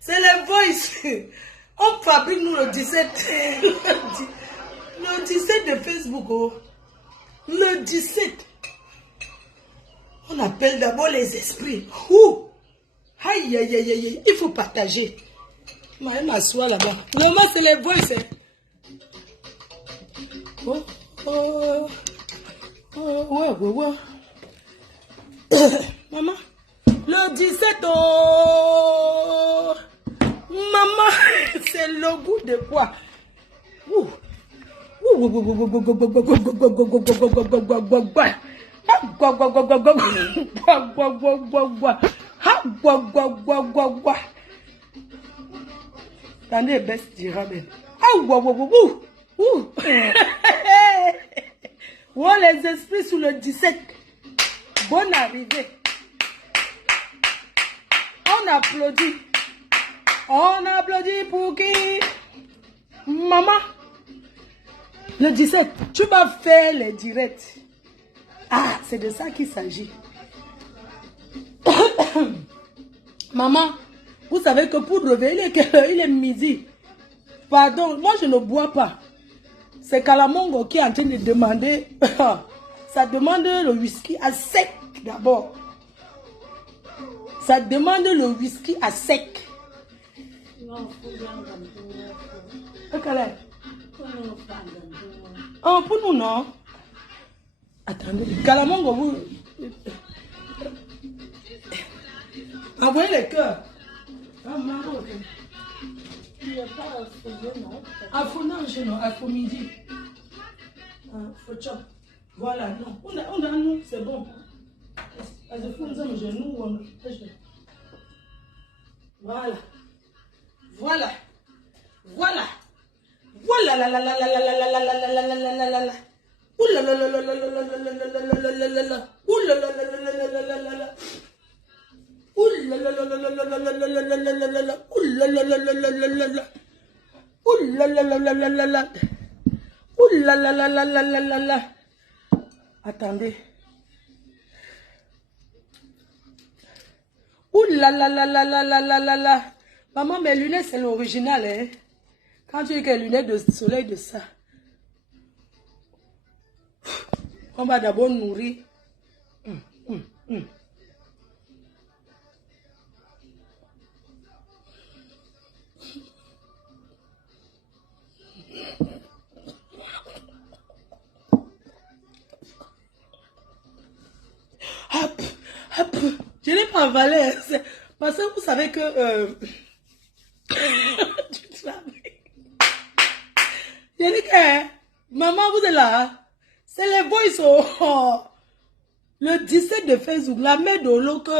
C'est les voices. On fabrique nous le 17. Le 17 de Facebook. Oh. Le 17. On appelle d'abord les esprits. Ouh. Aïe, aïe, aïe, aïe. Il faut partager. Je m'assois là-bas. Normalement, c'est les voices. Oh, oh. Oh, ouais, ouais, ouais. Maman. Le 17, oh, maman, c'est le goût de quoi? Attendez, baisse du ramen. Oh, les esprits sous le 17. Bonne arrivée. On applaudit. On applaudit pour qui? Maman. Le 17, tu vas faire les directs. Ah, c'est de ça qu'il s'agit. Maman, vous savez que pour réveiller, il est midi. Pardon, moi je ne bois pas. C'est Kalamongo qui est en train de demander. Ça demande le whisky à sec d'abord. Ça demande le whisky à sec. Oh, pour nous, non? Attendez, Calamongo, vous... Envoyez les cœurs. Ah, maman, ok. Il n'y a pas Afro, non, Afro midi. Afro chop. Voilà, non. On a nous, c'est bon. Voilà. Voilà. Voilà. Voilà la la la la la la la la la la la la la la la. Ouh la la la la la la la la la la la la la la la. Ouh la la la la la la la la la. Ouh la la la la la la la la la la la la la. Ouh la la la la la la la la. Ouh la la la la la la la. Ouh la la la la la la la la. Attendez. Ouh la la la la la la la la la. Maman, mes lunettes, c'est l'original, hein. Quand tu dis que les lunettes de soleil de ça. On va d'abord nourrir. Hop, hop. Je n'ai pas avalé. Parce que vous savez que... tu savais. Je dis que... Maman, vous êtes là. C'est les voices. Oh. Le 17 de Facebook, la mère de Oloke.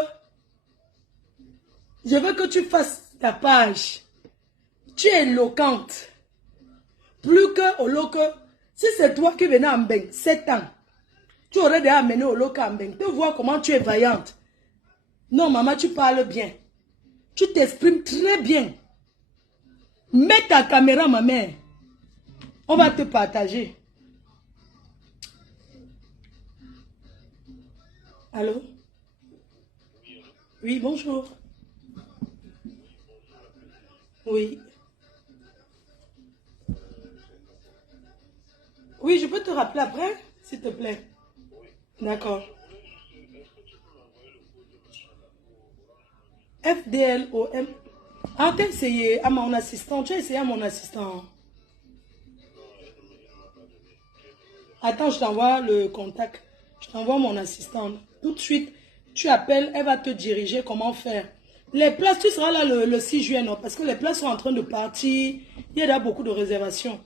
Je veux que tu fasses ta page. Tu es éloquente. Plus que Oloke. Si c'est toi qui venais en Mbeng, 7 ans. Tu aurais déjà amené Oloke en Mbeng. Tu vois comment tu es vaillante. Non, maman, tu parles bien. Tu t'exprimes très bien. Mets ta caméra, ma mère. On va te partager. Allô? Oui, bonjour. Oui. Oui, je peux te rappeler après, s'il te plaît. D'accord. FDLOM. Ah, tu as essayé à mon assistant. Tu as essayé à mon assistant. Attends, je t'envoie le contact. Je t'envoie mon assistante. Tout de suite, tu appelles, elle va te diriger comment faire. Les places, tu seras là le 6 juin, non? Parce que les places sont en train de partir. Il y a là beaucoup de réservations.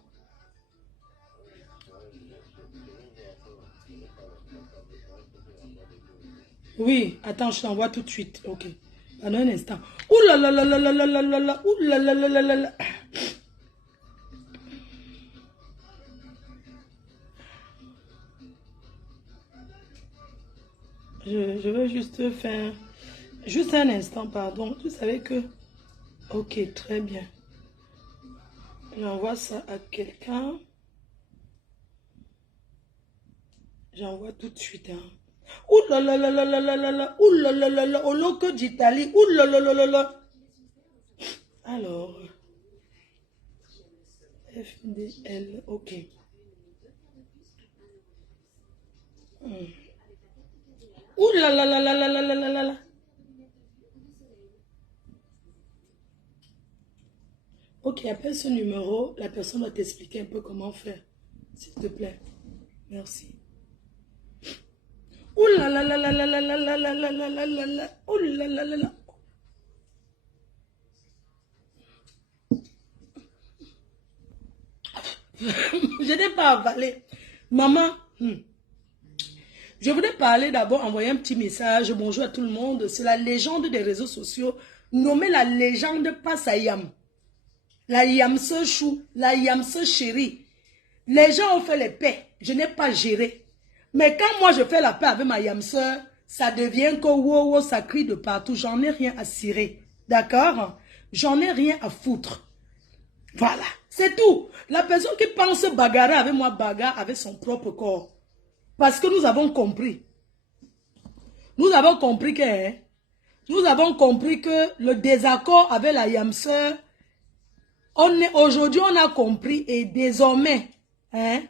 Oui, attends, je t'envoie tout de suite. Ok. Pendant un instant. Ouh là là là là là là là là là. Ouh là là là là là là. Je veux juste faire... Juste un instant, pardon. Vous savez que... Ok, très bien. J'envoie ça à quelqu'un. J'envoie tout de suite. Hein. Ouh là là là là là là là là. Ouh là là là là. Au loco d'Italie. Ouh là là là là là. Alors. FDL. Ok. Ouh là là là là là là là là là. Ok, appelle ce numéro. La personne va t'expliquer un peu comment faire. S'il te plaît. Merci. Ouh là là là là là là là là là là là là là là. Ouh là là là là. Je n'ai pas avalé. Maman, je voulais parler d'abord, envoyer un petit message. Bonjour à tout le monde. C'est la légende des réseaux sociaux, nommée la légende Passayam. La Yamse Chou, la Yamse Chérie. Les gens ont fait les paix. Je n'ai pas géré. Mais quand moi je fais la paix avec ma Yamse, ça devient que wow, ça crie de partout. J'en ai rien à cirer. D'accord? J'en ai rien à foutre. Voilà. C'est tout. La personne qui pense bagarrer avec moi, bagarre avec son propre corps. Parce que nous avons compris. Nous avons compris que... Nous avons compris que le désaccord avec la Yamse... Aujourd'hui, on a compris et désormais, hein,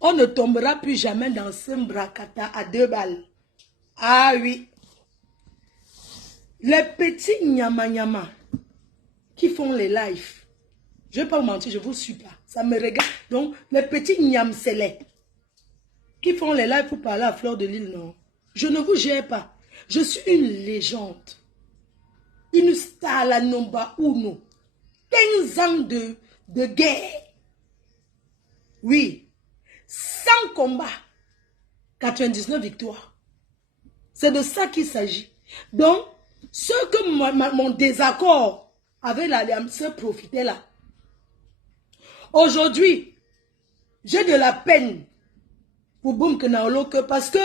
on ne tombera plus jamais dans ce bracata à 2 balles. Ah oui. Les petits nyama nyama. qui font les lives. Je ne vais pas vous mentir, je ne vous suis pas. Ça me regarde. Donc, les petits nyamselets qui font les lives pour parler à Fleur de Lys, non. Je ne vous gère pas. Je suis une légende. Une star, la number uno. 15 ans de guerre. Oui. 100 combats. 99 victoires. C'est de ça qu'il s'agit. Donc, ce que mon désaccord avec l'alliance profitait là. Aujourd'hui, j'ai de la peine pour Boum Kenaolo parce que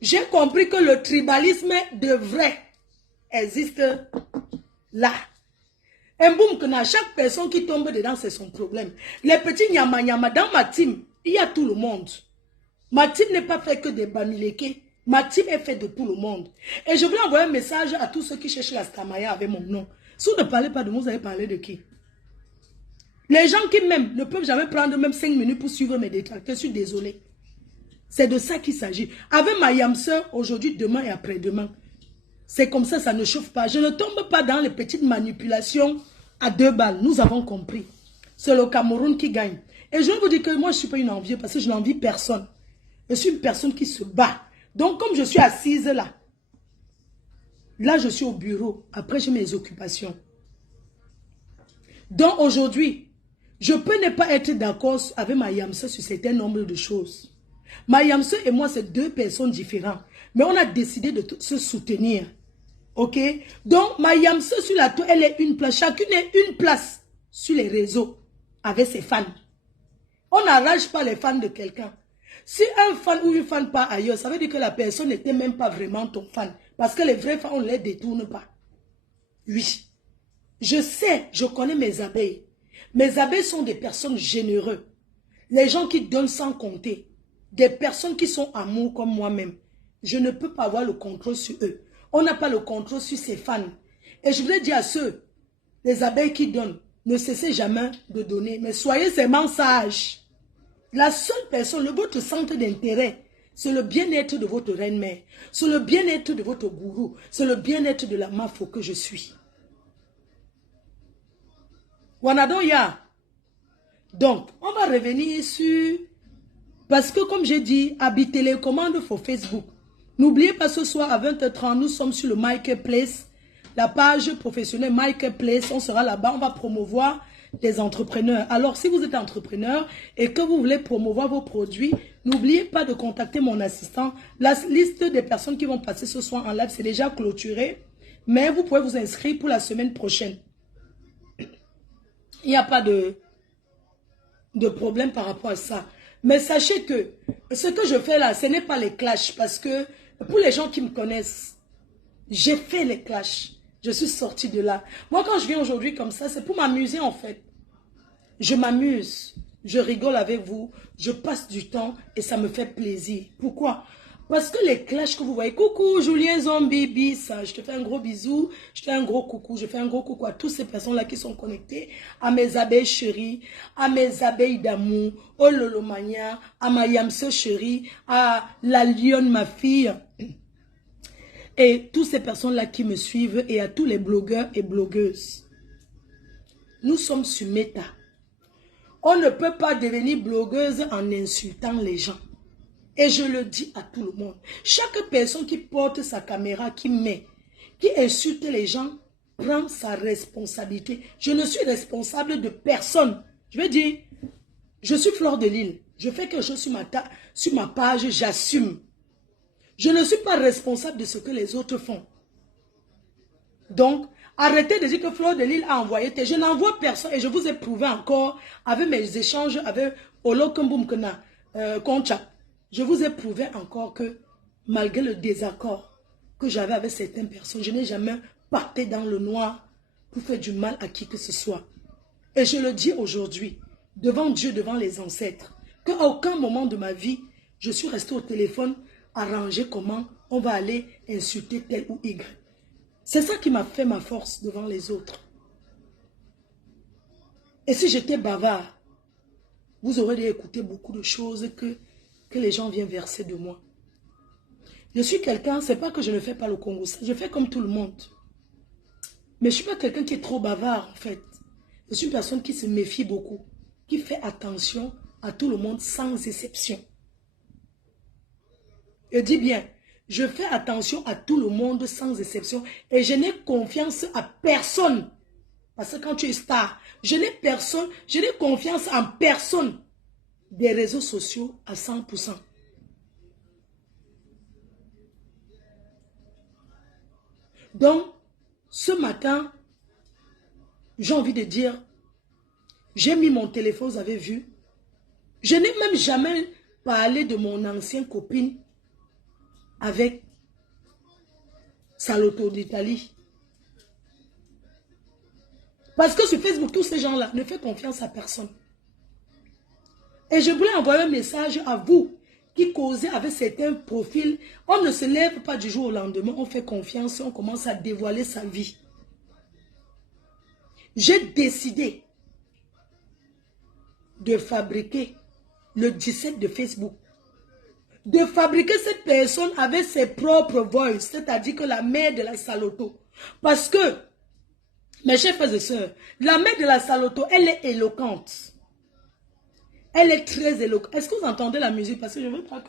j'ai compris que le tribalisme de vrai existe là. Un Boum Kena, chaque personne qui tombe dedans, c'est son problème. Les petits nyama nyama, dans ma team, il y a tout le monde. Ma team n'est pas fait que des bamileke. Ma team est faite de tout le monde. Et je voulais envoyer un message à tous ceux qui cherchent la Stamaya avec mon nom. Si vous ne parlez pas de moi, vous allez parler de qui? Les gens qui même ne peuvent jamais prendre même 5 minutes pour suivre mes détracteurs. Je suis désolé. C'est de ça qu'il s'agit. Avec ma yamseur, aujourd'hui, demain et après-demain. C'est comme ça ne chauffe pas. Je ne tombe pas dans les petites manipulations à 2 balles. Nous avons compris. C'est le Cameroun qui gagne. Et je vais vous dire que moi, je ne suis pas une envieuse parce que je n'envie personne. Je suis une personne qui se bat. Donc, comme je suis assise là, je suis au bureau. Après, j'ai mes occupations. Donc, aujourd'hui, je peux ne pas être d'accord avec ma yamseur sur certains nombres de choses. Ma yamseur et moi, c'est 2 personnes différentes. Mais on a décidé de se soutenir. Ok? Donc, ma yamseur sur la tour, elle est une place. Chacune est une place sur les réseaux avec ses fans. On n'arrache pas les fans de quelqu'un. Si un fan ou une fan part ailleurs, ça veut dire que la personne n'était même pas vraiment ton fan. Parce que les vrais fans, on ne les détourne pas. Oui. Je sais, je connais mes abeilles. Mes abeilles sont des personnes généreuses. Les gens qui donnent sans compter. Des personnes qui sont amour comme moi-même. Je ne peux pas avoir le contrôle sur eux. On n'a pas le contrôle sur ses fans. Et je voudrais dire à ceux, les abeilles qui donnent, ne cessez jamais de donner. Mais soyez seulement sages. La seule personne, votre centre d'intérêt, c'est le bien-être de votre reine-mère. C'est le bien-être de votre gourou. C'est le bien-être de la mafo que je suis. Wanadoya. Donc, on va revenir sur... Parce que comme j'ai dit, habitez les commandes pour Facebook. N'oubliez pas ce soir à 20h30, nous sommes sur le Marketplace. La page professionnelle Marketplace, on sera là-bas, on va promouvoir des entrepreneurs. Alors, si vous êtes entrepreneur et que vous voulez promouvoir vos produits, n'oubliez pas de contacter mon assistant. La liste des personnes qui vont passer ce soir en live, c'est déjà clôturé. Mais vous pouvez vous inscrire pour la semaine prochaine. Il n'y a pas de problème par rapport à ça. Mais sachez que ce que je fais là, ce n'est pas les clashs. Parce que pour les gens qui me connaissent, j'ai fait les clashs. Je suis sortie de là. Moi, quand je viens aujourd'hui comme ça, c'est pour m'amuser en fait. Je m'amuse. Je rigole avec vous. Je passe du temps et ça me fait plaisir. Pourquoi? Parce que les clashs que vous voyez, coucou Julien Zombie, bis, je te fais un gros bisou, je te fais un gros coucou, je fais un gros coucou à toutes ces personnes-là qui sont connectées, à mes abeilles chéries, à mes abeilles d'amour, au Lolomania, à ma Yamse chérie, à la lionne, ma fille, et toutes ces personnes-là qui me suivent, et à tous les blogueurs et blogueuses. Nous sommes sur Meta. On ne peut pas devenir blogueuse en insultant les gens. Et je le dis à tout le monde. Chaque personne qui porte sa caméra, qui insulte les gens, prend sa responsabilité. Je ne suis responsable de personne. Je veux dire, je suis Fleur de Lys. Je fais quelque chose sur ma page, j'assume. Je ne suis pas responsable de ce que les autres font. Donc, arrêtez de dire que Fleur de Lys a envoyé. Je n'envoie personne et je vous ai prouvé encore avec mes échanges avec Olokumboum Kena, Concha. Je vous ai prouvé encore que malgré le désaccord que j'avais avec certaines personnes, je n'ai jamais parté dans le noir pour faire du mal à qui que ce soit. Et je le dis aujourd'hui, devant Dieu, devant les ancêtres, qu'à aucun moment de ma vie, je suis resté au téléphone arranger comment on va aller insulter tel ou Y. C'est ça qui m'a fait ma force devant les autres. Et si j'étais bavard, vous aurez écouté beaucoup de choses que les gens viennent verser de moi. Je suis quelqu'un, c'est pas que je ne fais pas le Congo, je fais comme tout le monde. Mais je ne suis pas quelqu'un qui est trop bavard en fait. Je suis une personne qui se méfie beaucoup, qui fait attention à tout le monde sans exception. Je dis bien, je fais attention à tout le monde sans exception et je n'ai confiance à personne. Parce que quand tu es star, je n'ai confiance en personne des réseaux sociaux à 100%. Donc, ce matin, j'ai envie de dire, j'ai mis mon téléphone, vous avez vu. Je n'ai même jamais parlé de mon ancienne copine avec Salotto d'Italie. Parce que sur Facebook, tous ces gens-là ne font confiance à personne. Et je voulais envoyer un message à vous qui causez avec certains profils. On ne se lève pas du jour au lendemain, on fait confiance, on commence à dévoiler sa vie. J'ai décidé de fabriquer le 17 de Facebook. De fabriquer cette personne avec ses propres voix, c'est-à-dire que la mère de la Salotto. Parce que, mes chers frères et sœurs, la mère de la Salotto, elle est éloquente. Elle est très éloquente. Est-ce que vous entendez la musique? Parce que je ne veux pas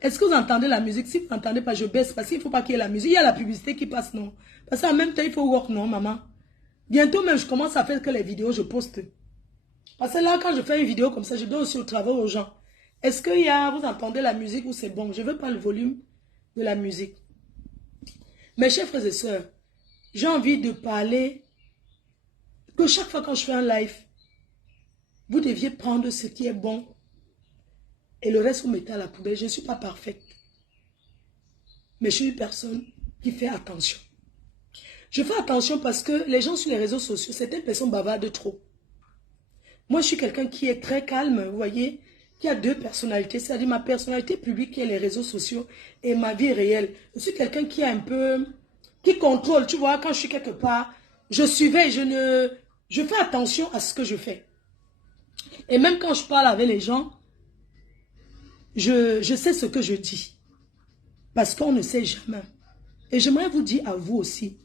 Est-ce que vous entendez la musique? Si vous n'entendez pas, je baisse parce qu'il ne faut pas qu'il y ait la musique. Il y a la publicité qui passe, non? Parce qu'en même temps, il faut work, non, maman? Bientôt même, je commence à faire que les vidéos, je poste. Parce que là, quand je fais une vidéo comme ça, je donne aussi au travail aux gens. Est-ce que vous entendez la musique ou c'est bon? Je ne veux pas le volume de la musique. Mes chers frères et sœurs, j'ai envie de parler que chaque fois quand je fais un live, vous deviez prendre ce qui est bon et le reste vous mettez à la poubelle. Je ne suis pas parfaite. Mais je suis une personne qui fait attention. Je fais attention parce que les gens sur les réseaux sociaux, certaines personnes bavardent trop. Moi, je suis quelqu'un qui est très calme, vous voyez, qui a deux personnalités, c'est-à-dire ma personnalité publique qui est les réseaux sociaux et ma vie réelle. Je suis quelqu'un qui est un peu, qui contrôle, tu vois, quand je suis quelque part, je surveille, je fais attention à ce que je fais. Et même quand je parle avec les gens, je sais ce que je dis. Parce qu'on ne sait jamais. Et j'aimerais vous dire à vous aussi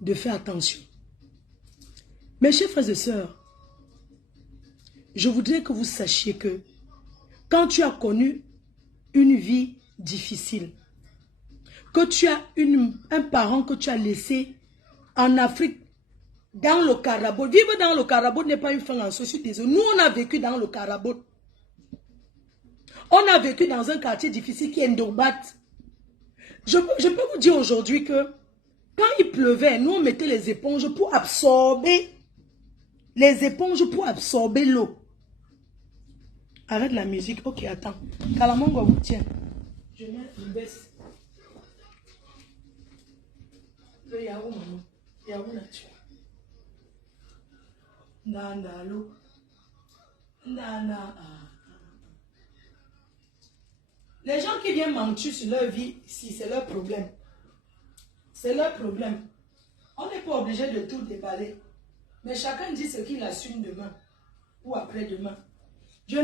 de faire attention. Mes chers frères et sœurs, je voudrais que vous sachiez que quand tu as connu une vie difficile, que tu as un parent que tu as laissé en Afrique, dans le Karabot. Vivre dans le Karabot n'est pas une fin en soi, je suis désolé. Nous, on a vécu dans le Karabot. On a vécu dans un quartier difficile qui est Ndorbat. Je peux vous dire aujourd'hui que quand il pleuvait, nous, on mettait les éponges pour absorber l'eau. Arrête la musique. Ok, attends. Kalamongo vous tient. Je mets une baisse. Le Yahoo, maman. Yahoo nature. Nandalo. Nana. Les gens qui viennent mentir sur leur vie, si c'est leur problème. C'est leur problème. On n'est pas obligé de tout déballer. Mais chacun dit ce qu'il assume demain ou après-demain. Je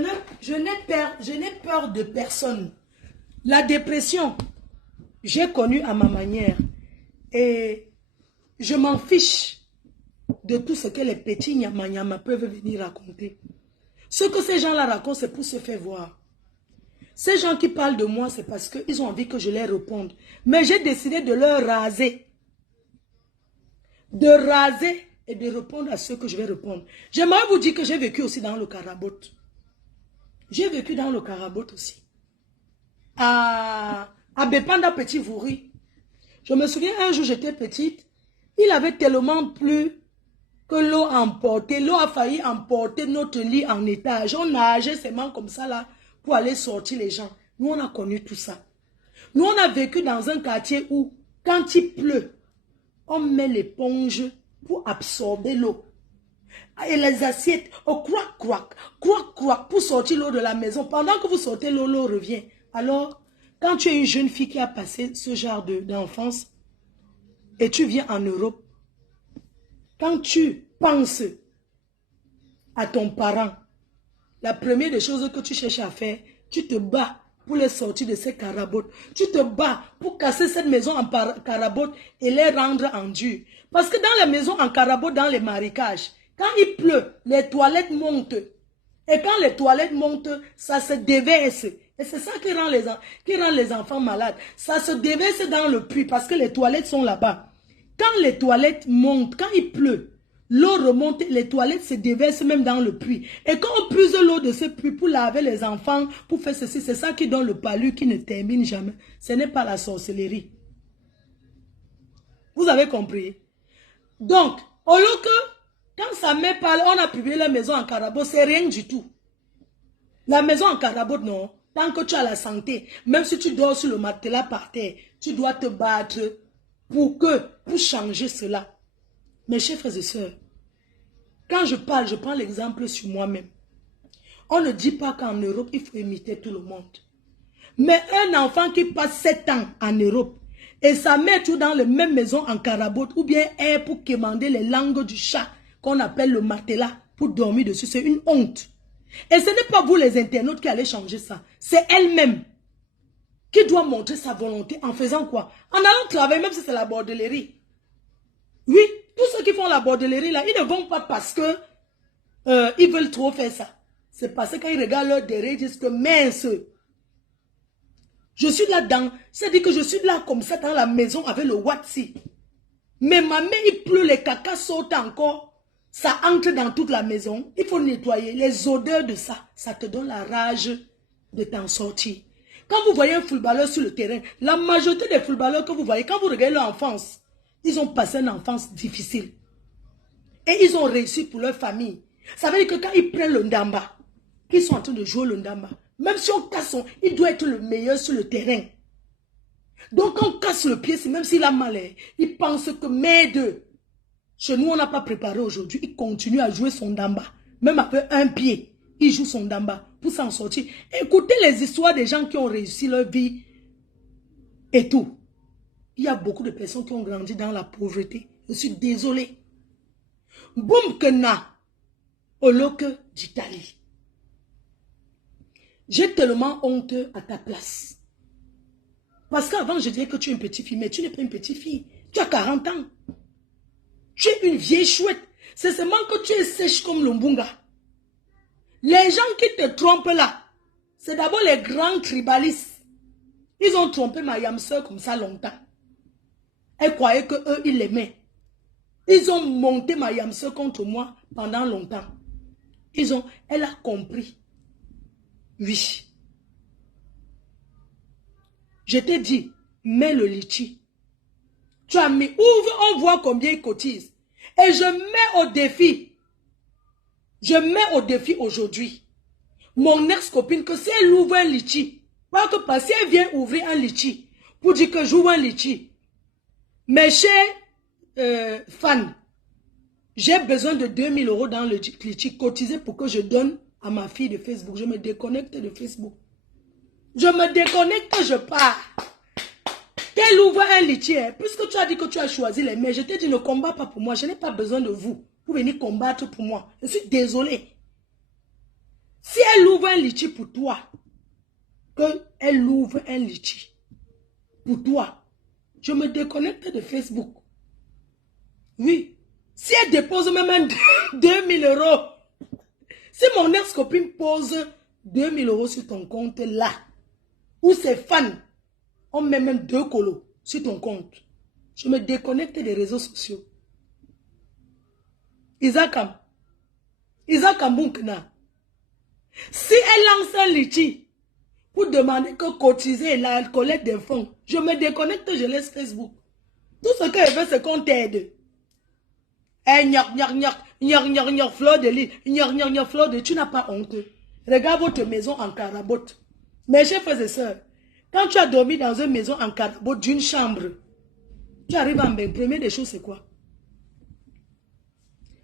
n'ai peur de personne. La dépression, j'ai connu à ma manière. Et je m'en fiche de tout ce que les petits nyama peuvent venir raconter. Ce que ces gens-là racontent, c'est pour se faire voir. Ces gens qui parlent de moi, c'est parce qu'ils ont envie que je leur réponde. Mais j'ai décidé de leur raser. De raser et de répondre à ceux que je vais répondre. J'aimerais vous dire que j'ai vécu aussi dans le Karabot. J'ai vécu dans le Karabot aussi. À Bepanda Petit Vouri. Je me souviens, un jour j'étais petite. Il avait tellement plu que l'eau a emporté. L'eau a failli emporter notre lit en étage. On nageait seulement comme ça là pour aller sortir les gens. Nous, on a connu tout ça. Nous, on a vécu dans un quartier où, quand il pleut, on met l'éponge pour absorber l'eau. Et les assiettes, oh, croac, pour sortir l'eau de la maison. Pendant que vous sortez l'eau, l'eau revient. Alors, quand tu es une jeune fille qui a passé ce genre d'enfance, et tu viens en Europe, quand tu penses à ton parent, la première des choses que tu cherches à faire, tu te bats pour les sortir de ces carabotes. Tu te bats pour casser cette maison en carabote et les rendre en dur. Parce que dans les maisons en carabote, dans les marécages, quand il pleut, les toilettes montent. Et quand les toilettes montent, ça se déverse. Et c'est ça qui rend les enfants malades. Ça se déverse dans le puits parce que les toilettes sont là-bas. Quand les toilettes montent, quand il pleut, l'eau remonte, les toilettes se déversent même dans le puits. Et quand on puise l'eau de ce puits pour laver les enfants, pour faire ceci, c'est ça qui donne le palu qui ne termine jamais. Ce n'est pas la sorcellerie. Vous avez compris? Donc, au lieu que, quand sa mère parle, on a publié la maison en carabote, c'est rien du tout. La maison en carabote, non. Tant que tu as la santé, même si tu dors sur le matelas par terre, tu dois te battre pour changer cela. Mes chers frères et sœurs, quand je parle, je prends l'exemple sur moi-même. On ne dit pas qu'en Europe, il faut imiter tout le monde. Mais un enfant qui passe 7 ans en Europe et sa mère tout dans la même maison en carabote ou bien est pour quémander les langues du chat qu'on appelle le matelas pour dormir dessus, c'est une honte. Et ce n'est pas vous les internautes qui allez changer ça. C'est elle-même qui doit montrer sa volonté en faisant quoi? En allant travailler, même si c'est la bordellerie. Oui, tous ceux qui font la bordellerie là, ils ne vont pas parce que ils veulent trop faire ça. C'est parce qu'ils regardent leur derrière et disent que mince, je suis là-dedans. C'est-à-dire que je suis là comme ça dans la maison avec le Watsi. Mais ma mère, il pleut, les cacas sautent encore. Ça entre dans toute la maison. Il faut nettoyer. Les odeurs de ça, ça te donne la rage de t'en sortir. Quand vous voyez un footballeur sur le terrain, la majorité des footballeurs que vous voyez, quand vous regardez leur enfance, ils ont passé une enfance difficile. Et ils ont réussi pour leur famille. Ça veut dire que quand ils prennent le ndamba, qu'ils sont en train de jouer le ndamba, même si on casse son, il doit être le meilleur sur le terrain. Donc quand on casse le pied, même s'il a mal, il pense que merde, chez nous on n'a pas préparé aujourd'hui, il continue à jouer son ndamba. Même avec un pied, il joue son ndamba pour s'en sortir. Écoutez les histoires des gens qui ont réussi leur vie et tout. Il y a beaucoup de personnes qui ont grandi dans la pauvreté. Je suis désolé. Boum que na, au loque d'Italie. J'ai tellement honte à ta place. Parce qu'avant, je disais que tu es une petite fille, mais tu n'es pas une petite fille. Tu as 40 ans. Tu es une vieille chouette. C'est seulement que tu es sèche comme l'Umbunga. Les gens qui te trompent là, c'est d'abord les grands tribalistes. Ils ont trompé ma yamseur comme ça longtemps. Elle croyait qu'eux, ils l'aimaient. Ils ont monté ma yamseur contre moi pendant longtemps. Elle a compris. Oui. Je t'ai dit, mets le litchi. Tu as mis, ouvre, on voit combien il cotise. Et je mets au défi. Je mets au défi aujourd'hui. Mon ex-copine, que si elle ouvre un litchi, pas que parce qu'elle vient ouvrir un litchi, pour dire que j'ouvre un litchi. Mes chers fans, j'ai besoin de 2000 € dans le litchi cotisé pour que je donne à ma fille de Facebook. Je me déconnecte de Facebook. Je me déconnecte, je pars. Qu'elle ouvre un litchi, puisque tu as dit que tu as choisi les mères, je t'ai dit ne combat pas pour moi. Je n'ai pas besoin de vous pour venir combattre pour moi. Je suis désolée. Si elle ouvre un litchi pour toi, qu'elle ouvre un litchi pour toi, je me déconnecte de Facebook. Oui. Si elle dépose même un 2000 €, si mon ex-copine pose 2000 € sur ton compte là, ou ses fans, on met même 2 colos sur ton compte, je me déconnecte des réseaux sociaux. Isakam Bunkna. Si elle lance un litchi pour demander que cotiser la collecte des fonds, je me déconnecte, je laisse Facebook. Tout ce qu'elle veut, c'est qu'on t'aide. Fleur de lit, fleur de... Tu n'as pas honte. Regarde votre maison en carabote. Mes chers frères et sœurs, quand tu as dormi dans une maison en carabote d'une chambre, tu arrives en bain. Première des choses, c'est quoi?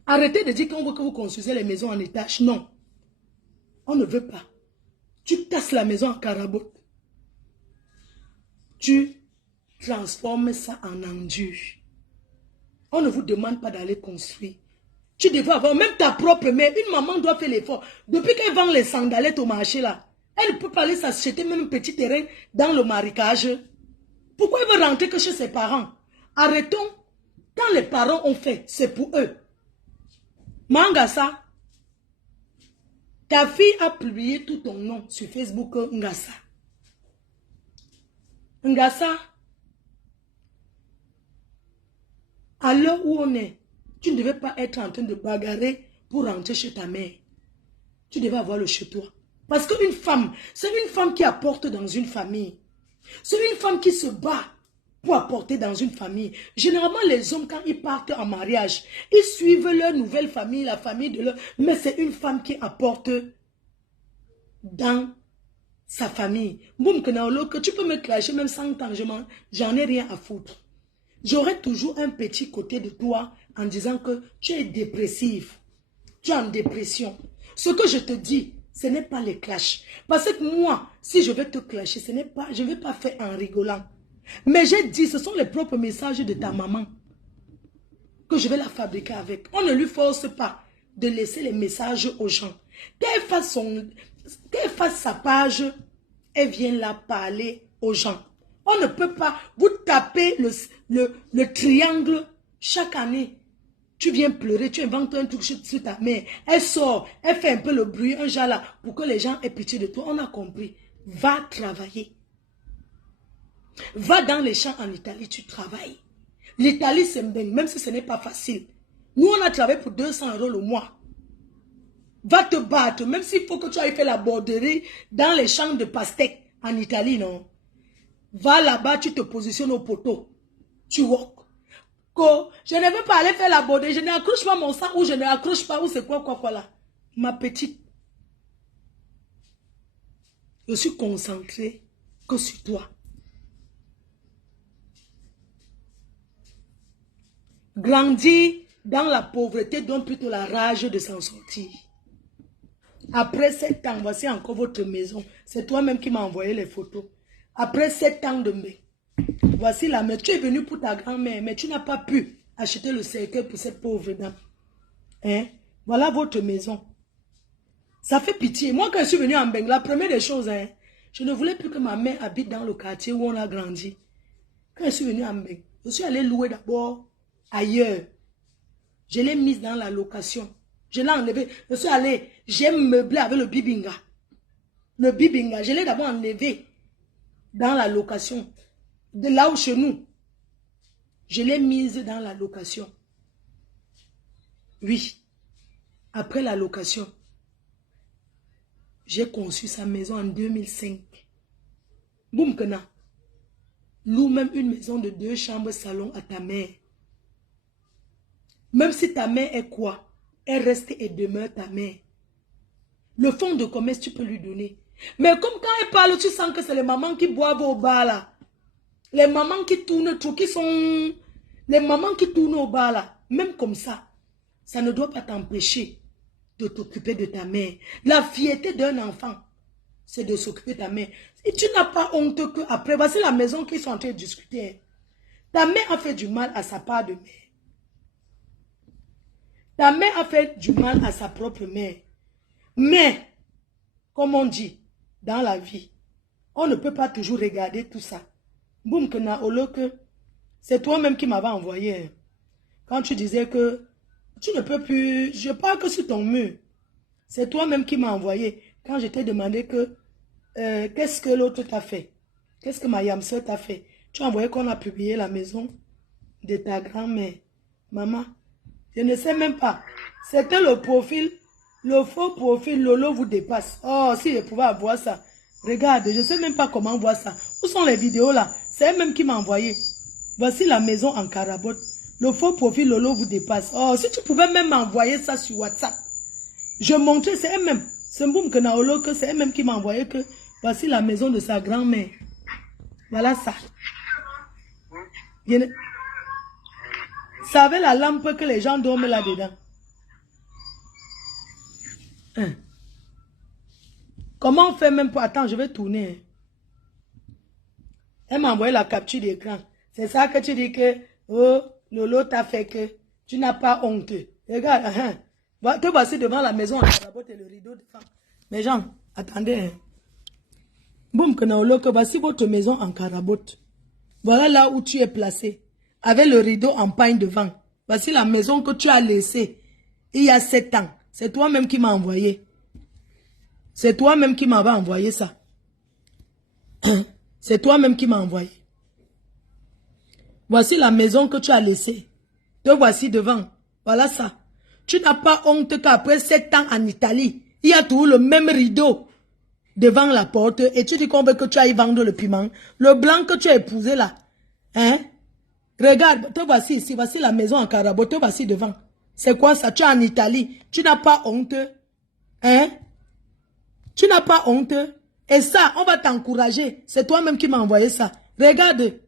Arrêtez de dire qu'on veut que vous construisez les maisons en étage. Non. On ne veut pas. Tu casses la maison en carabote. Tu transformes ça en endur. On ne vous demande pas d'aller construire. Tu devrais avoir même ta propre mère. Une maman doit faire l'effort. Depuis qu'elle vend les sandalettes au marché là, Elle ne peut pas aller s'acheter même un petit terrain dans le marécage. Pourquoi elle veut rentrer que chez ses parents? Arrêtons. Quand les parents ont fait, c'est pour eux. Mangasa, ta fille a publié tout ton nom sur Facebook, Ngassa. Ngassa, à l'heure où on est, tu ne devais pas être en train de bagarrer pour rentrer chez ta mère. Tu devais avoir le chez toi. Parce qu'une femme, c'est une femme qui apporte dans une famille. C'est une femme qui se bat pour apporter dans une famille. Généralement, les hommes, quand ils partent en mariage, ils suivent leur nouvelle famille, la famille de leur... Mais c'est une femme qui apporte dans sa famille. Boum, que tu peux me clasher même 100 ans, j'en ai rien à foutre. J'aurai toujours un petit côté de toi en disant que tu es dépressif. Tu es en dépression. Ce que je te dis, ce n'est pas les clashs. Parce que moi, si je vais te clasher, je ne vais pas faire en rigolant. Mais j'ai dit, ce sont les propres messages de ta maman que je vais la fabriquer avec. On ne lui force pas de laisser les messages aux gens. Qu'elle fasse sa page, elle vient là parler aux gens. On ne peut pas vous taper le triangle chaque année. Tu viens pleurer, tu inventes un truc sur ta mère. Elle sort, elle fait un peu le bruit, un genre là, pour que les gens aient pitié de toi. On a compris. Va travailler. Va dans les champs en Italie, tu travailles. L'Italie, c'est bien, même si ce n'est pas facile. Nous, on a travaillé pour 200 € le mois. Va te battre, même s'il faut que tu ailles faire la borderie dans les champs de pastèques en Italie, non. Va là-bas, tu te positionnes au poteau. Tu walk. Je ne veux pas aller faire la borderie, je n'accroche pas mon sang ou je n'accroche pas ou c'est quoi là. Ma petite, je suis concentrée que sur toi. Grandir dans la pauvreté donne plutôt la rage de s'en sortir. Après 7 ans, voici encore votre maison. C'est toi-même qui m'as envoyé les photos. Après 7 ans de mai, voici la maison. Tu es venu pour ta grand-mère, mais tu n'as pas pu acheter le cercueil pour cette pauvre dame. Hein? Voilà votre maison. Ça fait pitié. Moi, quand je suis venue en Beng, la première des choses, hein, je ne voulais plus que ma mère habite dans le quartier où on a grandi. Quand je suis venue en Beng, je suis allée louer d'abord ailleurs. Je l'ai mise dans la location. Je l'ai enlevé. Je suis allée, j'ai meublé avec le bibinga. Le bibinga, je l'ai d'abord enlevé dans la location. De là où chez nous, je l'ai mise dans la location. Oui. Après la location, j'ai conçu sa maison en 2005. Boum Kena. Loue même une maison de 2 chambres salon à ta mère. Même si ta mère est quoi, elle reste et demeure ta mère. Le fonds de commerce, tu peux lui donner. Mais comme quand elle parle, tu sens que c'est les mamans qui boivent au bar là. Les mamans qui tournent tout, qui sont... Les mamans qui tournent au bar là. Même comme ça, ça ne doit pas t'empêcher de t'occuper de ta mère. La fierté d'un enfant, c'est de s'occuper de ta mère. Et tu n'as pas honte qu'après, voici la maison qu'ils sont en train de discuter. Ta mère a fait du mal à sa part de mère. Ta mère a fait du mal à sa propre mère. Mais, comme on dit, dans la vie, on ne peut pas toujours regarder tout ça. Boum, c'est toi-même qui m'avais envoyé. Quand tu disais que tu ne peux plus, je parle que sur ton mur. C'est toi-même qui m'as envoyé. Quand je t'ai demandé que, qu'est-ce que l'autre t'a fait? Qu'est-ce que ma yamseur t'a fait? Tu as envoyé qu'on a publié la maison de ta grand-mère. Maman, je ne sais même pas. C'était le profil, le faux profil, Lolo vous dépasse. Oh, si je pouvais avoir ça. Regarde, je ne sais même pas comment voir ça. Où sont les vidéos là? C'est elle-même qui m'a envoyé. Voici la maison en carabote. Le faux profil Lolo vous dépasse. Oh, si tu pouvais même m'envoyer ça sur WhatsApp. Je montrais, c'est elle-même. C'est Mboum Kenaolo que c'est elle-même qui m'a envoyé que voici la maison de sa grand-mère. Voilà ça. Ça avait la lampe que les gens dorment là-dedans. Hein. Comment on fait même pour... Attends, je vais tourner. Elle m'a envoyé la capture d'écran. C'est ça que tu dis que... Oh, Lolo t'a fait que... Tu n'as pas honte. Regarde, te voici devant la maison en carabote et le rideau de femme. Mais gens, attendez. Boum, que voici votre maison en carabote. Voilà là où tu es placé. Avec le rideau en paille devant. Voici la maison que tu as laissée. Il y a 7 ans. C'est toi-même qui m'as envoyé. C'est toi-même qui m'avais envoyé ça. C'est toi-même qui m'as envoyé. Voici la maison que tu as laissée. Te voici devant. Voilà ça. Tu n'as pas honte qu'après 7 ans en Italie, il y a toujours le même rideau devant la porte et tu dis qu'on veut que tu ailles vendre le piment. Le blanc que tu as épousé là. Hein? Regarde, te voici ici. Voici la maison en carabote. Te voici devant. C'est quoi ça? Tu es en Italie. Tu n'as pas honte. Hein? Tu n'as pas honte. Et ça, on va t'encourager. C'est toi-même qui m'as envoyé ça. Regarde.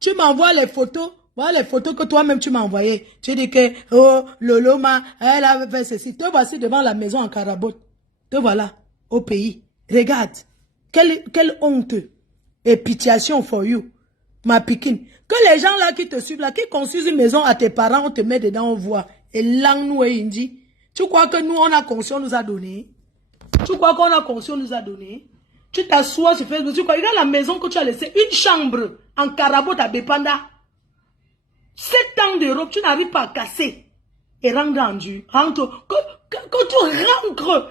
Tu m'envoies les photos. Voilà les photos que toi-même tu m'as envoyées. Tu dis que, oh, Loloma, elle a fait ceci. Te voici devant la maison en carabote. Te voilà au pays. Regarde. Quelle honte. Et pitiation for you. Ma piquine. Que les gens là qui te suivent là, qui construisent une maison à tes parents, on te met dedans, on voit. Et lang nous et indi. Tu crois que nous, on a conscience nous a donné? Tu crois qu'on a conscience nous a donné? Tu t'assois sur Facebook, tu crois, regarde la maison que tu as laissée, une chambre en carabote à Bepanda. 7 ans d'Europe, tu n'arrives pas à casser. Et rendu. Rentre. Que tu rentres.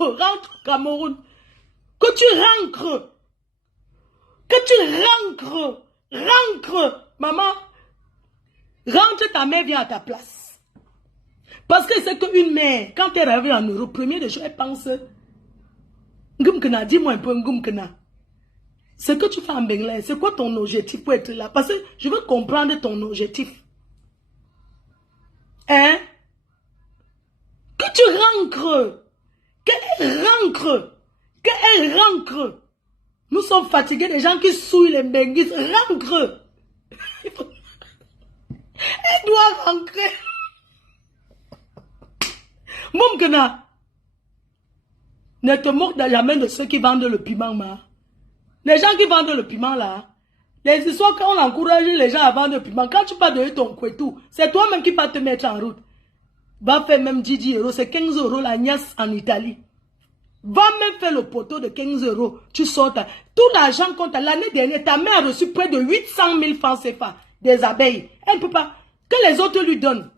Rentre au Cameroun. Que tu rentres. Maman. Rentre, ta mère vient à ta place. Parce que c'est qu'une mère, quand elle arrive en Europe, premier des choses, elle pense. Ngumkena, dis-moi un peu, Ngumkena. Ce que tu fais en Benglais, c'est quoi ton objectif pour être là? Parce que je veux comprendre ton objectif. Hein? Que tu rentres. Qu'elle rentre. Nous sommes fatigués des gens qui souillent les benguis. Rentre. Elle doit rentrer. Moumkena. Ne te moque jamais de ceux qui vendent le piment, ma. Les gens qui vendent le piment là, les histoires qu'on encourage les gens à vendre le piment, quand tu vas donner ton couetou, c'est toi-même qui vas te mettre en route. Va faire même 10 euros, c'est 15 euros la niasse en Italie. Va même faire le poteau de 15 euros, tu sors. Tout l'argent qu'on t'a l'année dernière, ta mère a reçu près de 800 000 francs CFA des abeilles. Elle ne peut pas, que les autres lui donnent.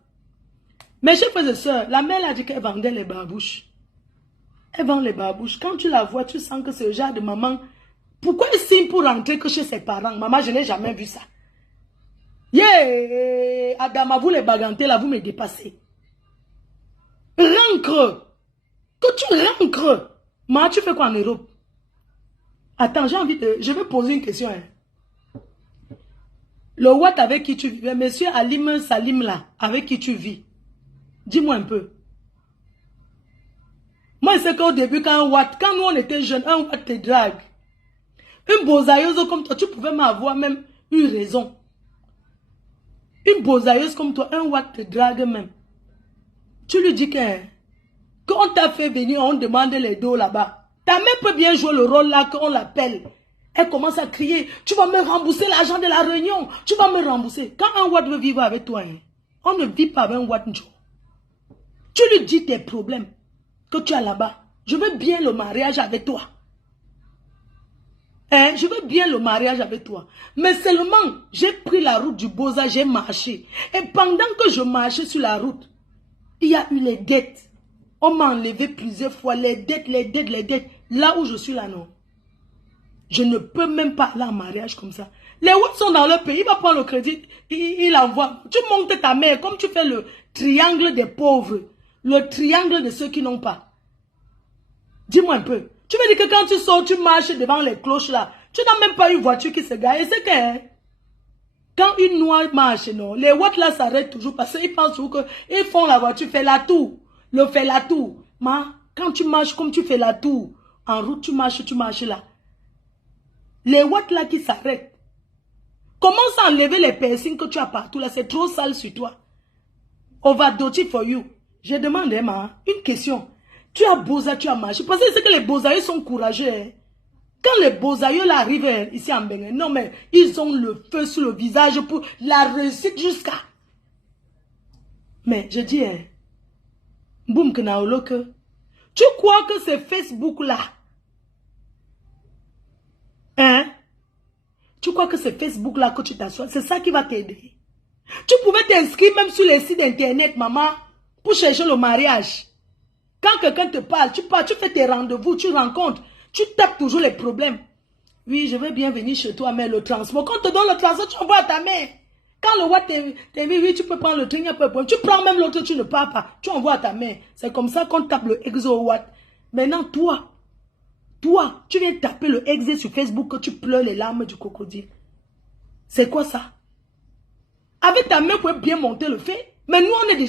Mes chers frères et sœurs, la mère a dit qu'elle vendait les barbouches. Elle vend les barbouches. Quand tu la vois, tu sens que c'est le genre de maman. Pourquoi elle signe pour rentrer que chez ses parents? Maman, je n'ai jamais vu ça. Yeah! Adama, vous les bagantez là, vous me dépassez. Rentre! Que tu rentres! Maman, tu fais quoi en Europe? Attends, j'ai envie de... Je vais poser une question. Hein. Le Watt avec qui tu vis, monsieur Alim Salim là, avec qui tu vis, dis-moi un peu. Moi, je sais qu'au début, quand nous on était jeunes, un Watt te drague. Une bosailleuse comme toi, tu pouvais m'avoir même eu raison. Une bosailleuse comme toi, un Watt te drague même. Tu lui dis que quand on t'a fait venir, on demande les dos là-bas. Ta mère peut bien jouer le rôle là qu'on l'appelle. Elle commence à crier, tu vas me rembourser l'argent de la réunion. Tu vas me rembourser. Quand un Watt veut vivre avec toi, hein, on ne vit pas avec un Watt. Tu lui dis tes problèmes que tu as là-bas. Je veux bien le mariage avec toi. Hein, je veux bien le mariage avec toi. Mais seulement, j'ai pris la route du Boza, j'ai marché. Et pendant que je marchais sur la route, il y a eu les dettes. On m'a enlevé plusieurs fois les dettes. Là où je suis là, non. Je ne peux même pas aller en mariage comme ça. Les Wouds sont dans leur pays, il va prendre le crédit, il envoie. Tu montes ta mère comme tu fais le triangle des pauvres. Le triangle de ceux qui n'ont pas. Dis-moi un peu. Tu veux dire que quand tu sors, tu marches devant les cloches là. Tu n'as même pas une voiture qui se gare. Et c'est que quand une noire marche, non, les Wouds là s'arrêtent toujours parce qu'ils pensent toujours qu'ils font la voiture, fait la tour. Fait la tour. Mais quand tu marches comme tu fais la tour, en route tu marches là. Les Wouds là qui s'arrêtent. Commence à enlever les piercings que tu as partout là. C'est trop sale sur toi. Overdoting for you. Je demande, une question. Tu as Boza, tu as marché. Parce que c'est que les Bozaïeux sont courageux. Hein. Quand les Bozaïeux là arrivent ici en Bénin, non mais ils ont le feu sur le visage pour la réussite jusqu'à. Mais je dis, boum que naoloke, Tu crois que c'est Facebook là? Hein? Tu crois que c'est Facebook là que tu t'assois? C'est ça qui va t'aider. Tu pouvais t'inscrire même sur les sites internet, maman, pour chercher le mariage. Quand quelqu'un te parle, tu fais tes rendez-vous, tu rencontres, tu tapes toujours les problèmes. Oui, je vais bien venir chez toi, mais le transport, quand on te donne le transport, tu envoies à ta mère. Quand le Watt t'invite, oui, tu peux prendre le train, il n'y a pas de problème. Tu prends même l'autre, tu ne pars pas. Tu envoies à ta mère. C'est comme ça qu'on tape le exo Watt. Maintenant, toi, tu viens taper le exo sur Facebook que tu pleures les larmes du crocodile. C'est quoi ça? Avec ta main, vous pouvez bien monter le fait. Mais nous, nous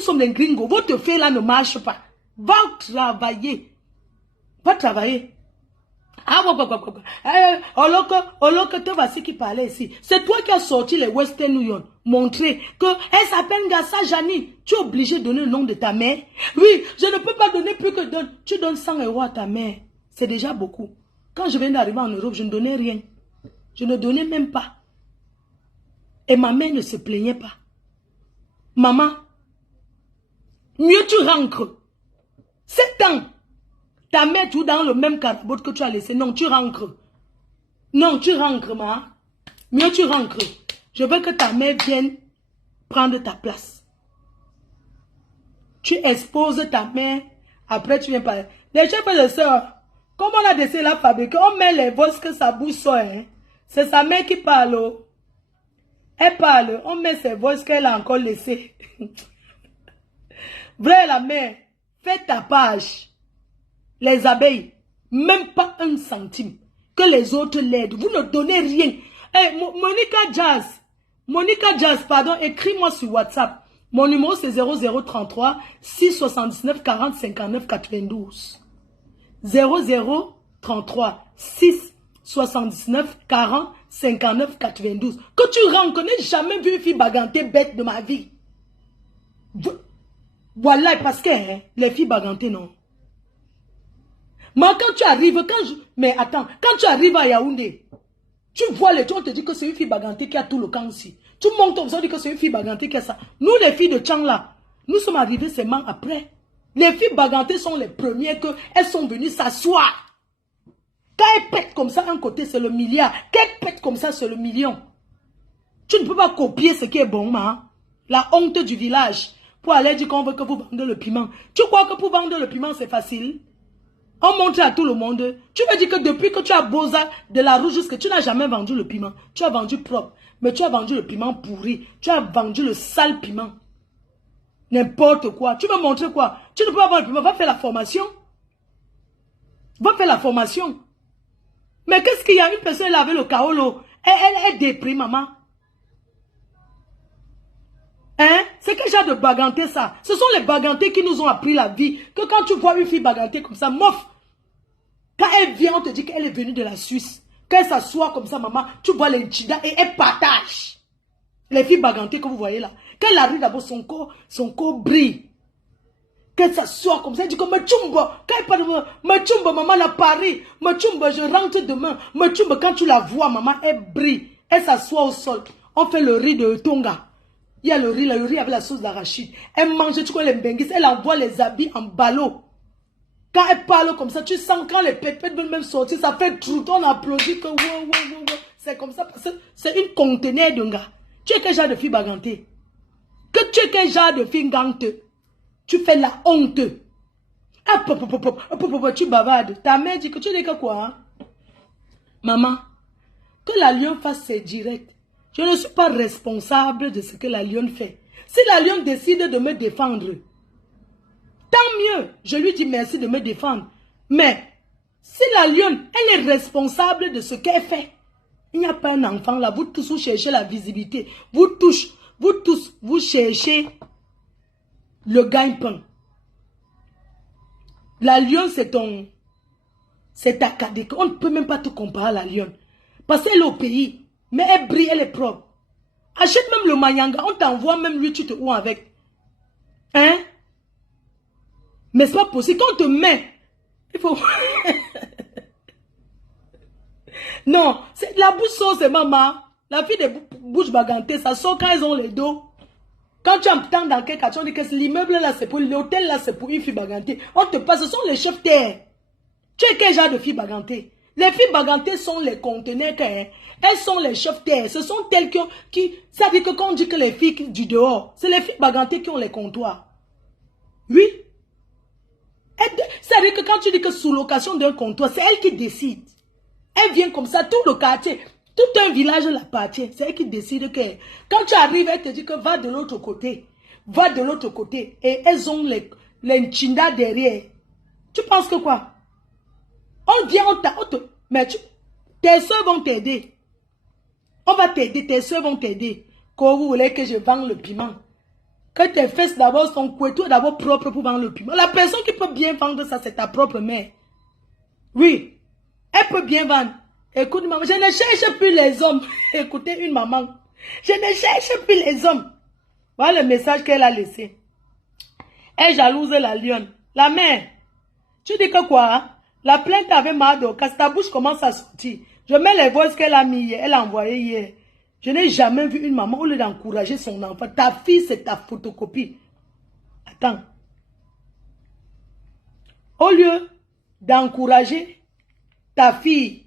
sommes des gringos. Votre fait là ne marche pas. Va travailler. Va travailler. Ah, tu vois ce qui parlait ici. C'est toi qui as sorti les Western Union. Montrer que elle s'appelle Gassa Jani. Tu es obligé de donner le nom de ta mère. Oui, je ne peux pas donner plus que donne. Tu donnes 100 € à ta mère. C'est déjà beaucoup. Quand je viens d'arriver en Europe, je ne donnais rien. Je ne donnais même pas. Et ma mère ne se plaignait pas. Maman, mieux tu rentres. 7 ans. Ta mère tout dans le même carabot que tu as laissé. Non, tu rentres. Non, tu rentres, ma. Mieux tu rentres. Je veux que ta mère vienne prendre ta place. Tu exposes ta mère. Après, tu viens parler. Les chefs et les sœurs, comme on a décidé la fabriquer, on met les voix que sa bouche sort. Hein? C'est sa mère qui parle. Elle parle. On met ses voix qu'elle a encore laissées. Vrai, la mère, fais ta page. Les abeilles, même pas 1 centime. Que les autres l'aident. Vous ne donnez rien. Hey, Monica Jazz, pardon, écris-moi sur WhatsApp. Mon numéro c'est 0033 679 40 59 92. 0033 679 40 59 92. Que tu rentres, je n'ai jamais vu une fille bagantée bête de ma vie. Voilà, parce que hein, les filles bagantées, non. Moi, quand tu arrives, mais attends, quand tu arrives à Yaoundé, tu vois les gens te disent que c'est une fille bagantée qui a tout le camp ici. Tu montes comme ça, on dit que c'est une fille bagantée qui a ça. Nous, les filles de Tchang là, nous sommes arrivés seulement après. Les filles bagantées sont les premières que elles sont venues s'asseoir. Quand elles pètent comme ça, un côté c'est le milliard. Quand elles pètent comme ça, c'est le million. Tu ne peux pas copier ce qui est bon, ma. La honte du village. Pour aller dire qu'on veut que vous vendez le piment. Tu crois que pour vendre le piment, c'est facile? On montre à tout le monde. Tu veux dire que depuis que tu as Boza de la rouge jusque tu n'as jamais vendu le piment. Tu as vendu propre. Mais tu as vendu le piment pourri. Tu as vendu le sale piment. N'importe quoi. Tu veux montrer quoi? Tu ne peux pas avoir le piment. Va faire la formation. Va faire la formation. Mais qu'est-ce qu'il y a? Une personne, elle avait le kaolo. Elle déprime, maman. Hein? C'est quel genre de baganté ça? Ce sont les bagantés qui nous ont appris la vie. Que quand tu vois une fille bagantée comme ça, mof. Quand elle vient, on te dit qu'elle est venue de la Suisse. Quand elle s'assoit comme ça, maman, tu vois l'inchida et elle partage. Les filles bagantées que vous voyez là. Quand elle arrive d'abord, son corps brille. Quand elle s'assoit comme ça, elle dit que Machumba, quand elle parle de Machumba, maman, la Paris. Machumba, je rentre demain. Machumba, quand tu la vois, maman, elle brille. Elle s'assoit au sol. On fait le riz de Tonga. Il y a le riz avec la sauce d'arachide. Elle mange, tu connais les benguis, elle envoie les habits en ballot. Quand elle parle comme ça, tu sens quand les pépettes veulent même sortir, ça fait tout, on applaudit que wow. C'est comme ça parce que c'est une conteneur de gars. Tu es quel genre de fille bagantée? Que tu es quel genre de fille gante? Tu fais la honte. Ah, tu bavardes. Ta mère dit que tu dis que quoi? Hein? Maman, que la lionne fasse ses directs. Je ne suis pas responsable de ce que la lionne fait. Si la lionne décide de me défendre, tant mieux, je lui dis merci de me défendre. Mais, si la lionne, elle est responsable de ce qu'elle fait, il n'y a pas un enfant là, vous tous, vous cherchez la visibilité. Vous tous, vous cherchez le gagne-pain. La lionne, c'est ta cadette. On ne peut même pas te comparer à la lionne. Parce qu'elle est au pays, mais elle brille, elle est propre. Achète même le manyanga, on t'envoie même lui, tu te oues avec. Hein? Mais c'est pas possible. Quand on te met, il faut... Non, la bouche sort, c'est maman. La fille des bouches bagantées, ça sort quand elles ont les dos. Quand tu entends dans quel quartier, on dit que l'immeuble là c'est pour l'hôtel là c'est pour une fille bagantée. On te passe, ce sont les chefs terre. Tu es quel genre de fille bagantée? Les filles bagantées sont les conteneurs, hein. Elles sont les chefs terre. Ce sont elles qui ça veut dire que quand on dit que les filles du dehors, c'est les filles bagantées qui ont les comptoirs. Oui. Ça veut dire que quand tu dis que sous location d'un comptoir, c'est elle qui décide. Elle vient comme ça, tout le quartier. Tout un village l'appartient. C'est elle qui décide que quand tu arrives, elle te dit que va de l'autre côté. Va de l'autre côté. Et elles ont les nchindas derrière. Tu penses que quoi? On vient, mais tes soeurs vont t'aider. On va t'aider, tes soeurs vont t'aider. Quand vous voulez que je vende le piment. Que tes fesses d'abord sont couettues d'abord propres pour vendre le piment. La personne qui peut bien vendre ça, c'est ta propre mère. Oui. Elle peut bien vendre. Écoute, maman, je ne cherche plus les hommes. Écoutez, une maman. Je ne cherche plus les hommes. Voilà le message qu'elle a laissé. Elle jalouse la lionne. La mère. Tu dis que quoi? Hein? La plainte avait marre de casse. Ta bouche commence à sortir. Je mets les voix qu'elle a mis hier. Elle a envoyé hier. Je n'ai jamais vu une maman au lieu d'encourager son enfant. Ta fille, c'est ta photocopie. Attends. Au lieu d'encourager ta fille,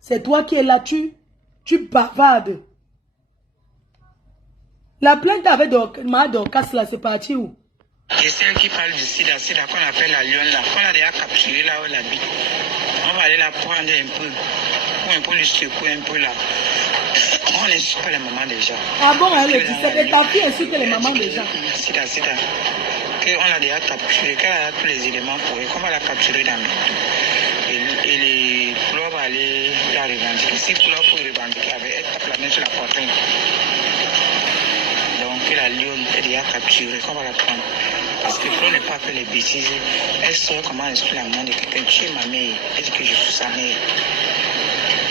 c'est toi qui es là, tu bavardes. La plainte avec Dorcas là, c'est parti où? Et celle qui parle du sida qu'on appelle la lionne là, qu'on a déjà capturée là où elle habite. On va aller la prendre un peu, pour un peu lui secouer un peu là. On n'insulte pas les mamans des gens. Ah bon, elle le dit, c'est ta fille insulte les mamans des gens. Sida. Qu'on l'a déjà capturée, qu'elle a tous les éléments pour elle, qu'on va la capturer dans le... Et les couleurs vont aller la revendiquer. Si couleurs pour revendiquer avec elle, tape la main sur la poitrine. Donc la lionne est déjà capturée, qu'on va la prendre. Parce que Flo n'est pas fait les bêtises. Elle sait comment insulter la maman de quelqu'un. Tu es ma mère. Elle dit que je suis sa mère.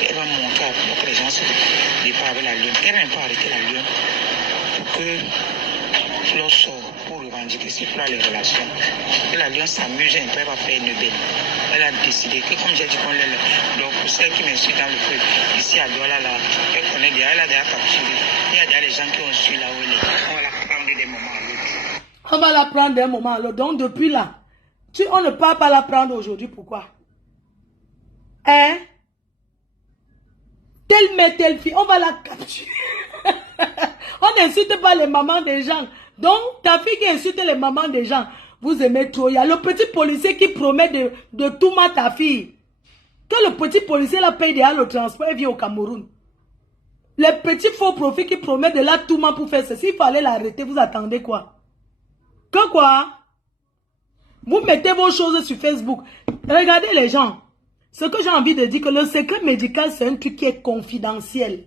Elle va montrer pour que les gens se départent avec la lionne. Elle va un peu arrêter la lionne pour que Flo sort pour revendiquer si Flo a les relations. Et la lionne s'amuse un peu, elle va faire une belle. Elle a décidé que, comme j'ai dit, qu'on l'est. Donc, pour celle qui m'insulte dans le feu, ici à Douala, là, elle connaît déjà, elle a déjà capturé. Il y a déjà les gens qui ont su là où elle est. On va la prendre des moments à l'autre. On va la prendre d'un moment à l'autre. Donc, depuis là, on ne peut pas la prendre aujourd'hui. Pourquoi? Hein? Telle mère, telle fille, on va la capturer. On n'insulte pas les mamans des gens. Donc, ta fille qui insulte les mamans des gens, vous aimez trop. Il y a le petit policier qui promet de tout mettre ta fille. Que le petit policier la paye déjà le transport et vient au Cameroun. Les petits faux profits qui promettent de la tout pour faire ceci, il fallait l'arrêter. Vous attendez quoi? Que quoi? Vous mettez vos choses sur Facebook. Regardez les gens. Ce que j'ai envie de dire, que le secret médical, c'est un truc qui est confidentiel.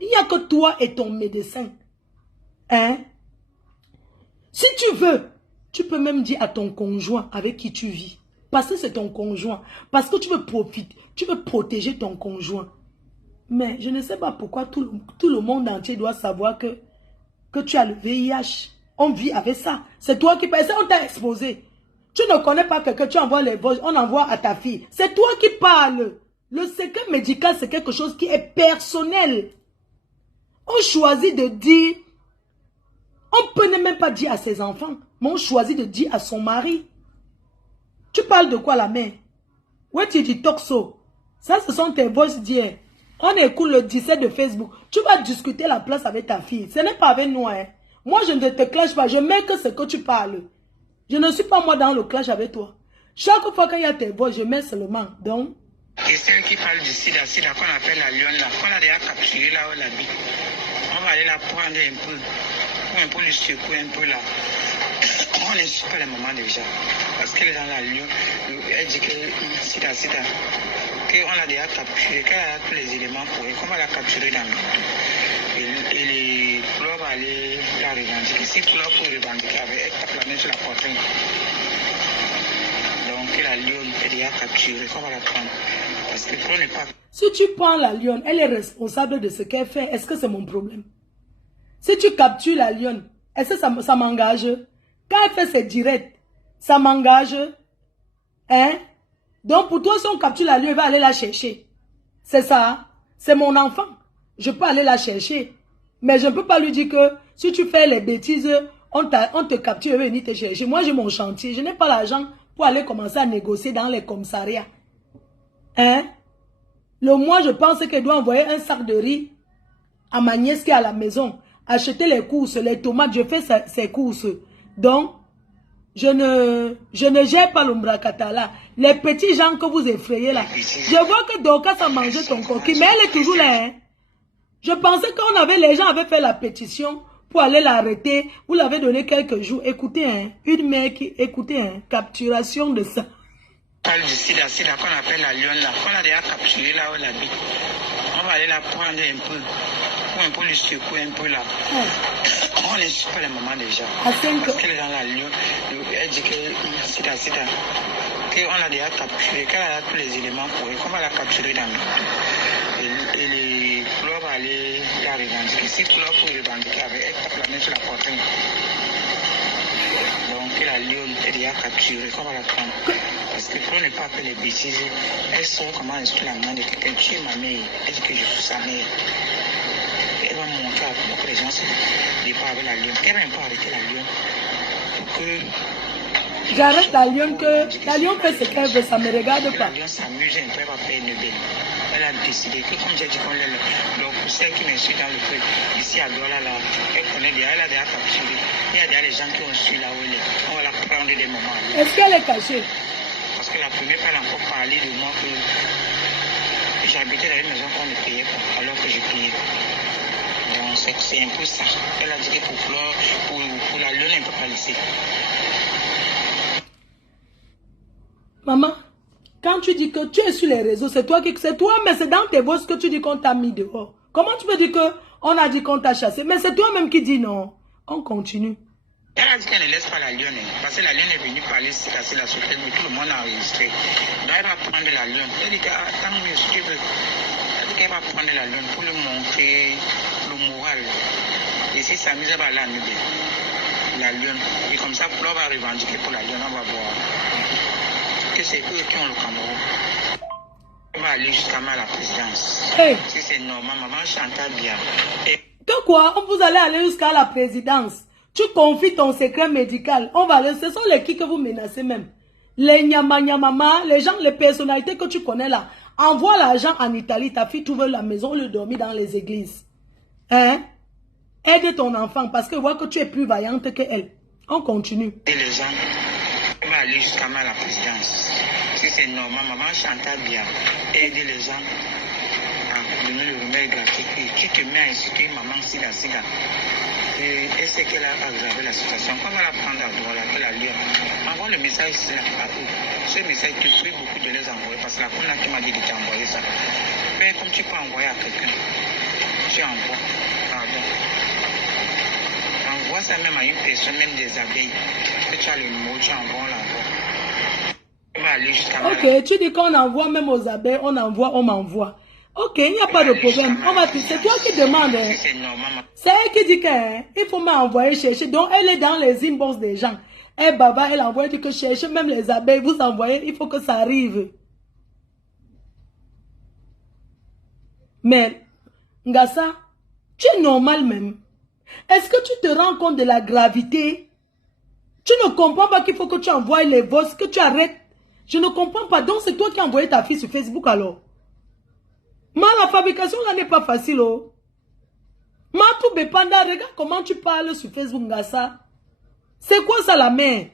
Il n'y a que toi et ton médecin. Hein? Si tu veux, tu peux même dire à ton conjoint avec qui tu vis. Parce que c'est ton conjoint. Parce que tu veux profiter. Tu veux protéger ton conjoint. Mais je ne sais pas pourquoi tout le monde entier doit savoir que tu as le VIH. On vit avec ça. C'est toi qui parles. On t'a exposé. Tu ne connais pas quelqu'un, tu envoies les voix, on envoie à ta fille. C'est toi qui parles. Le secret médical, c'est quelque chose qui est personnel. On choisit de dire, on peut même pas dire à ses enfants, mais on choisit de dire à son mari. Tu parles de quoi la mère? Ouais, tu dis toxo. Ça, ce sont tes voix d'hier. On écoute le 17 de Facebook. Tu vas discuter la place avec ta fille. Ce n'est pas avec nous, hein. Moi, je ne te clash pas. Je mets que ce que tu parles. Je ne suis pas moi dans le clash avec toi. Chaque fois qu'il y a tes voix, je mets seulement. Donc. Et celle qui parle du sida qu'on appelle la lionne là, qu'on a déjà capturée là où elle habite. On va aller la prendre un peu, pour un peu lui secouer un peu là. On n'insulte pas les mamans déjà. Parce qu'elle est dans la lionne. Elle dit que sida, qu'on a déjà capturé, qu'elle a tous les éléments pour elle, qu'on va la capturer dans le. Et les couleurs vont aller la revendiquer. Si couleurs pour revendiquer avec elle, tape la main sur la poitrine. Donc la lionne est déjà capturée, qu'on va la prendre. Parce que Flo n'est pas... Si tu prends la lionne, elle est responsable de ce qu'elle fait. Est-ce que c'est mon problème? Si tu captures la lionne, est-ce que ça m'engage? Quand elle fait ses directs, ça m'engage? Hein? Donc pour toi, si on capture la lionne, elle va aller la chercher. C'est ça. C'est mon enfant. je peux aller la chercher. Mais je ne peux pas lui dire que si tu fais les bêtises, on te capture et venir te chercher. Moi, j'ai mon chantier. Je n'ai pas l'argent pour aller commencer à négocier dans les commissariats. Hein? Le mois, je pense qu'elle doit envoyer un sac de riz à ma nièce qui est à la maison. Acheter les courses, les tomates, je fais ses courses. Donc, je ne gère pas l'ombracata là. Les petits gens que vous effrayez là. Je vois que Dorcas a mangé ton coquille, mais elle est toujours là. Hein? Je pensais les gens avaient fait la pétition pour aller l'arrêter. Vous l'avez donné quelques jours. Écoutez, hein, une mère qui, écoutez, hein, capturation de ça. Parle du sida qu'on appelle la lionne là. On a déjà capturé là où elle habite. On va aller la prendre un peu lui secouer un peu là. On ne suit pas les mamans déjà. Parce qu'elle est dans la lionne. Elle dit que sida. Qu'on l'a déjà capturé. Qu'elle a tous les éléments pour elle. Qu'on va la capturer dans le. Et les fleurs vont aller la revendiquer. Si fleurs pour revendiquer avec elle, tape la main sur la poitrine. Donc la lionne est déjà capturée. Qu'on va la prendre. Parce que pour ne pas faire les bêtises, elle sait comment instruire la main de quelqu'un. Tu es ma mère. Elle dit que je suis sa mère. Elle va montrer à beaucoup de gens se départent avec la lionne. Elle n'a pas arrêté la lionne. Pour que. J'arrête la lionne que. La lionne fait ce qu'elle veut, ça ne me regarde pas. La lionne s'amuse un peu, elle va faire une belle. Elle a décidé que, comme j'ai dit, qu'on est le pousseur qui me suit dans le feu, ici à Douala, là, elle connaît déjà, elle a déjà capturé. Il y a déjà les gens qui ont su là où elle est. On va la prendre des moments. Est-ce qu'elle est cachée? Parce que la première fois, elle a encore parlé de moi que j'habitais dans une maison qu'on ne payait pas, alors que je payais. Donc c'est un peu ça. Elle a dit que pour la lionne, elle ne peut pas laisser. Maman, quand tu dis que tu es sur les réseaux, c'est toi, mais c'est dans tes bosses que tu dis qu'on t'a mis dehors. Comment tu peux dire qu'on a dit qu'on t'a chassé? Mais c'est toi-même qui dis non. On continue. Elle a dit qu'elle ne laisse pas la lionne, parce que la lionne est venue parler, c'est cassé la souffrance, mais tout le monde a enregistré. Donc elle va prendre la lionne. Elle dit qu'attends mieux ce qu'elle veut. Elle dit qu'elle va prendre la lionne pour lui montrer le moral. Et si ça s'amuse, elle va l'annuler. La lionne. Et comme ça, Flore va revendiquer pour la lionne, on va voir. Que c'est eux qui ont le Cameroun. On va aller jusqu'à la présidence. Hey. Si c'est normal, maman Chantal bien. Et... De quoi? Vous allez aller jusqu'à la présidence. Tu confies ton secret médical. On va aller. Ce sont les qui que vous menacez même. Les nyama, les gens, les personnalités que tu connais là. Envoie l'argent en Italie. Ta fille trouve la maison, le dormir dans les églises. Hein? Aide ton enfant parce que voit que tu es plus vaillante qu'elle. On continue. Et les gens, on va aller jusqu'à la présidence. Si c'est normal, maman Chantal bien. Aider les gens à donner le remède gratuit. Qui te met à insulter maman sida. Et c'est qu'elle a aggravé la situation. Quand on va la prendre à droite, elle a lire. Envoie le message à eux. Ce message, tu prie beaucoup de les envoyer parce que la première qui m'a dit de t'envoyer ça. Mais comme tu peux envoyer à quelqu'un, tu envoies. Pardon. Envoie ça même à une personne, même des abeilles. Que tu as le numéro, tu envoies, on l'envoie. On va aller jusqu'à ok, tu dis qu'on envoie même aux abeilles, on envoie, on m'envoie. Ok, il n'y a pas de problème. On va c'est toi qui demande. C'est elle qui dit qu'il faut m'envoyer chercher. Donc, elle est dans les inbox des gens. Elle, Baba, elle envoie, dit que cherchez même les abeilles, vous envoyez, il faut que ça arrive. Mais, Ngassa, tu es normal même. Est-ce que tu te rends compte de la gravité? Tu ne comprends pas qu'il faut que tu envoies les voix, que tu arrêtes. Je ne comprends pas. Donc, c'est toi qui as envoyé ta fille sur Facebook alors. Mais la fabrication là n'est pas facile. Oh. Matou Bepanda, regarde comment tu parles sur Facebook, Ngassa. C'est quoi ça la mère?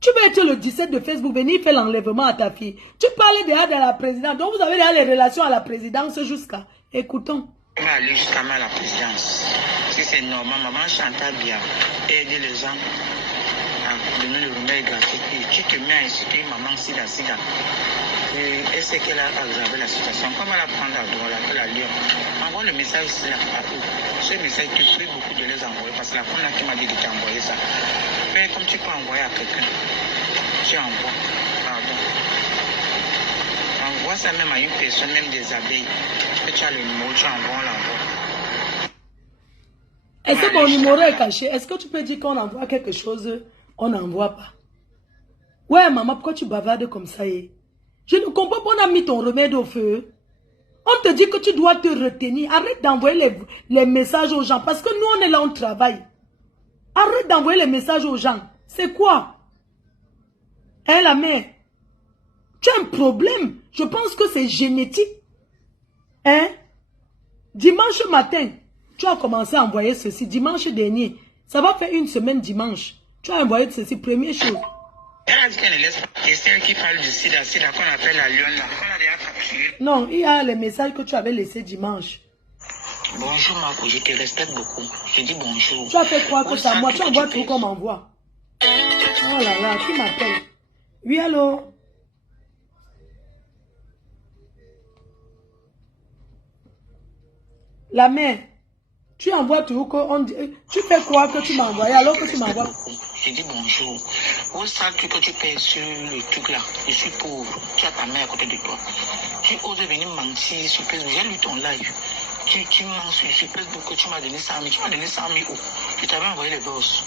Tu vas être le 17 de Facebook, venir faire l'enlèvement à ta fille. Tu parlais déjà de la présidence. Donc vous avez déjà les relations à la présidence jusqu'à. Écoutons. On va aller jusqu'à la présidence. Si c'est normal, maman Chantal bien. Aider les gens à donner le remède gratuit. Tu te mets à insulter maman sida. Et c'est qu'elle a aggravé la situation. Quand on va la prendre à droite, elle a lire. Envoie le message à eux. Ce message, tu prie beaucoup de les envoyer parce que la première qui m'a dit de t'envoyer ça. Mais comme tu peux envoyer à quelqu'un, tu envoies. Pardon. Envoie ça même à une personne, même des abeilles. Que tu as le numéro, tu envoies, on l'envoie. Est-ce que mon numéro est caché? Est-ce que tu peux dire qu'on envoie quelque chose? On n'envoie pas. Ouais, maman, pourquoi tu bavardes comme ça? Je ne comprends pas, on a mis ton remède au feu. On te dit que tu dois te retenir. Arrête d'envoyer les messages aux gens. Parce que nous, on est là, on travaille. Arrête d'envoyer les messages aux gens. C'est quoi? Hein, la mère? Tu as un problème. Je pense que c'est génétique. Hein? Dimanche matin, tu as commencé à envoyer ceci. Dimanche dernier, ça va faire une semaine dimanche. Tu as envoyé ceci, première chose. Elle a dit qu'elle ne laisse pas. Et celle qui parle du sida qu'on appelle la lionne là, qu'on a déjà capturé. Non, il y a les messages que tu avais laissés dimanche. Bonjour Marco, je te respecte beaucoup. Je dis bonjour. Tu as fait croire que c'est à moi. Tu envoies tout comme envoie. Oh là là, qui m'appelle? Oui, allô? La mère, tu envoies toujours tu fais croire que tu m'as envoyé alors que tu m'envoies. Je dis bonjour. Où ça que tu payes sur le truc là? Je suis pauvre. Tu as ta mère à côté de toi. Tu oses venir mentir sur Facebook. J'ai lu ton live. Tu mens sur Facebook que tu m'as donné 100 000. Tu m'as donné 100 000 où? Je t'avais envoyé les boss.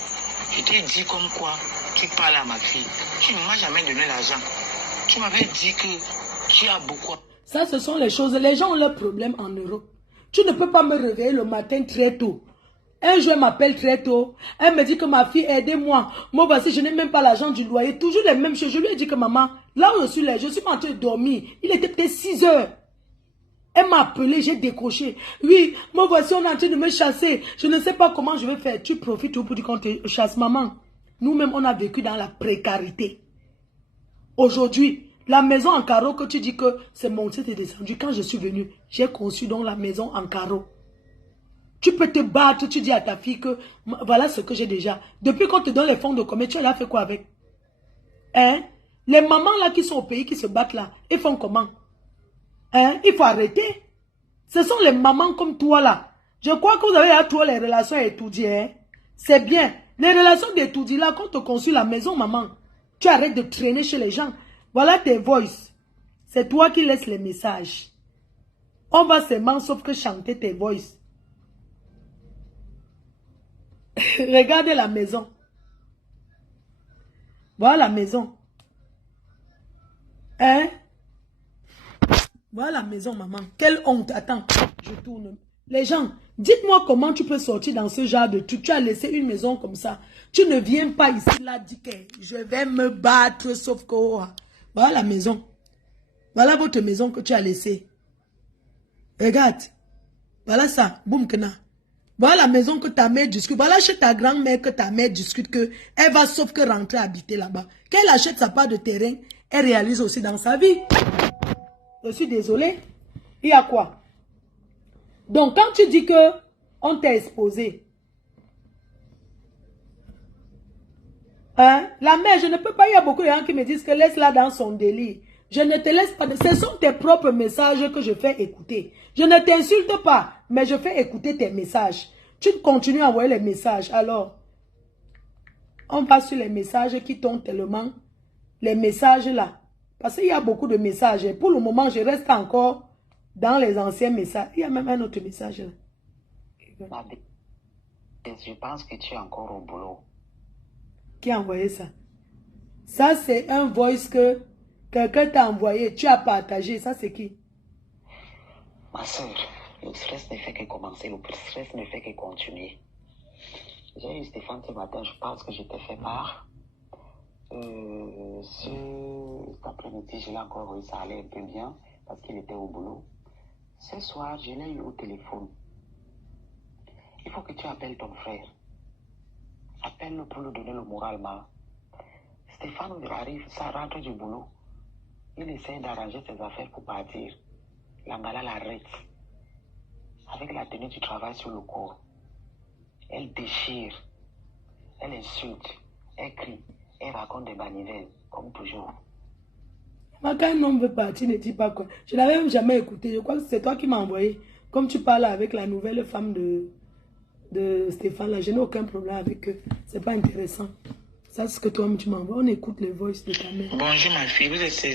Je t'ai dit comme quoi tu parles à ma fille. Tu ne m'as jamais donné l'argent. Tu m'avais dit que tu as beaucoup. Ça, ce sont les choses. Les gens ont leurs problèmes en Europe. Tu ne peux pas me réveiller le matin très tôt. Un jour, elle m'appelle très tôt. Elle me dit que ma fille, aidez-moi. Moi, voici, je n'ai même pas l'argent du loyer. Toujours les mêmes choses. Je lui ai dit que maman, là où je suis en train de dormir. Il était peut-être 6 heures. Elle m'a appelé, j'ai décroché. Oui, moi, voici, on est en train de me chasser. Je ne sais pas comment je vais faire. Tu profites pour dire qu'on te chasse, maman. Nous-mêmes, on a vécu dans la précarité. Aujourd'hui, la maison en carreau que tu dis que c'est monté et descendu. Quand je suis venu, j'ai conçu donc la maison en carreau. Tu peux te battre, tu dis à ta fille que voilà ce que j'ai déjà. Depuis qu'on te donne les fonds de commerce, tu as fait quoi avec? Hein? Les mamans là qui sont au pays, qui se battent là, ils font comment? Hein? Il faut arrêter. Ce sont les mamans comme toi là. Je crois que vous avez à toi les relations étudiées. Hein? C'est bien. Les relations d'étudier là, quand tu construis la maison, maman, tu arrêtes de traîner chez les gens. Voilà tes voices. C'est toi qui laisses les messages. On va seulement sauf que chanter tes voices. Regardez la maison. Voilà la maison. Hein? Voilà la maison, maman. Quelle honte. Attends, je tourne. Les gens, dites-moi comment tu peux sortir dans ce genre de truc. Tu as laissé une maison comme ça. Tu ne viens pas ici là, dis que je vais me battre sauf que... Oh, voilà la maison. Voilà votre maison que tu as laissée. Regarde. Voilà ça. Boum, kena. Voilà la maison que ta mère discute. Voilà chez ta grand-mère que ta mère discute que elle va sauf que rentrer habiter là-bas. Qu'elle achète sa part de terrain, elle réalise aussi dans sa vie. Je suis désolée. Il y a quoi? Donc, quand tu dis que on t'a exposé, hein, la mère, je ne peux pas, il y a beaucoup de gens qui me disent que laisse-la dans son délire. Je ne te laisse pas, ce sont tes propres messages que je fais écouter. Je ne t'insulte pas, mais je fais écouter tes messages. Tu continues à envoyer les messages. Alors, on va sur les messages qui tombent tellement, les messages là. Parce qu'il y a beaucoup de messages. Pour le moment, je reste encore dans les anciens messages. Il y a même un autre message là. Je pense que tu es encore au boulot. Qui a envoyé ça? Ça, c'est un voice que quelqu'un t'a envoyé. Tu as partagé. Ça, c'est qui? Ma soeur, le stress ne fait que commencer. Le stress ne fait que continuer. J'ai eu Stéphane ce matin. Je pense que je t'ai fait part. Cet après-midi, je l'ai encore envoyé. Ça allait un peu bien parce qu'il était au boulot. Ce soir, je l'ai eu au téléphone. Il faut que tu appelles ton frère. Appelle-le pour lui donner le moralement. Stéphane arrive, ça rentre du boulot. Il essaie d'arranger ses affaires pour partir. L'Angala l'arrête. Avec la tenue du travail sur le corps. Elle déchire. Elle insulte. Elle crie. Elle raconte des manivelles, comme toujours. Quand un homme veut partir, ne dis pas quoi. Je n'avais même jamais écouté. Je crois que c'est toi qui m'as envoyé. Comme tu parles avec la nouvelle femme de Stéphane, là, je n'ai aucun problème avec eux. C'est pas intéressant. Ça, c'est ce que toi, tu m'envoies. On écoute les voices de ta mère. Bonjour ma fille, vous êtes vous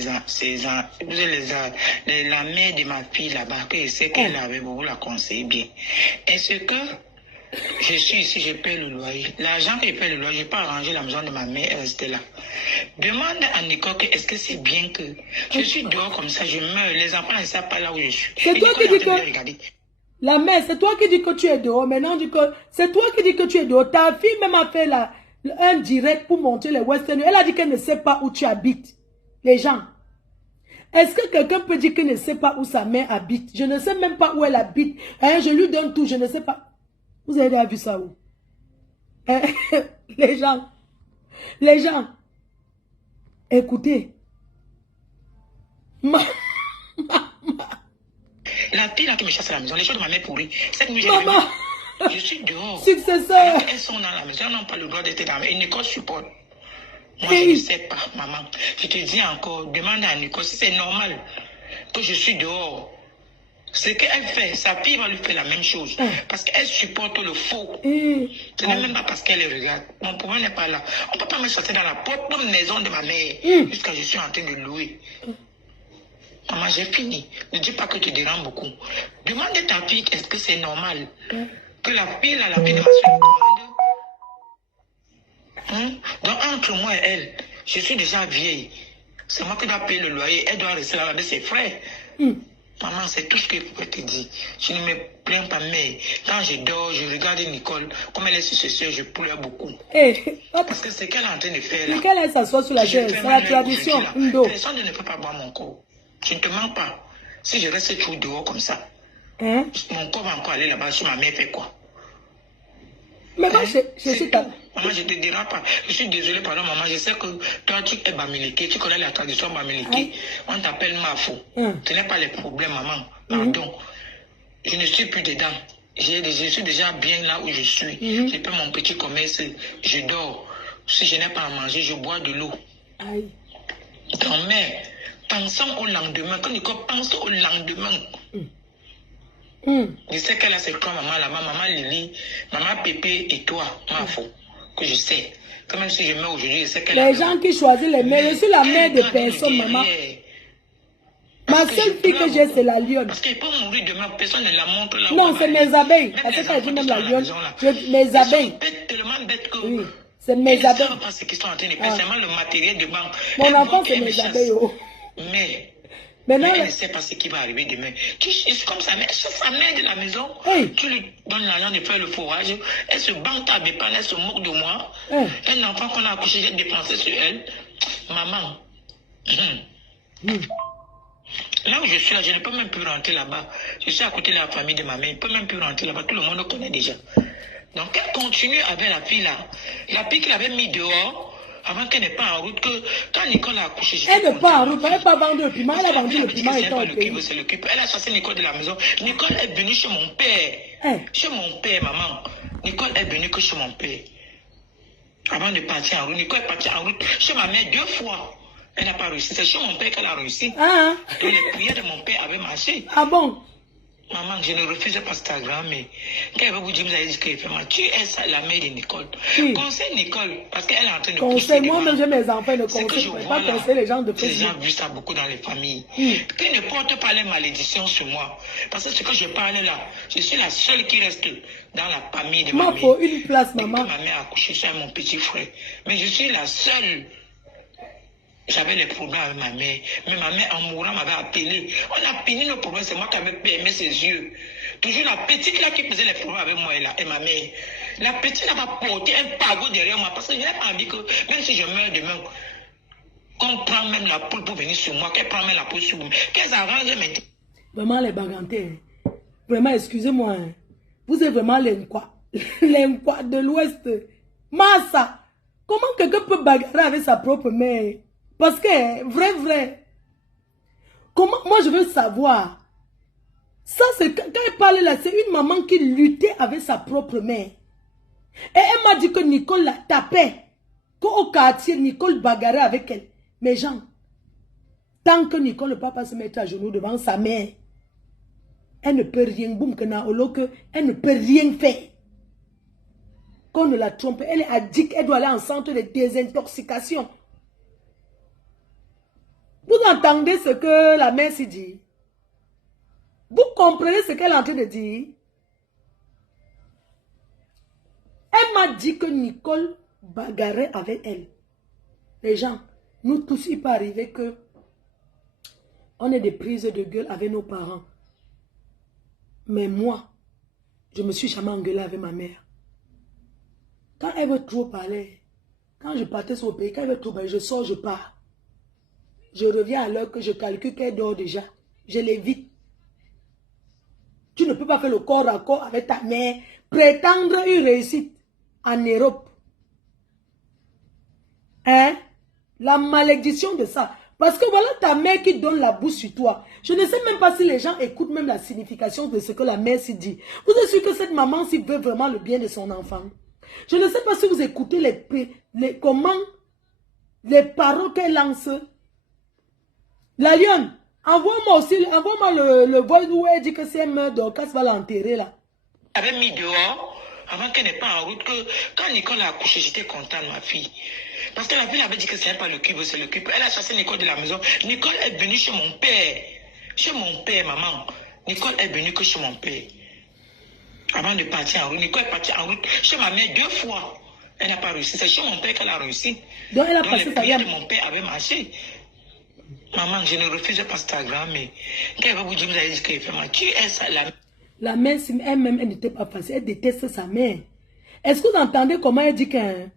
êtes la mère de ma fille là-bas, que je sais qu'elle avait beaucoup la conseillé bien. Est-ce que Je suis ici, je paie le loyer. L'argent que je paie le loyer, je peux arranger la maison de ma mère et rester là. Demande à Nicole que est-ce que c'est bien que je suis dehors comme ça, je meurs, les enfants ne savent pas là où je suis. C'est toi qui dis que... La mère, c'est toi qui dis que tu es dehors. Maintenant, c'est toi qui dis que tu es dehors. Ta fille même a fait un direct pour montrer les Western. Elle a dit qu'elle ne sait pas où tu habites. Les gens. Est-ce que quelqu'un peut dire qu'elle ne sait pas où sa mère habite? Je ne sais même pas où elle habite. Hein, je lui donne tout, je ne sais pas. Vous avez déjà vu ça où? Hein? Les gens, écoutez. La fille là qui me chasse à la maison, les choses de ma mère pourrie. Cette nuit, je suis dehors. Successeur. Elles sont dans la maison, elles n'ont pas le droit d'être dans la maison. Et Nicole supporte. Moi, je ne sais pas, maman. Je te dis encore, demande à Nicole si c'est normal que je suis dehors. Ce qu'elle fait, sa fille va lui faire la même chose. Parce qu'elle supporte le faux. Ce n'est même pas parce qu'elle le regarde. Mon problème n'est pas là. On ne peut pas me sortir dans la propre maison de ma mère jusqu'à ce que je suis en train de louer. Maman, j'ai fini. Ne dis pas que tu déranges beaucoup. Demande à ta fille est-ce que c'est normal que la fille de ma soeur commande. Donc, entre moi et elle, je suis déjà vieille. C'est moi qui dois payer le loyer. Elle doit rester là avec ses frères. Maman, c'est tout ce que je peux te dire. Je ne me plains pas, mais quand je dors, je regarde Nicole. Comme elle est sur ce soeur, je pleure beaucoup. Parce que c'est qu'elle est en train de faire là. Nicole, elle s'assoit sur la chaise. C'est la tradition. Personne ne peut pas boire mon corps. Je ne te mens pas. Si je reste toujours dehors comme ça, mon corps va encore aller là-bas. Si ma mère fait quoi? Mais moi, je suis ta... Maman, je ne te dirai pas. Je suis désolée, pardon, maman. Je sais que toi, tu es Bamileke. Tu connais la tradition Bamileke. On t'appelle Mafo. Ce n'est pas les problèmes, maman. Pardon. Je ne suis plus dedans. Je suis déjà bien là où je suis. J'ai fait mon petit commerce. Je dors. Si je n'ai pas à manger, je bois de l'eau. Donc, mère, pensons au lendemain. Quand Nicole pense au lendemain, je sais qu'elle a ses trois mamans là-bas, maman Lily, maman Pépé et toi, Mafo, que je sais. Quand même si je mets aujourd'hui, je sais qu'elle les gens qui choisissent les mères, je suis la mère de personne, maman. Ma seule fille que j'ai, c'est la lionne. Parce qu'elle peut mourir demain, personne ne la montre là. Non, c'est mes abeilles. Parce qu'elle dit même la lionne. Mes abeilles. C'est tellement bête que. Oui, c'est mes abeilles. Ils ne savent pas ce qu'ils sont en train de faire, c'est seulement le matériel de banque. Mon enfant, c'est mes abeilles. Mais. Maintenant, elle ne sait pas ce qui va arriver demain. Tu es comme sa mère, c'est sa mère de la maison. Tu lui donnes l'argent de faire le fourrage. Elle se bande à Bépan, elle se moque de moi. Un enfant qu'on a accouché, j'ai dépensé sur elle. Maman. Là où je suis là, je ne peux même plus rentrer là-bas. Je suis à côté de la famille de ma mère. Je ne peux même plus rentrer là-bas. Tout le monde le connaît déjà. Donc elle continue avec la fille là. La fille qu'il avait mis dehors. Avant qu'elle n'est pas en route, que quand Nicole a accouché, elle n'est pas en route, elle n'a pas vendu le piment, elle a vendu le piment étant au pays. Elle a chassé Nicole de la maison. Nicole est venue chez mon père. Chez mon père, maman. Nicole est venue que chez mon père. Avant de partir en route, Nicole est partie en route chez ma mère 2 fois. Elle n'a pas réussi. C'est chez mon père qu'elle a réussi. Donc les prières de mon père avaient marché. Ah bon? Maman, je ne refuse pas Instagram, mais quand elle va vous dire, vous allez dire que tu es la mère de Nicole. Conseille Nicole, parce qu'elle est en train de conseille, moi-même, j'ai mes enfants, ne conseille pas conseiller les gens de Facebook. Les gens ont vu ça beaucoup dans les familles. Qu'ils ne portent pas les malédictions sur moi. Parce que ce que je parle là, je suis la seule qui reste dans la famille de ma mère. Il faut une place, maman. Ma mère a accouché sur mon petit frère. Mais je suis la seule. J'avais les problèmes avec ma mère. Mais ma mère, en mourant, m'avait appelé. On a fini nos problèmes. C'est moi qui avais permis ses yeux. Toujours la petite là qui faisait les problèmes avec moi et ma mère. La petite là va porter un pavot derrière moi. Parce que je n'ai pas envie que, même si je meurs demain, qu'on prend même la poule pour venir sur moi, qu'elle prend même la poule sur moi, qu'elle s'arrange maintenant. Vraiment les bagantés. Vraiment, excusez-moi. Vous êtes vraiment les quoi de l'Ouest. Massa. Comment quelqu'un peut bagarrer avec sa propre mère? Parce que, vrai. Comment, moi je veux savoir. Ça, c'est quand elle parle là, c'est une maman qui luttait avec sa propre mère. Et elle m'a dit que Nicole la tapait. Qu'au quartier, Nicole bagarrait avec elle. Mais Jean, tant que Nicole ne peut pas se mettre à genoux devant sa mère, elle ne peut rien, elle ne peut rien faire. Qu'on ne la trompe, elle est addict, elle doit aller en centre de désintoxication. Vous entendez ce que la mère s'y dit? Vous comprenez ce qu'elle est en train de dire? Elle m'a dit que Nicole bagarrait avec elle. Les gens, nous tous, il peut arriver que on ait des prises de gueule avec nos parents. Mais moi, je me suis jamais engueulée avec ma mère. Quand elle veut trop parler, quand je partais sur le pays, quand elle veut trop parler, je sors, je pars. Je reviens à l'heure que je calcule qu'elle dort déjà. Je l'évite. Tu ne peux pas faire le corps à corps avec ta mère, prétendre une réussite en Europe. Hein? La malédiction de ça. Parce que voilà ta mère qui donne la bouche sur toi. Je ne sais même pas si les gens écoutent même la signification de ce que la mère s'y dit. Vous êtes sûr que cette maman s'y veut vraiment le bien de son enfant? Je ne sais pas si vous écoutez les paroles qu'elle lance. La lionne, envoie-moi aussi, envoie-moi le voice où elle dit que si elle meurt, Dorcas va l'enterrer là. Avait mis dehors avant qu'elle n'ait pas en route. Que quand Nicole a accouché, j'étais contente, ma fille. Parce que la fille avait dit que c'est pas le cube, c'est le cube. Elle a chassé Nicole de la maison. Nicole est venue chez mon père. Chez mon père, maman. Nicole est venue que chez mon père. Avant de partir en route, Nicole est partie en route chez ma mère 2 fois. Elle n'a pas réussi. C'est chez mon père qu'elle a réussi. Donc elle a Donc passé les sa vie. prières de mon père avaient marché. Maman, je ne refuse pas cet agrément, mais quand elle va vous dire, vous allez dire qu'elle fait mal. Qui est ça, la mère, elle-même, elle n'était pas facile. Elle déteste sa mère. Est-ce que vous entendez comment elle dit que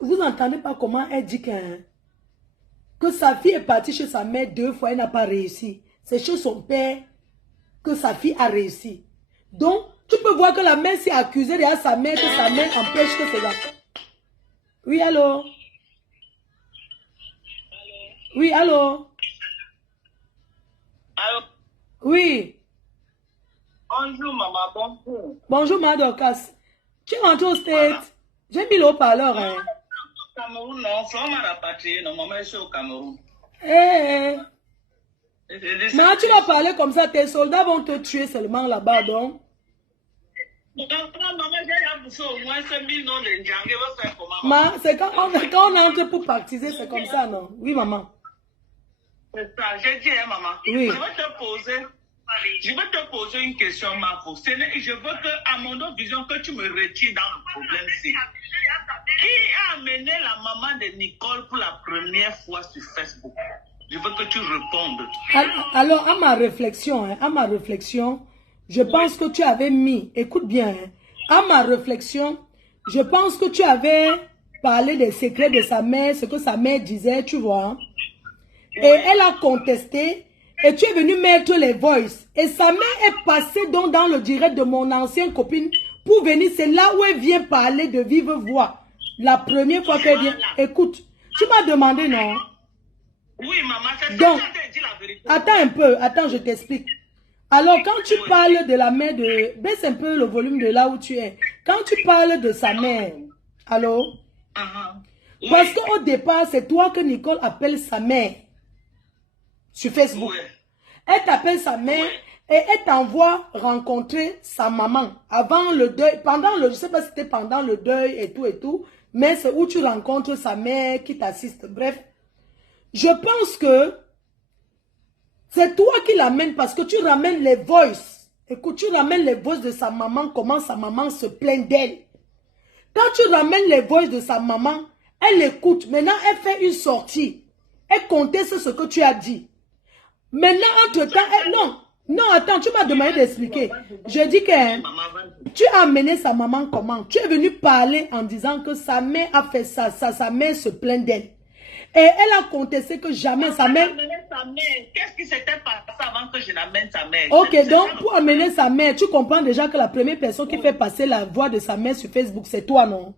vous n'entendez pas comment elle dit que sa fille est partie chez sa mère 2 fois, elle n'a pas réussi. C'est chez son père que sa fille a réussi. Donc, tu peux voir que la mère s'est accusée derrière sa mère, que sa mère empêche que ses enfants. Oui, allô? Oui, allô? Allô? Oui. Bonjour, maman, bonjour. Bonjour, Madame Dorcas. Tu es rentrée au States? J'ai mis le haut-parleur. Hein. Au Cameroun, non, Florent m'a rapatrié, non, maman, je suis au Cameroun. Mais tu vas parler comme ça, tes soldats vont te tuer seulement là-bas, donc. Non, maman, j'ai bouffé au moins 5000 noms de Ndjangue, va faire comment? C'est quand on entre pour partiser, c'est comme ça, non? Oui, maman. C'est ça, j'ai dit, hein, maman. Oui. Je vais te poser une question, Marco. Je veux que, à mon autre vision, que tu me retires dans le problème-ci. Qui a amené la maman de Nicole pour la première fois sur Facebook? Je veux que tu répondes. Alors, à ma réflexion, je pense que tu avais mis, écoute bien, hein, à ma réflexion, je pense que tu avais parlé des secrets de sa mère, ce que sa mère disait, tu vois. Hein? Et elle a contesté. Et tu es venu mettre les voices. Et sa mère est passée donc dans le direct de mon ancienne copine pour venir. C'est là où elle vient parler de vive voix. La première fois qu'elle vient. Écoute, tu m'as demandé, non? Oui, maman, c'est donc, ça que dit la vérité. Attends un peu, attends, je t'explique. Alors, quand tu parles de la mère de... Baisse un peu le volume de là où tu es. Quand tu parles de sa mère, allô? Parce qu'au départ, c'est toi que Nicole appelle sa mère. Sur Facebook. Elle t'appelle sa mère et elle t'envoie rencontrer sa maman. Avant le deuil, je ne sais pas si c'était pendant le deuil et tout, mais c'est où tu rencontres sa mère qui t'assiste. Bref, je pense que c'est toi qui l'amènes parce que tu ramènes les voices. Écoute, tu ramènes les voices de sa maman, comment sa maman se plaint d'elle. Quand tu ramènes les voices de sa maman, elle écoute. Maintenant, elle fait une sortie. Elle conteste ce que tu as dit. Maintenant, entre-temps, non, attends, tu m'as demandé d'expliquer. Je dis que tu as amené sa maman comment? Tu es venu parler en disant que sa mère a fait ça, sa mère se plaint d'elle. Et elle a contesté que jamais sa mère... Qu'est-ce qui s'était passé avant que je l'amène sa mère? Ok, donc pour amener sa mère, tu comprends déjà que la première personne qui fait passer la voix de sa mère sur Facebook, c'est toi, non?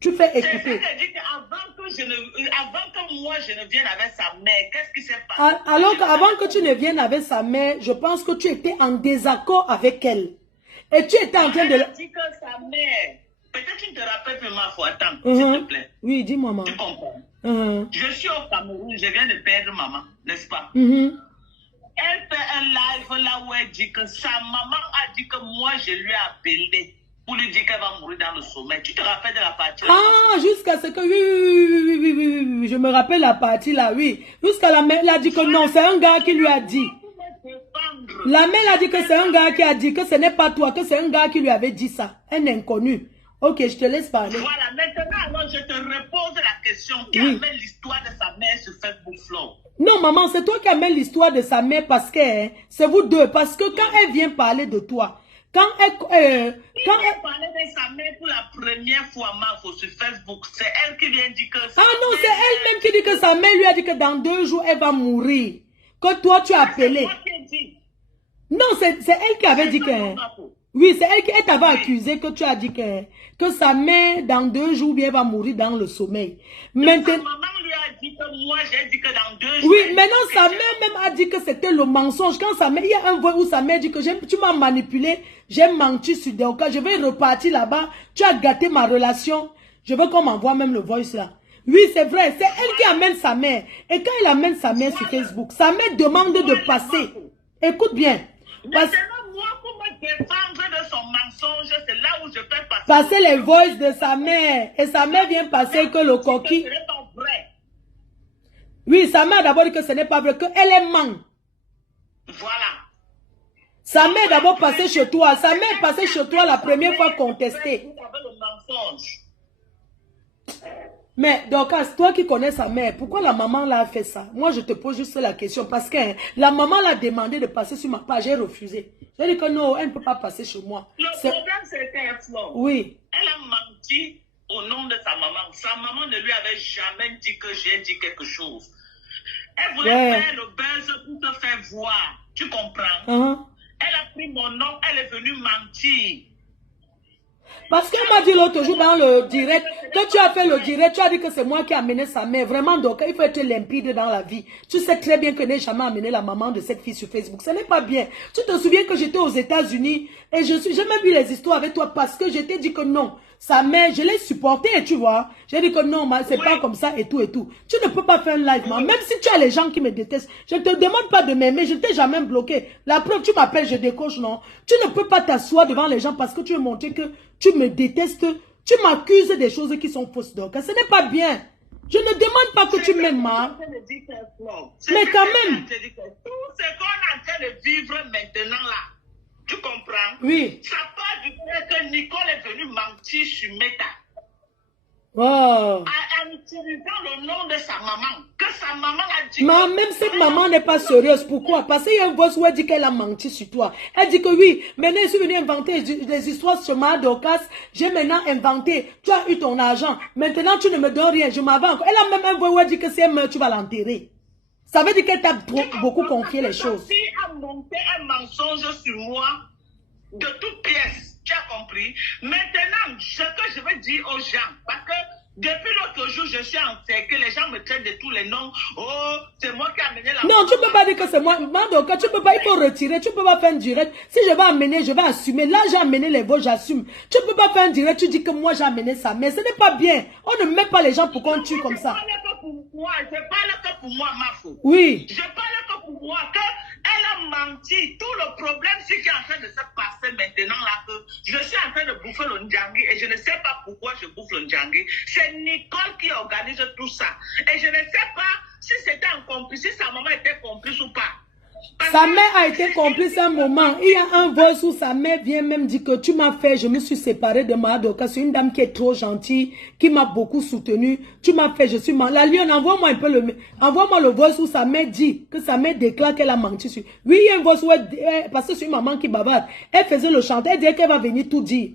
Tu fais écouter. Avant que moi je ne vienne avec sa mère, qu'est-ce qui s'est passé? Alors qu'avant que tu ne viennes avec sa mère, je pense que tu étais en désaccord avec elle. Et tu étais en train de... Elle a dit que sa mère... Peut-être tu ne te rappelles plus ma foi, attends, s'il te plaît. Oui, dis-moi, maman. Tu comprends? Je suis au Cameroun, je viens de perdre maman, n'est-ce pas? Elle fait un live là où elle dit que sa maman a dit que moi je lui ai appelé pour lui dire qu'elle va mourir dans le sommeil. Tu te rappelles de la partie là? Ah, jusqu'à ce que... Oui, je me rappelle la partie là, oui. Jusqu'à la mère, elle a dit que non, c'est un gars qui lui a dit. La mère a dit que c'est un gars qui a dit que ce n'est pas toi, que c'est un gars qui lui avait dit ça. Un inconnu. Ok, je te laisse parler. Voilà, maintenant, alors, je te repose la question. Qui amène l'histoire de sa mère sur Facebook Flow? Non, maman, c'est toi qui amène l'histoire de sa mère parce que c'est vous deux. Parce que quand elle vient parler de toi, quand elle parlait de sa mère pour la première fois, Marco, sur Facebook, c'est elle qui vient dire que... Ah non, c'est elle-même qui dit que sa mère lui a dit que dans 2 jours, elle va mourir. Que toi, tu as appelé. Non, c'est elle qui avait dit que... Oui, c'est elle qui t'avait accusé que tu as dit que sa mère, dans 2 jours, bien, va mourir dans le sommeil. Maintenant... Sa maman lui a dit que moi, j'ai dit que dans 2 jours... Oui, maintenant, sa mère même a dit que c'était le mensonge. Quand sa mère... Il y a un voix où sa mère dit que tu m'as manipulé, j'ai menti sur des cas, je vais repartir là-bas, tu as gâté ma relation. Je veux qu'on m'envoie même le voice là. Oui, c'est vrai, c'est elle qui amène sa mère. Et quand elle amène sa mère sur Facebook, sa mère demande de passer. Écoute bien. Maintenant, moi, pour me défendre de son mensonge, c'est là où je peux passer les voices de sa mère. Et sa mère vient passer que le coquille. Ce n'est pas vrai. Oui, sa mère d'abord dit que ce n'est pas vrai, qu'elle est ment. Voilà. Sa mère d'abord passée chez toi. Sa mère passée chez toi la première fois contestée. Mais donc, toi qui connais sa mère, pourquoi la maman l'a fait ça? Moi, je te pose juste la question. Parce que la maman l'a demandé de passer sur ma page. J'ai refusé. J'ai dit que non, elle ne peut pas passer chez moi. Le problème, c'était Flo. Oui. Elle a menti au nom de sa maman. Sa maman ne lui avait jamais dit que j'ai dit quelque chose. Elle voulait faire le buzz pour te faire voir. Tu comprends? Elle a pris mon nom, elle est venue mentir. Parce qu'elle m'a dit l'autre jour dans le direct, que tu as fait le direct, tu as dit que c'est moi qui ai amené sa mère. Vraiment, donc, il faut être limpide dans la vie. Tu sais très bien que je n'ai jamais amené la maman de cette fille sur Facebook. Ce n'est pas bien. Tu te souviens que j'étais aux États-Unis et j'ai même vu les histoires avec toi parce que je t'ai dit que non. Sa mère, je l'ai supportée, tu vois. J'ai dit que non, c'est pas comme ça et tout et tout. Tu ne peux pas faire un live, même si tu as les gens qui me détestent. Je ne te demande pas de m'aimer, je ne t'ai jamais bloqué. La preuve, tu m'appelles, je décoche, non. Tu ne peux pas t'asseoir devant les gens parce que tu veux montrer que tu me détestes. Tu m'accuses des choses qui sont fausses. Donc, ce n'est pas bien. Je ne demande pas que tu m'aimes, hein. Mais quand même. Tout ce qu'on est en train de vivre maintenant là. Tu comprends? Oui. Ça part du fait que Nicole est venue mentir sur Meta. Wow. En utilisant le nom de sa maman. Que sa maman a dit. Mais même cette maman n'est pas sérieuse. Pourquoi? Parce qu'il y a un boss où elle dit qu'elle a menti sur toi. Elle dit que oui, maintenant je suis venue inventer des histoires sur ma Dorcas. J'ai maintenant inventé. Tu as eu ton argent. Maintenant tu ne me donnes rien. Je m'avance. Elle a même un voix où elle dit que si elle meurt, tu vas l'enterrer. Ça veut dire qu'elle t'a beaucoup confié les choses. Si elle a monté un mensonge sur moi, de toutes pièces, tu as compris. Maintenant, ce que je veux dire aux gens, parce que depuis l'autre jour, je suis encerclée, les gens me traitent de tous les noms. Oh, c'est moi qui ai amené la... Non, tu ne peux pas dire que c'est moi. Mandoka, tu peux pas, il faut retirer. Tu ne peux pas faire un direct. Si je vais amener, je vais assumer. Là, j'ai amené les veaux, j'assume. Tu ne peux pas faire un direct, tu dis que moi, j'ai amené ça. Mais ce n'est pas bien. On ne met pas les gens pour qu'on tue comme ça. Je parle que pour moi, Mafo. Oui. Je parle que pour moi, qu'elle a menti. Tout le problème, c'est qui est en train de se passer maintenant là, que je suis en train de bouffer le Ndjangi et je ne sais pas pourquoi je bouffe le Ndjangi. C'est Nicole qui organise tout ça. Et je ne sais pas si c'était un complice, si sa maman était complice ou pas. Sa mère a été complice un moment. Il y a un voice où sa mère vient même dire que tu m'as fait, je me suis séparée de ma Doka. C'est une dame qui est trop gentille, qui m'a beaucoup soutenue. Tu m'as fait, je suis mal. La lionne, envoie-moi un peu envoie-moi le voice où sa mère dit, que sa mère déclare qu'elle a menti sur. Oui, il y a un voice où parce que c'est une maman qui bavarde. Elle faisait le chanteur, elle disait qu'elle va venir tout dire.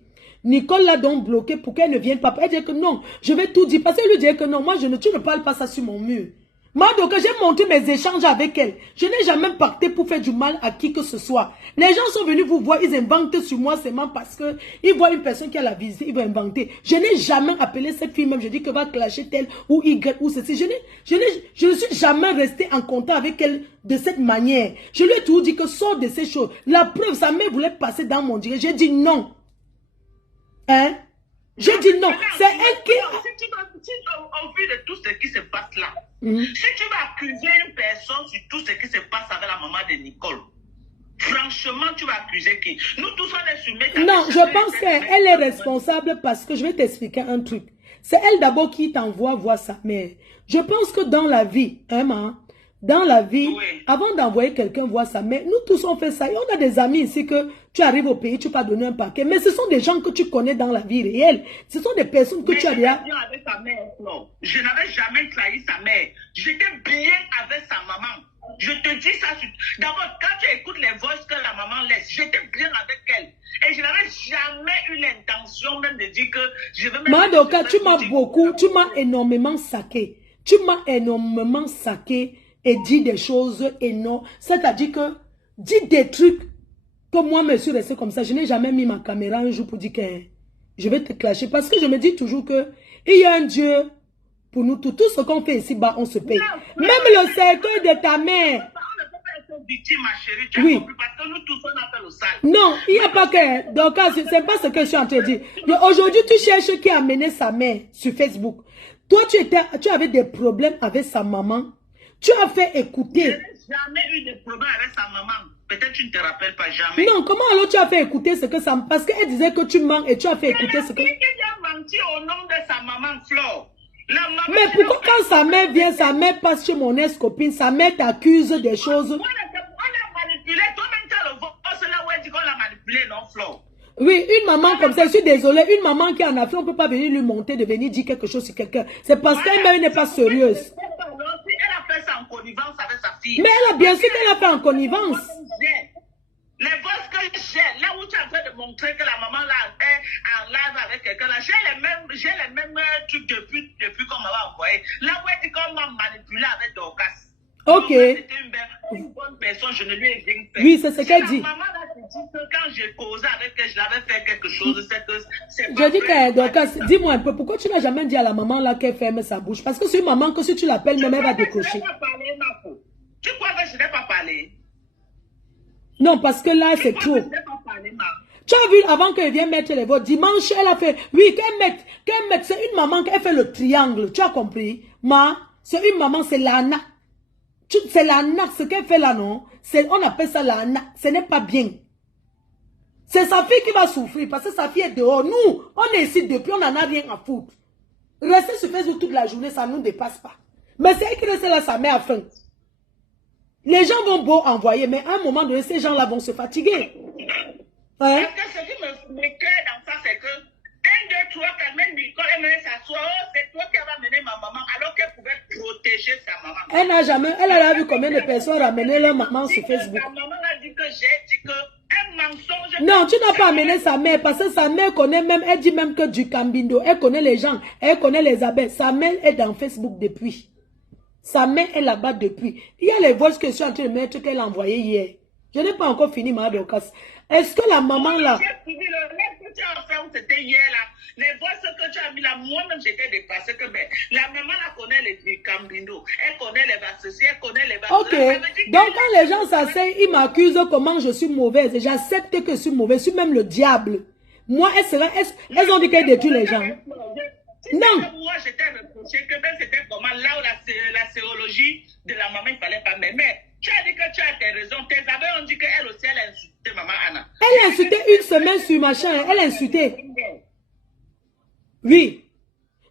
Nicole l'a donc bloqué pour qu'elle ne vienne pas. Elle dit que non, je vais tout dire. Parce qu'elle lui dit que non, moi tu ne parles pas ça sur mon mur. Madoka, j'ai monté mes échanges avec elle. Je n'ai jamais pacté pour faire du mal à qui que ce soit. Les gens sont venus vous voir, ils inventent sur moi seulement parce que ils voient une personne qui a la visite, ils vont inventer. Je n'ai jamais appelé cette fille même, je dis que va clasher telle ou Y ou ceci. Je ne suis jamais resté en contact avec elle de cette manière. Je lui ai toujours dit que sort de ces choses. La preuve, sa mère voulait passer dans mon direct. J'ai dit non. Hein? J'ai dit non. C'est elle qui... Au vu de tout ce qui se passe là, si tu vas accuser une personne sur tout ce qui se passe avec la maman de Nicole, franchement, tu vas accuser qui? Nous tous, on est sur Meta. Non, je pense qu'elle est responsable parce que je vais t'expliquer un truc. C'est elle d'abord qui t'envoie voir sa mère. Je pense que dans la vie, hein, dans la vie, Oui. avant d'envoyer quelqu'un voir sa mère, nous tous on fait ça. Et on a des amis ici que tu arrives au pays, tu vas donner un paquet. Mais ce sont des gens que tu connais dans la vie réelle. Ce sont des personnes que Mais tu as j'étais déjà... bien avec sa mère, Flo. Je n'avais jamais trahi sa mère. J'étais bien avec sa maman. Je te dis ça. D'abord, quand tu écoutes les voix que la maman laisse, j'étais bien avec elle. Et je n'avais jamais eu l'intention même de dire que je veux... Madoka, tu m'as beaucoup, tu m'as énormément saqué. Tu m'as énormément saqué et dit des choses énormes. C'est-à-dire que, dis des trucs que moi, me suis resté comme ça. Je n'ai jamais mis ma caméra un jour pour dire que je vais te clasher. Parce que je me dis toujours que il y a un Dieu pour nous tous. Tout ce qu'on fait ici, bas, on se paye. Même le cercueil de ta mère. Victime, ma chérie, tu as Oui. compris, parce que nous tous on appelle au sale. Non, il n'y a pas que... Donc, c'est pas ce que je suis en train de dire. Aujourd'hui, tu cherches qui a amené sa mère sur Facebook. Toi, tu avais des problèmes avec sa maman. Tu as fait Je écouter. n'ai jamais eu de problème avec sa maman. Peut-être tu ne te rappelles pas jamais. Non, comment alors tu as fait écouter ce que ça... Parce qu'elle disait que tu mens et tu as fait écouter ce que... Qui a menti au nom de sa maman, Flo? La maman, Mais pourquoi quand sa mère vient, sa mère passe chez mon ex-copine, sa mère t'accuse des choses... On l'a manipulé. Toi-même, tu as le voix. C'est là où elle dit qu'on l'a manipulé, non, Flo? Oui, une maman comme ça, je suis désolée, une maman qui est en Afrique, on ne peut pas venir lui monter de venir dire quelque chose sur quelqu'un. C'est parce qu'elle-même n'est pas sérieuse. Elle a fait ça en connivence avec sa fille. Mais elle a bien sûr qu'elle a fait en connivence. Les voix que j'ai, là où tu es en train de montrer que la maman là est en live avec quelqu'un, là, j'ai les mêmes trucs depuis qu'on m'a envoyé. Là où elle dit qu'on m'a manipulé avec Dorcas. Ok. C'était une bonne personne, je ne lui ai rien fait. Oui, c'est ce qu'elle dit. La maman là te dit que quand j'ai causé avec elle, je l'avais fait quelque chose, c'est que c'est Je pas dis vrai. que, Dorcas, dis-moi un peu, pourquoi tu n'as jamais dit à la maman là qu'elle ferme sa bouche? Parce que c'est une maman que si tu l'appelles, même elle va décrocher. Je n'ai pas parlé, Marco. Tu crois que je n'ai pas parlé? Non, parce que là, c'est trop. Je n'ai pas parlé, Marco. Tu as vu, avant qu'elle vienne mettre les votes, dimanche, elle a fait, oui, qu'elle mette, c'est une maman qui a fait le triangle, tu as compris? C'est une maman, c'est l'ana. C'est l'ana, ce qu'elle fait là, non? On appelle ça l'ana, ce n'est pas bien. C'est sa fille qui va souffrir, parce que sa fille est dehors. Nous, on est ici depuis, on n'en a rien à foutre. Rester sur Facebook toute la journée, ça ne nous dépasse pas. Mais c'est elle qui reste là, sa mère a faim. Les gens vont beau envoyer, mais à un moment donné, ces gens-là vont se fatiguer. Hein? Parce que ce qui me crée dans ça, c'est que 1, 2, 3, quand même Nicole aimerait s'asseoir. Oh, c'est toi qui as amené ma maman, alors qu'elle pouvait protéger sa maman. Elle n'a jamais, elle a vu combien de personnes ramener leur maman sur Facebook. Sa maman a dit que j'ai dit que un mensonge. Non, tu n'as pas amené sa mère, parce que sa mère connaît même, elle dit même que du Cambindo, elle connaît les gens, elle connaît les abeilles. Sa mère est dans Facebook depuis. Sa mère est là-bas depuis. Il y a les voix que je suis en train de mettre qu'elle a envoyées hier. Je n'ai pas encore fini ma Dorcas. Est-ce que la maman là... J'ai suivi le même que tu as fait où c'était hier là. Les voix que tu as mis là, moi-même j'étais dépassée que ben, la maman là connaît les Cambindo. Elle connaît les associés, elle connaît les vaccins. Ok. Donc quand les gens s'asseyent, ils m'accusent comment je suis mauvaise. J'accepte que je suis mauvaise. Je suis même le diable. Moi, elles ont dit qu'elles détruisent les gens. Non. Moi, j'étais reproché que ben, c'était comment là où la sérologie de la maman, il ne fallait pas. Mais tu as dit que tu as tes raisons. Tes amis ont dit qu'elle aussi, elle a insulté maman Anna. Elle a insulté une semaine sur machin. Elle a insulté. Oui.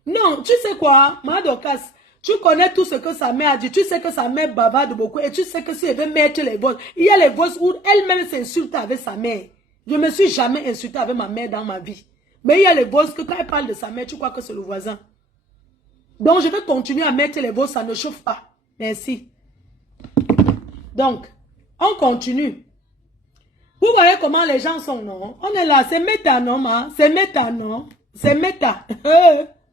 Non, tu sais quoi, Dorcas, tu connais tout ce que sa mère a dit. Tu sais que sa mère bavarde beaucoup. Et tu sais que si elle veut mettre les voix, il y a les voix où elle-même s'insulte avec sa mère. Je ne me suis jamais insultée avec ma mère dans ma vie. Mais il y a les voix que quand elle parle de sa mère, tu crois que c'est le voisin. Donc, je vais continuer à mettre les voix, ça ne chauffe pas. Merci. Donc, on continue. Vous voyez comment les gens sont, non? On est là, c'est méta, non, ma? C'est méta, non? C'est méta.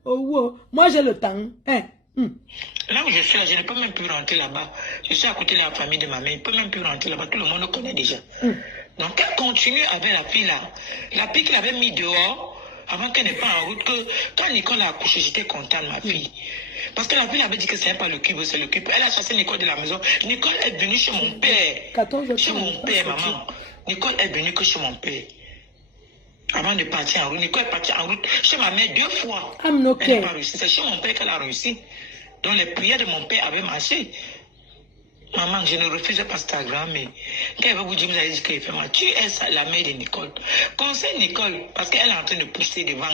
Oh, wow. Moi, j'ai le temps. Hein? Là où je suis, je ne peux même plus rentrer là-bas. Je suis à côté de la famille de ma mère. Je ne peux même plus rentrer là-bas. Tout le monde le connaît déjà. Donc, elle continue avec la fille là. La fille qu'il avait mis dehors, avant qu'elle n'ait pas en route, que quand Nicole a accouché, j'étais contente, ma fille. Parce que la fille avait dit que ce n'est pas le cube, c'est le cube. Elle a chassé Nicole de la maison. Nicole est venue chez mon père. Chez mon père, maman. Nicole est venue que chez mon père. Avant de partir en route, Nicole est partie en route chez ma mère 2 fois. Elle n'a pas réussi. C'est chez mon père qu'elle a réussi. Donc les prières de mon père avaient marché. Maman, je ne refuse pas Instagram, mais quand elle va vous dire, vous allez dire qu'elle fait mal. Tu es la mère de Nicole. Conseille Nicole, parce qu'elle est en train de pousser devant.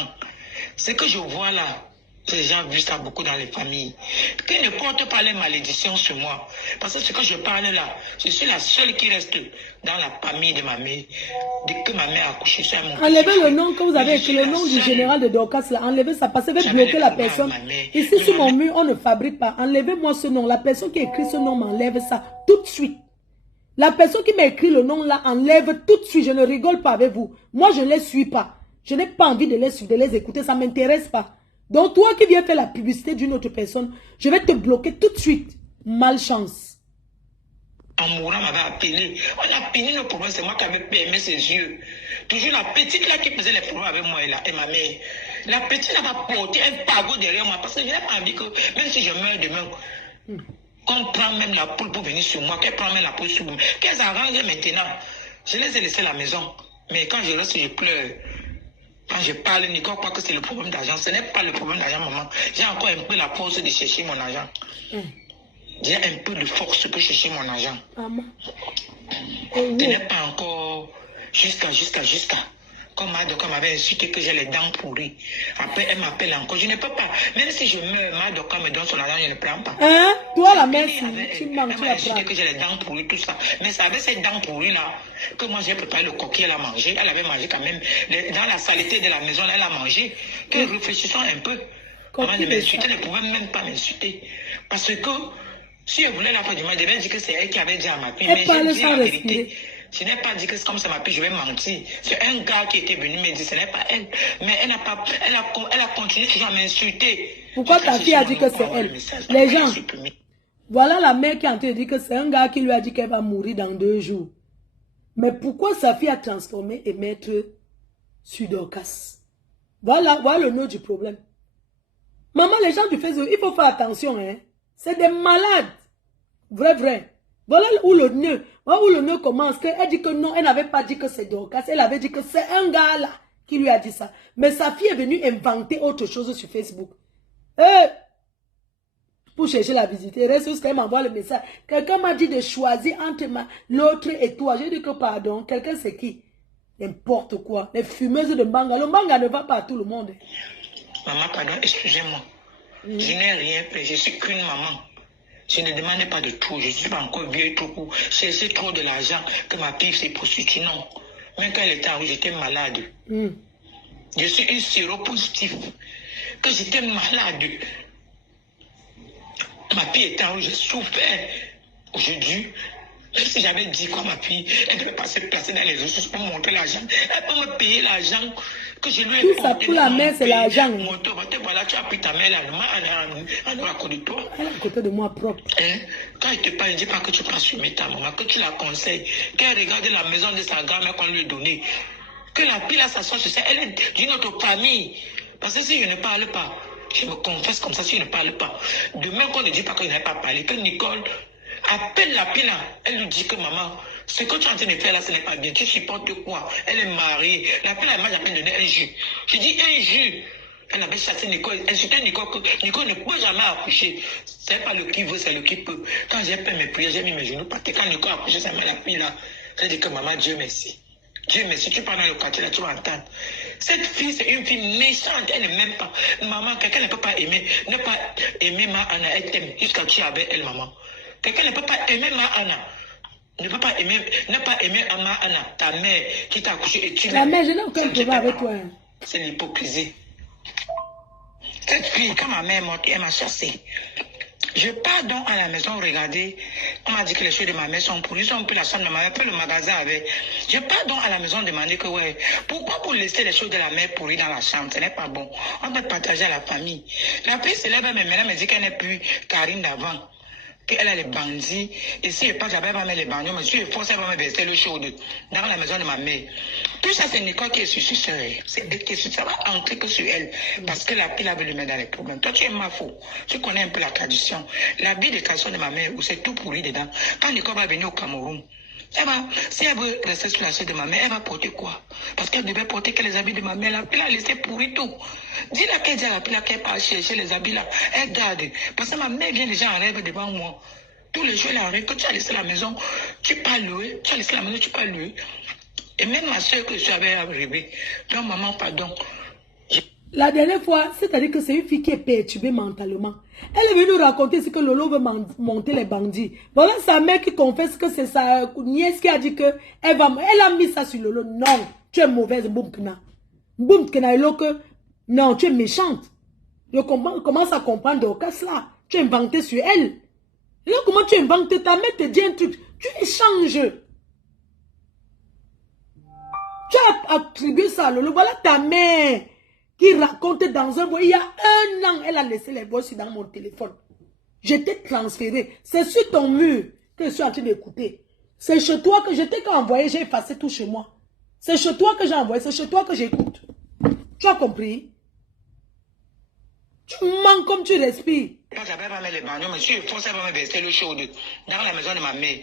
Ce que je vois là, J'ai déjà vu ça beaucoup dans les familles. Qui ne porte pas les malédictions sur moi. Parce que ce que je parle là, je suis la seule qui reste dans la famille de ma mère. Dès que ma mère a accouché sur mon enlevez le nom que vous avez écrit, le nom du général de Dorcas là. Enlevez ça parce que vous bloquez la personne. Ici sur mon mur, on ne fabrique pas. Enlevez-moi ce nom. La personne qui écrit ce nom m'enlève ça tout de suite. La personne qui m'a écrit le nom là, enlève tout de suite. Je ne rigole pas avec vous. Moi, je ne les suis pas. Je n'ai pas envie de les suivre, de les écouter. Ça ne m'intéresse pas. Donc, toi qui viens faire la publicité d'une autre personne, je vais te bloquer tout de suite. Malchance. En mourant, m'avait appelé. On a fini le problème, c'est moi qui avais aimé ses yeux. Toujours la petite là qui faisait les problèmes avec moi et ma mère. La petite là va porter un pago derrière moi parce que je n'ai pas envie que, même si je meurs demain, qu'on prend même la poule pour venir sur moi, qu'elle prend même la poule sur moi, qu'elle s'arrange maintenant. Je les ai laissés à la maison. Mais quand je reste, je pleure. Quand je parle, Nicole croit que c'est le problème d'argent. Ce n'est pas le problème d'argent, maman. J'ai encore un peu la force de chercher mon argent. J'ai un peu de force pour chercher mon argent. Ce n'est pas encore jusqu'à. Comme Madoka m'avait insulté que j'ai les dents pourries. Après, elle m'appelle encore. Je ne peux pas. Même si je meurs, Madoka me donne son argent, je ne prends pas. Hein? Toi, la mère, tu manques, elle m'a insulté que j'ai les dents pourries, tout ça. Mais c'est avec ces dents pourries là que moi j'ai préparé le coquille, elle a mangé. Elle avait mangé quand même. Dans la saleté de la maison, elle a mangé. Que réfléchissons un peu. Maman ne m'insultait, elle ne pouvait même pas m'insulter. Parce que si elle voulait la fin du mal, elle devait dire que c'est elle qui avait dit à ma fille. Mais j'ai dit la vérité. Je n'ai pas dit que c'est comme ça ma fille, je vais mentir. C'est un gars qui était venu me dire, ce n'est pas elle. Mais elle a continué toujours à m'insulter. Pourquoi ta fille a dit que c'est elle? Les gens, voilà la mère qui a en train de dire que c'est un gars qui lui a dit qu'elle va mourir dans 2 jours. Mais pourquoi sa fille a transformé et mettre sur Dorcas? Voilà le nœud du problème. Maman, les gens du Facebook, il faut faire attention, hein. C'est des malades. Vrai. Voilà où le nœud commence. Elle dit que non, elle n'avait pas dit que c'est Dorcas. Elle avait dit que c'est un gars là qui lui a dit ça. Mais sa fille est venue inventer autre chose sur Facebook. Pour chercher la visite. Et reste qu'elle m'envoie le message. Quelqu'un m'a dit de choisir entre l'autre et toi. J'ai dit que pardon. Quelqu'un c'est qui? N'importe quoi. Les fumeuses de manga. Le manga ne va pas à tout le monde. Maman, pardon, excusez-moi. Je n'ai rien fait. Je suis qu'une maman. Je ne demandais pas de tout. Je ne suis pas encore vieille trop pour chercher trop de l'argent que ma fille s'est prostituée. Non. Même quand elle était en rue, j'étais malade. Je suis une séropositive. Que j'étais malade. Ma fille était en rue, j'ai souffert. Aujourd'hui, même si j'avais dit quoi ma fille, elle ne devait pas se placer dans les ressources pour montrer l'argent. Elle peut me payer l'argent que je lui ai tout ça pour la mère, c'est l'argent. Voilà, tu as pris ta mère là, à côté de toi. Elle est à côté de moi propre. Quand elle te parle, ne dis pas que tu passes sur ta maman, que tu la conseilles, qu'elle regarde la maison de sa grand-mère qu'on lui a donnée. Que la fille là s'assoit sur ça, elle est d'une autre famille. Parce que si je ne parle pas, je me confesse comme ça, si je ne parle pas. Demain qu'on ne dit pas que je n'ai pas parlé, que Nicole appelle la fille là, elle lui dit que maman, ce que tu es en train de faire là, ce n'est pas bien. Tu supportes quoi? Elle est mariée. La fille là, elle m'a jamais donné un jus. Je dis un jus. Elle avait chassé Nicole, insulté Nicole, que Nicole ne peut jamais accoucher. C'est pas le qui veut, c'est le qui peut. Quand j'ai fait mes prières, j'ai mis mes genoux par terre. Quand Nicole a accouché, ça met la fille là. J'ai dit que maman, Dieu merci. Dieu merci, tu parles dans le quartier là, tu vas entendre. Cette fille, c'est une fille méchante, elle ne m'aime pas. Maman, quelqu'un ne peut pas aimer, ne pas aimer ma Anna, elle t'aime jusqu'à tu es avec elle, maman. Quelqu'un ne peut pas aimer ma Anna. Ne peut pas aimer, ne pas aimer ma Anna, ta mère qui t'a accouché et tu l'aimes. La mère, je n'ai aucun problème avec toi. C'est l'hypocrisie. Cette fille, quand ma mère est morte, elle m'a chassée. Je pars donc à la maison regarder. On m'a dit que les choses de ma mère sont pourries. Ils ont pris la chambre de ma mère, fait le magasin avec. Je pars donc à la maison demander que, ouais, pourquoi vous laissez les choses de la mère pourries dans la chambre? Ce n'est pas bon. On peut partager à la famille. La fille se lève, mais maintenant, elle me dit qu'elle n'est plus Karine d'avant. Qu'elle a les bandits. Et si je passe, j'avais pas mis les bandits, mais si je force, elle va me verser le chaud dans la maison de ma mère. Tout ça, c'est Nicole qui est sur ce soeur. C'est elle qui est sur ça. Va entrer que sur elle. Parce que la fille, elle veut le mettre dans les problèmes. Toi, tu es ma faux. Tu connais un peu la tradition. La vie de tradition de ma mère, où c'est tout pourri dedans. Quand Nicole va venir au Cameroun, si elle veut rester sur la chaise de ma mère, elle va porter quoi? Parce qu'elle devait porter que les habits de ma mère. La fille a laissé pourrir tout. Dis-la qu'elle dit à la fille qu'elle part chercher les habits là. Elle garde. Parce que ma mère vient déjà en rêve devant moi. Tous les jours, elle en rêve que tu as laissé la maison, tu peux louer. Tu as laissé la maison, tu peux louer. Et même ma soeur que je suis avec arrivée. Donc, maman, pardon. La dernière fois, c'est-à-dire que c'est une fille qui est perturbée mentalement. Elle est venue nous raconter ce que Lolo veut monter les bandits. Voilà sa mère qui confesse que c'est sa nièce qui a dit que elle a mis ça sur Lolo. Non, tu es mauvaise, Boumkina. Boumkina, non, tu es méchante. Je commence à comprendre Dorcas là. Tu as inventé sur elle. Et là, comment tu inventes? Ta mère te dit un truc. Tu échanges. Tu as attribué ça à Lolo. Voilà ta mère qui raconte dans un voix. Il y a 1 an, elle a laissé les voix dans mon téléphone. Je t'ai transféré. C'est sur ton mur que je suis en train d'écouter. C'est chez toi que je t'ai envoyé. J'ai effacé tout chez moi. C'est chez toi que j'ai envoyé. C'est chez toi que j'écoute. Tu as compris? Tu manques comme tu respires. J'avais pas mis les bagnons, monsieur, il faut ça me baisser le chaud dans la maison de ma mère.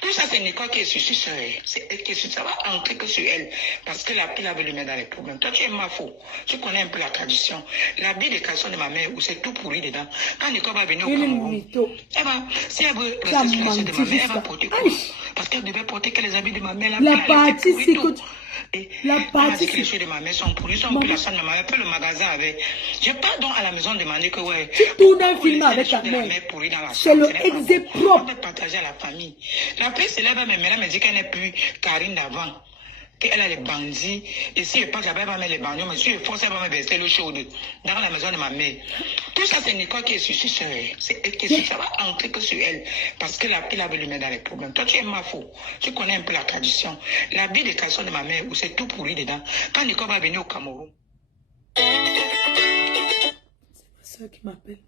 Tout ça, c'est Nicole qui est sur elle. C'est elle qui est sur ça. Va entrer que sur elle. Parce que la pile avait le mettre dans les problèmes. Toi, tu es ma faux. Tu connais un peu la tradition. L'habit de caleçon de ma mère, où c'est tout pourri dedans. Quand Nicole va venir au Cameroun, si elle veut rester sur les de ma mère, elle va porter quoi? Parce qu'elle devait porter que les habits de ma mère. La partie, c'est que... La partie que les choses de ma mère sont pourries, sont plus la chambre de ma mère, peu le magasin avec. Je pars donc à la maison demander que ouais. Tu tournes un film avec ta mère. C'est le exé propre. On peut partager à la famille. La paix se lève, mais maintenant me dit qu'elle n'est plus Karine d'avant. Qu'elle a les bandits. Et si je pas j'avais pas mis les bandits, mais si je force à me baisser le chaud dans la maison de ma mère. Tout ça, c'est Nicole qui est sur elle. C'est elle qui est sur ça. Va entrer que sur elle. Parce que la pile avait le mettre dans les problèmes. Toi, tu es ma faux. Tu connais un peu la tradition. L'habit de caleçon de ma mère, où c'est tout pourri dedans. Quand Nicole va venir au Cameroun. C'est ma soeur qui m'appelle.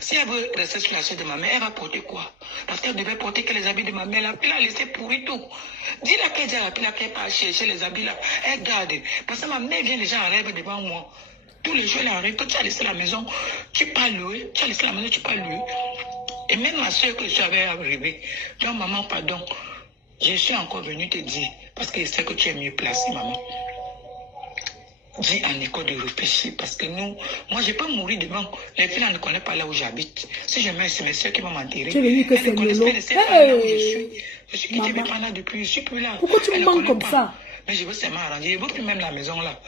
Si elle veut rester sur la soeur de ma mère, elle va porter quoi? Parce qu'elle devait porter que les habits de ma mère. La pile a laissé pourrir tout. Dis-la qu'elle dit à la pile qu'elle part chercher les habits là. Elle garde. Parce que ma mère vient déjà en rêve devant moi. Tous les jours, elle arrive. Quand tu as laissé la maison, tu pas loué. Tu as laissé la maison, tu pas loué. Et même ma soeur que je avais arrivé. Donc, maman, pardon. Je suis encore venue te dire. Parce que je sais que tu es mieux placée, maman. Dis à Nicole de réfléchir parce que nous, moi je peux mourir devant. Les filles ne connaissent pas là où j'habite. Si je meurs, c'est mes soeurs qui vont m'enterrer. Tu veux dire que c'est Lolo? Je suis quittée mes parents depuis, je suis plus là. Pourquoi tu me manques comme ça? Mais je veux seulement arranger. Je veux plus même la maison là.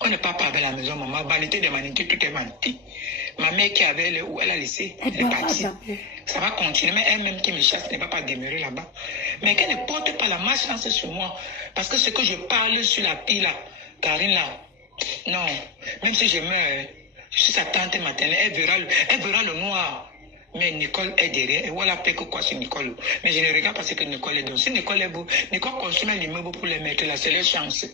On n'est pas avec la maison, maman. Vanité de vanité, tout est vanité. Ma mère qui avait le où elle a laissé, elle est partie. Ça va continuer, mais elle-même qui me chasse ne va pas demeurer là-bas. Mais qu'elle ne porte pas la malchance sur moi. Parce que ce que je parle sur la pile là, Karine là, non, même si je meurs, je suis sa tante maternelle, elle verra le noir. Mais Nicole est derrière, et voilà fait que quoi sur Nicole. Mais je ne regarde pas ce que Nicole est donc. Si Nicole est beau, Nicole consomme l'immeuble pour les mettre là, c'est leur chance.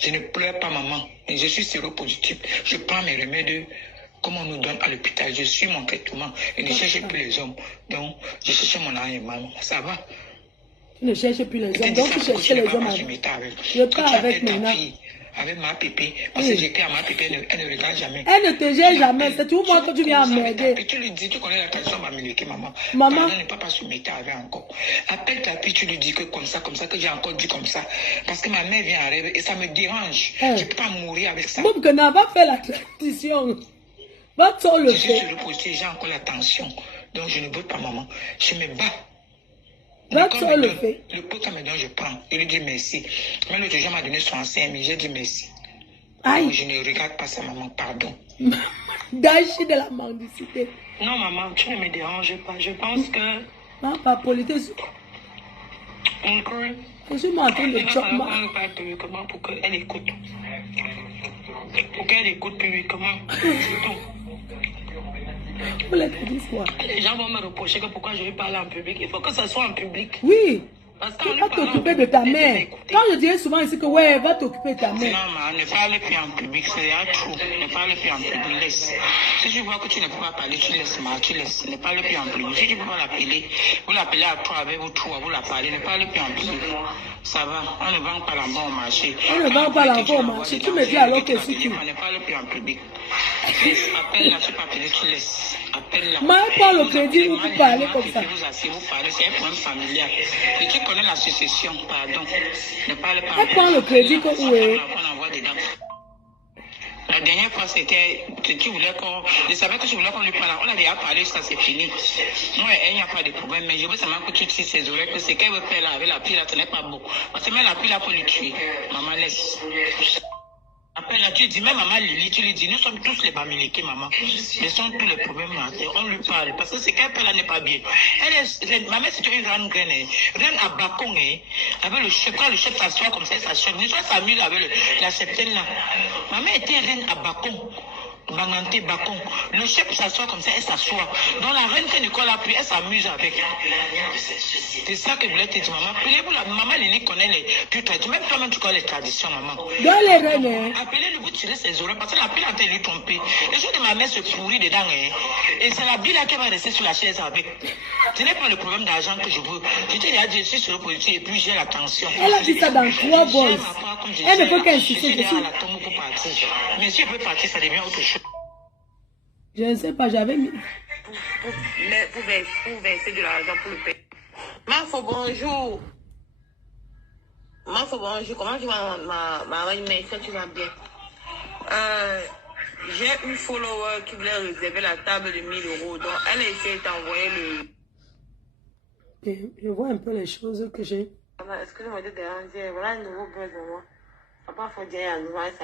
Je ne pleure pas maman, et je suis séropositif. Je prends mes remèdes comme on nous donne à l'hôpital. Je suis mon traitement, et ne cherche plus les hommes. Donc, je cherche mon âme et maman, ça va. Tu ne cherches plus les hommes, donc tu cherches les hommes. Je pars avec maintenant. Avec ma pépé, parce que j'écris à ma pépé, elle ne regarde jamais. Elle ne te gère jamais, c'est tout moi que tu viens m'aider. Tu lui dis, tu connais la tradition mamilique, maman. Maman. Elle n'est pas soumise avec encore. Appelle ta fille, tu lui dis que comme ça, que j'ai encore dit comme ça. Parce que ma mère vient à rêve et ça me dérange. Je ne peux pas mourir avec ça. Bon, que n'a pas fait la tradition. Va toi le faire. Je suis sur le postier, j'ai encore la tension. Donc je ne veux pas, maman. Je me bats. Là, tu as le fait. Le pot qu'elle me donne, je prends. Je lui dis merci. Même l'autre jour, m'a donné 65 000. J'ai dit merci. Aïe. Je ne regarde pas ça, maman. Pardon. Gâchis de la mendicité. Non, maman, tu ne me déranges pas. Je pense que... Non, pas politesse. Encore. Je suis en train de choper. Comment pour qu'elle écoute. Pour qu'elle écoute publiquement. Les gens vont me reprocher que pourquoi je vais parler en public. Il faut que ça soit en public. Oui. Tu vas t'occuper de ta mère. Quand je dirais souvent ici que ouais, va t'occuper de ta mère. Non, maman, ne parle plus en public, c'est trop. Ne parle plus en public, laisse. Si tu vois que tu ne peux pas parler, tu laisses, tu laisses. Ne parle plus en public. Si tu ne peux pas l'appeler, vous l'appelez à toi avec vous trois, vous la parlez, ne parle plus en public. Ça va, on ne vend pas l'enfant au marché. On ne vend pas l'enfant au marché. Tu me dis alors que si tu... On ne parle plus en public. Appelle-la, tu peux appeler, tu laisses. Appelle-la. Moi, je prends le crédit, vous parlez comme ça. Vous asseyez, vous parlez, c'est un problème familial. Et tu connais la succession, pardon. Ne parle pas. Elle prend le crédit que où est. La dernière fois, c'était, tu voulais qu'on, je savais que tu voulais qu'on lui parle. On avait déjà parlé, ça c'est fini. Moi, il n'y a pas de problème, mais je veux seulement que tu tises ses oreilles, que ce qu'elle veut faire là avec la pile, là, ce n'est pas beau. Parce que même la pile, là, pour lui tuer. Maman, laisse. Après là, tu dis, même maman Lily, tu lui dis, nous sommes tous les bamiliqués, maman. Laissons tous les problèmes là. On lui parle. Parce que c'est qu'elle peut là n'est pas bien. Ma mère, c'était une grande graine. Reine à Bacon, avec le chef. Quand le chef s'assoit comme ça, il s'assoit. Nous sommes s'amuse avec la septaine là. Ma mère était reine à Bacon. Banganté, Bacon. Le chef s'assoit comme ça, elle s'assoit. Dans la reine que Nicole a pris, elle s'amuse avec. C'est ça que je voulais te dire, maman. Priez-vous, la maman Lily connaît les traditions. Même toi-même, tu connais les traditions, maman. Dans les reines. Appelez-le, vous tirez ses oreilles, parce que la pile a été lui tromper. Les choses de ma mère se pourrit dedans, et c'est la bille là qui va rester sur la chaise avec. Ce n'est pas le problème d'argent que je veux. Je t'ai déjà dit, je suis sur le politique, et puis j'ai la tension. Elle a dit ça dans 3 voix. Elle ne peut qu'insister. Mais si elle peut partir, ça devient autre chose. Je ne sais pas, j'avais mis. Pour verser de l'argent pour le père. Marfo, bonjour. Marfo, bonjour. Comment tu vas, ma mère? Ça, tu vas bien? J'ai une follower qui voulait réserver la table de 1000 €. Donc, elle a essayé d'envoyer le... Je vois un peu les choses que j'ai. Excusez-moi de déranger. Voilà un nouveau buzz de moi. Papa, il faut dire à nouveau avec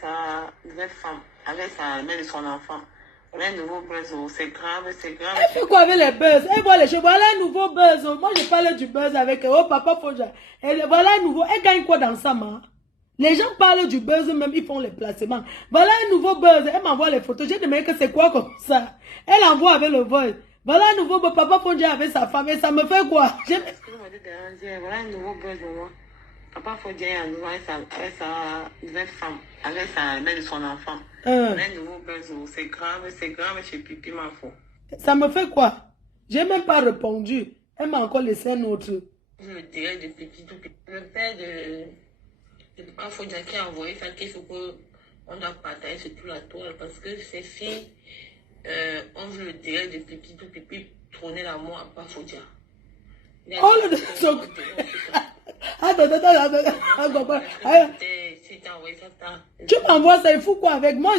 sa nouvelle femme, avec sa mère de son enfant. Voilà un nouveau buzz. C'est grave, c'est grave. Elle fait quoi avec les buzz? Elle voit les choses. Voilà un nouveau buzz. Moi, je parlais du buzz avec elle. Oh, papa, faut dire. Voilà un nouveau. Elle gagne quoi dans ça, ma? Les gens parlent du buzz, même ils font les placements. Voilà un nouveau buzz. Elle m'envoie les photos. J'ai demandé que c'est quoi comme ça. Elle envoie avec le voice. Voilà un nouveau buzz. Papa Fondia avec sa femme. Et ça me fait quoi? Excusez-moi de déranger. Voilà un nouveau buzz de moi. Papa Fondia avec sa nouvelle femme, avec sa mère de son enfant. Voilà un nouveau buzz. C'est grave chez Pipi Marfo. Ça me fait quoi? J'ai même pas répondu. Elle m'a encore laissé un autre. Je le dirais depuis tout petit. Le père de Papa Fondia qui a envoyé ça, qu'il faut qu'on doit partager sur toute la toile parce que ces filles, on veut le dirait depuis tout petit, trôner l'amour à Papa Fondia. Oh le tu m'envoies ça, il faut quoi avec moi?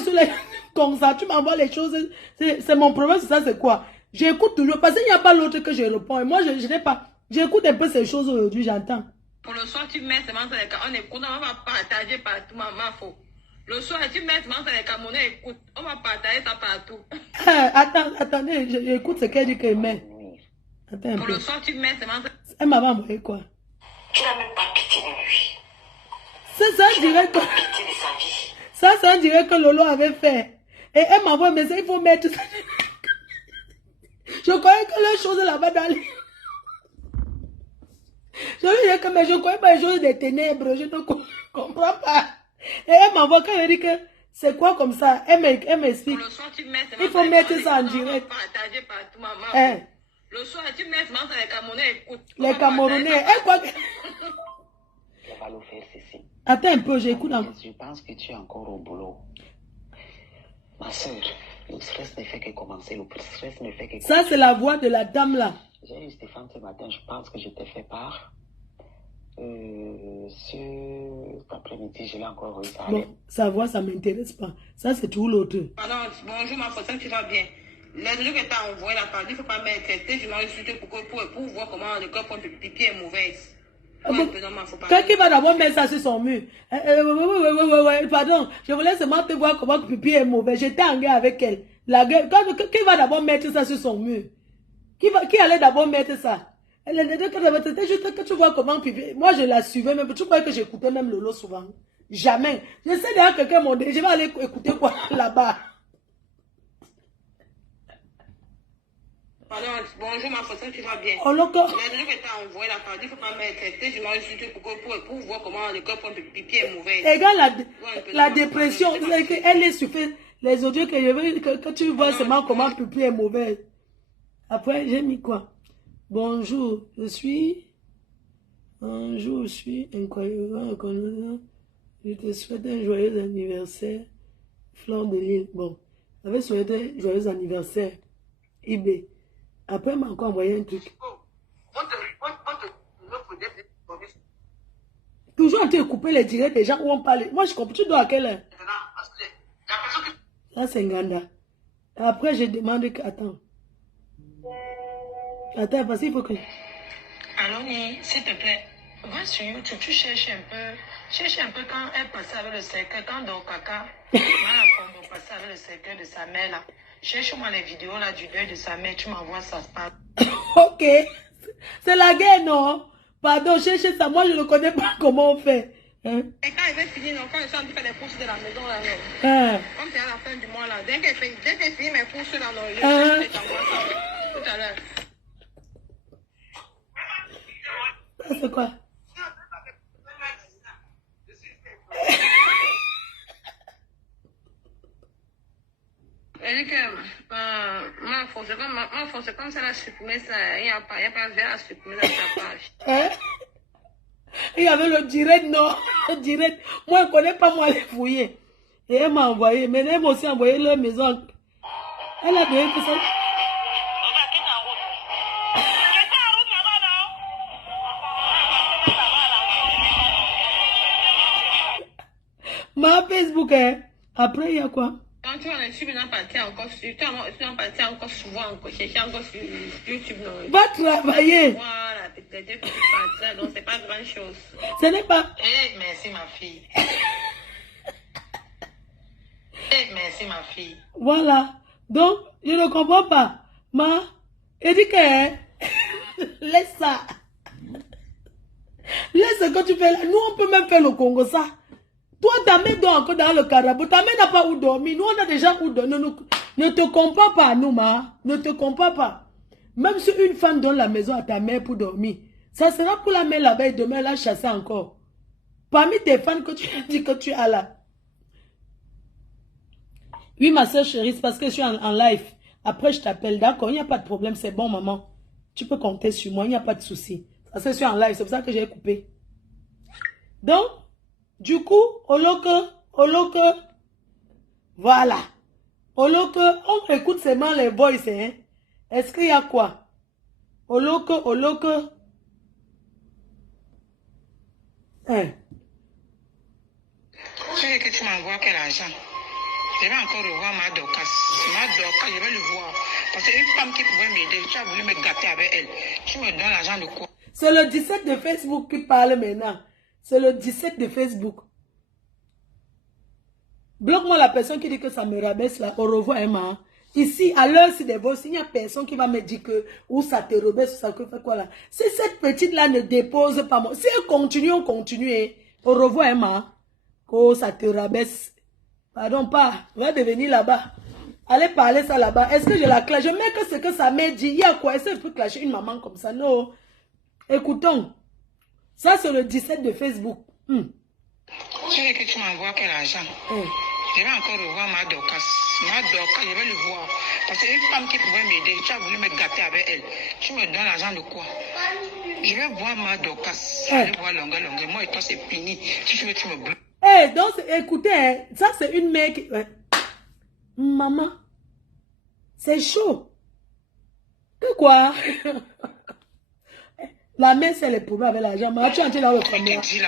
Comme ça, tu m'envoies les choses. C'est mon problème, c'est ça, c'est quoi? J'écoute toujours, parce qu'il n'y a pas l'autre que je réponds. Et moi, je n'ai pas. J'écoute un peu ces choses aujourd'hui, j'entends. Pour le soir, tu mets seulement sur les cas. On écoute, on va partager partout, maman, faut. Le soir, tu mets seulement sur les cas, on écoute. On va partager ça partout. Attendez, j'écoute ce qu'elle dit qu'elle met. Attends un pour peu. Le soir, tu mets seulement sur... Elle m'a envoyé quoi? Tu n'as même pas pitié de lui. Ça dirait que... Pitié de sa vie. Ça dirait que Lolo avait fait. Et elle m'envoie, mais ça, il faut mettre... Je croyais que les choses là-bas dans les... Je croyais pas les choses des ténèbres. Je ne comprends pas. Et elle m'envoie quand elle dit que c'est quoi comme ça. Elle m'explique. Il faut mettre ça en direct. Partager partout, maman. Le soir, tu mets seulement sur les Camerounais, écoute. Les Camerounais, elle quoi que... On va le faire ceci. Attends un peu, j'écoute. Je pense que tu es encore au boulot. Ma soeur, le stress ne fait que commencer. Le stress ne fait que commencer. Ça, c'est la voix de la dame là. J'ai eu Stéphane ce matin, je pense que je t'ai fait part. Cet après-midi, je l'ai encore eu. Bon, sa voix, ça ne m'intéresse pas. Ça, c'est tout l'autre. Pardon, bonjour, ma façon, tu vas bien. Les autres que tu as envoyé la partie, il ne faut pas mettre testé. Je m'en suis pour voir comment le corps de pipi est mauvaise. Quand il va d'abord mettre ça sur son mur. Pardon, je voulais seulement te voir comment pipi est mauvais. J'étais en guerre avec elle. Qui va d'abord mettre ça sur son mur? Qui allait d'abord mettre ça? Juste que tu vois comment pipi. Moi, je la suivais, mais tu crois que j'écoutais même Lolo souvent? Jamais. Je sais déjà que quelqu'un m'a dit, je vais aller écouter quoi là-bas. Pardon, bonjour, ma façon, tu vas bien. Oh, les autres que tu as envoyé la partie, il ne faut pas mettre testé. Je m'en suis dit pour voir comment le corps de pipi est mauvais. Regarde la dépression. Elle est sur les audios que je veux que tu vois seulement comment pipi est mauvais. Après, j'ai mis quoi? Bonjour, je suis incroyablement reconnaissant. Je te souhaite un joyeux anniversaire, Fleur de Lille. Bon, j'avais souhaité un joyeux anniversaire, IB. Après, elle m'a encore envoyé un truc. Toujours en train de couper les directs des gens où on parle. Moi, je comprends. Tu dois à quelle heure? Ça, c'est Nganda. Après, je demande que... Attends, parce qu'il faut que... Alors, s'il te plaît, va sur YouTube, tu cherches un peu Cherche un peu quand elle passait avec le cercueil, quand Dokaka m'a passé avec le cercueil de sa mère là. Cherche-moi les vidéos là du deuil de sa mère, tu m'envoies ça. Ok. C'est la guerre, non? Pardon, cherchez ça. Moi, je ne connais pas comment on fait. Hein? Et quand elle va finir, non, quand je suis en train de faire les courses de la maison là, non. Comme c'est à la fin du mois là, dès qu'elle finit mes courses là, non, je t'envoie ça tout à l'heure. Ça, c'est quoi? Elle dit que ma force, c'est comme ça, elle a supprimé ça. Il n'y a pas vers à supprimer dans sa page. Hein? Il y avait le direct, non? Le direct. Moi, je ne connais pas, moi, les fouiller. Et elle m'a envoyé. Mais elle m'a aussi envoyé leur maison. Elle a donné tout ça. Ma Facebook, hein? Après, il y a quoi? Quand tu vas suis maintenant partir encore sur souvent encore chercher encore sur YouTube. Non. Va travailler. Voilà, peut-être que tu partir, donc c'est pas grand chose. Ce n'est pas. Eh, merci ma fille. Eh, merci ma fille. Voilà. Donc, je ne comprends pas. Ma, elle dit que laisse ça. Laisse ce que tu fais là. Nous, on peut même faire le Congo ça. Toi, ta mère dort encore dans le carabou. Ta mère n'a pas où dormir. Nous, on a déjà où dormir. Ne te compare pas, nous, ma. Ne te compare pas. Même si une femme donne la maison à ta mère pour dormir, ça sera pour la mère là-bas et demain la chasser encore. Parmi tes fans que tu dis que tu as là. Oui, ma soeur chérie, c'est parce que je suis en live. Après, je t'appelle, d'accord? Il n'y a pas de problème, c'est bon, maman. Tu peux compter sur moi, il n'y a pas de souci. Parce que je suis en live, c'est pour ça que j'ai coupé. Donc, du coup, au lieu que, voilà. Au lieu que, on écoute seulement les boys, hein. Est-ce qu'il y a quoi? Au lieu que, hein. Tu veux que tu m'envoies quel argent? Je vais encore revoir ma Dorcas. Ma Dorcas, je vais le voir. Parce qu'une femme qui pouvait m'aider, tu as voulu me gâter avec elle. Tu me donnes l'argent de quoi? C'est le 17 de Facebook qui parle maintenant. C'est le 17 de Facebook. Bloque-moi la personne qui dit que ça me rabaisse là. Au revoir, Emma. Ici, à l'heure si des boss, il n'y a personne qui va me dire que ou ça te rabaisse ou ça te fait quoi là. Si cette petite là ne dépose pas moi. Si elle continue, on continue. Au revoir, Emma. Oh, ça te rabaisse. Pardon, pas. Va devenir là-bas. Allez parler ça là-bas. Est-ce que je la clash? Je mets que ce que ça m'a dit. Il y a quoi? Est-ce que je peux clasher une maman comme ça? Non. Écoutons. Ça, c'est le 17 de Facebook. Tu veux que tu m'envoies quel argent? Je vais encore revoir ma Dorcas. Ma Dorcas, je vais le voir. Parce qu'une femme qui pouvait m'aider, tu as voulu me gâter avec elle. Tu me donnes l'argent de quoi? Je vais voir ma Dorcas. Allez voir longueur. Moi et toi, c'est fini. Si tu veux, tu me bloques. Donc, écoutez, hein, ça, c'est une mère qui... Maman, c'est chaud. Que quoi? La mère, c'est le problème avec l'argent. Mais tu es dans le problème. Tu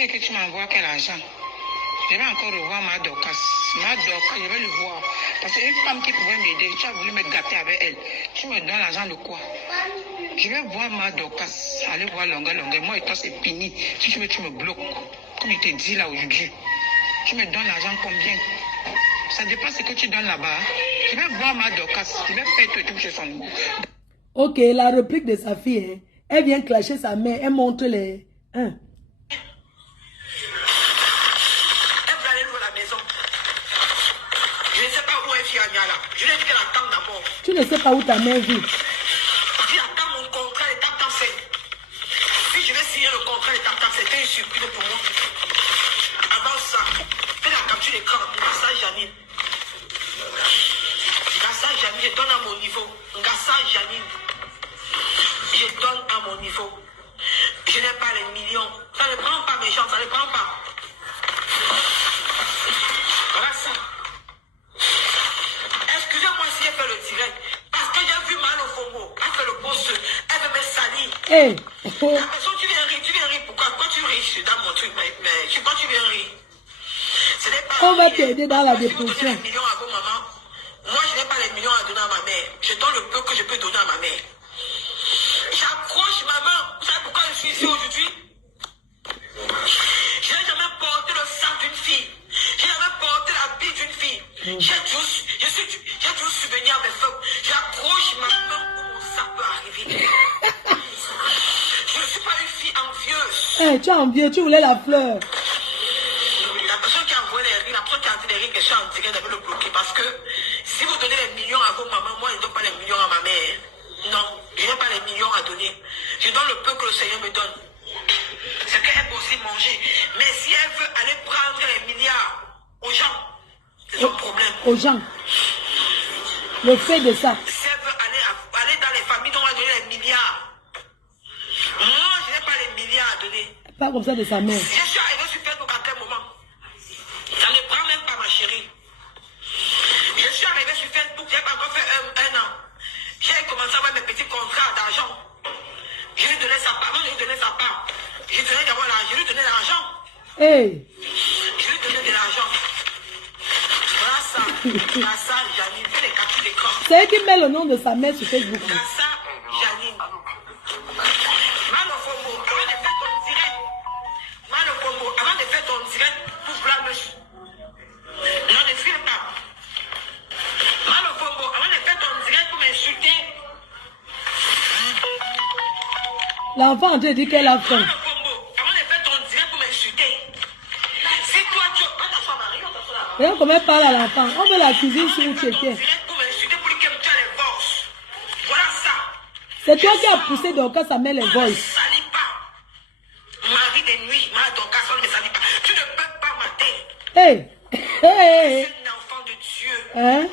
veux que tu m'envoies quel argent? Je vais encore revoir ma Dorcas. Ma Dorcas, je vais le voir. Parce qu'une femme qui pouvait m'aider, tu as voulu me gâter avec elle. Tu me donnes l'argent de quoi? Je vais voir ma Dorcas. Allez voir longueur. Moi et toi, c'est fini. Si tu veux, tu me bloques. Comme il te dit là aujourd'hui. Tu me donnes l'argent combien? Ça dépend ce que tu donnes là-bas. Je vais voir ma Dorcas. Je vais faire tout et tout chez son niveau. Ok, la réplique de sa fille, hein. Elle vient clasher sa mère. Elle montre les... Hein. Je lui ai dit qu'elle attend d'abord. Tu ne sais pas où ta mère vit. Elle attend mon contrat d'étape d'enseigne. Si je vais signer le contrat d'étape d'enseigne, c'était une surprise pour moi. Avant ça, fais la capture d'écran. Gassa Janine. Gassa Janine, je donne à mon niveau. Gassa Janine. Je donne à mon niveau. Je n'ai pas les millions. Ça ne prend pas mes gens, ça ne prend pas. Voilà ça. Excusez-moi si j'ai fait le direct. Parce que j'ai vu mal au Fomo. Elle fait le poste. Elle veut me salir. La personne, tu viens rire. Pourquoi tu ris dans mon truc? Mais pourquoi tu viens rire? On va t'aider dans la dépression. Si vous donnez les millions à vos mamans, moi je n'ai pas les millions à donner à ma mère. Je donne le peu que je peux donner à ma mère. J'approche maman. Vous savez pourquoi je suis ici aujourd'hui? J'ai plus. Eh, tu as envie, tu voulais la fleur. La personne qui a envoyé les riz, la personne qui a envoyé les riz, que je suis en direct, devait le bloquer. Parce que si vous donnez les millions à vos mamans, moi je ne donne pas les millions à ma mère. Non, je n'ai pas les millions à donner. Je donne le peu que le Seigneur me donne. C'est qu'elle peut aussi manger. Mais si elle veut aller prendre les milliards aux gens, c'est son problème. Aux gens. Le fait de ça. Si elle veut aller dans les familles dont on va donner les milliards, moi je n'ai pas les milliards à donner. Pas comme ça de sa mère. Je suis arrivé sur Facebook à quel moment? Ça ne prend même pas ma chérie. Je suis arrivé sur Facebook, j'ai pas encore fait un an. J'ai commencé à avoir mes petits contrats d'argent. Je lui donnais sa part, je lui donnais sa part. Je lui donnais d'abord l'argent, je lui donnais l'argent. Hey. Je lui donnais de l'argent. Voilà ça. Gassa, Janine, fais les captures d'écran. C'est elle qui met le nom de sa mère sur Facebook. Gassa, Janine. Malofomo, avant de faire ton direct. Malofomo, avant de faire ton direct pour blâmer. Non, ne file pas. Malofomo, avant de faire ton direct pour m'insulter. L'enfant en train de dire qu'elle a faim. Malofomo, avant de faire ton direct pour m'insulter. Si toi tu as pas ta mari, on t'assoit là. Regarde comment elle parle à l'enfant. On veut la cuisine sur le Ton checker. direct pour m'insulter pour que tu as les forces. Voilà ça. C'est toi qui as poussé Dorcas à mettre les Ne voices. salis pas. Marie de nuit, ma Dorcas, on ne me salit pas. Tu ne peux pas mater. Hey. Hey. Je suis un enfant de Dieu. Hein?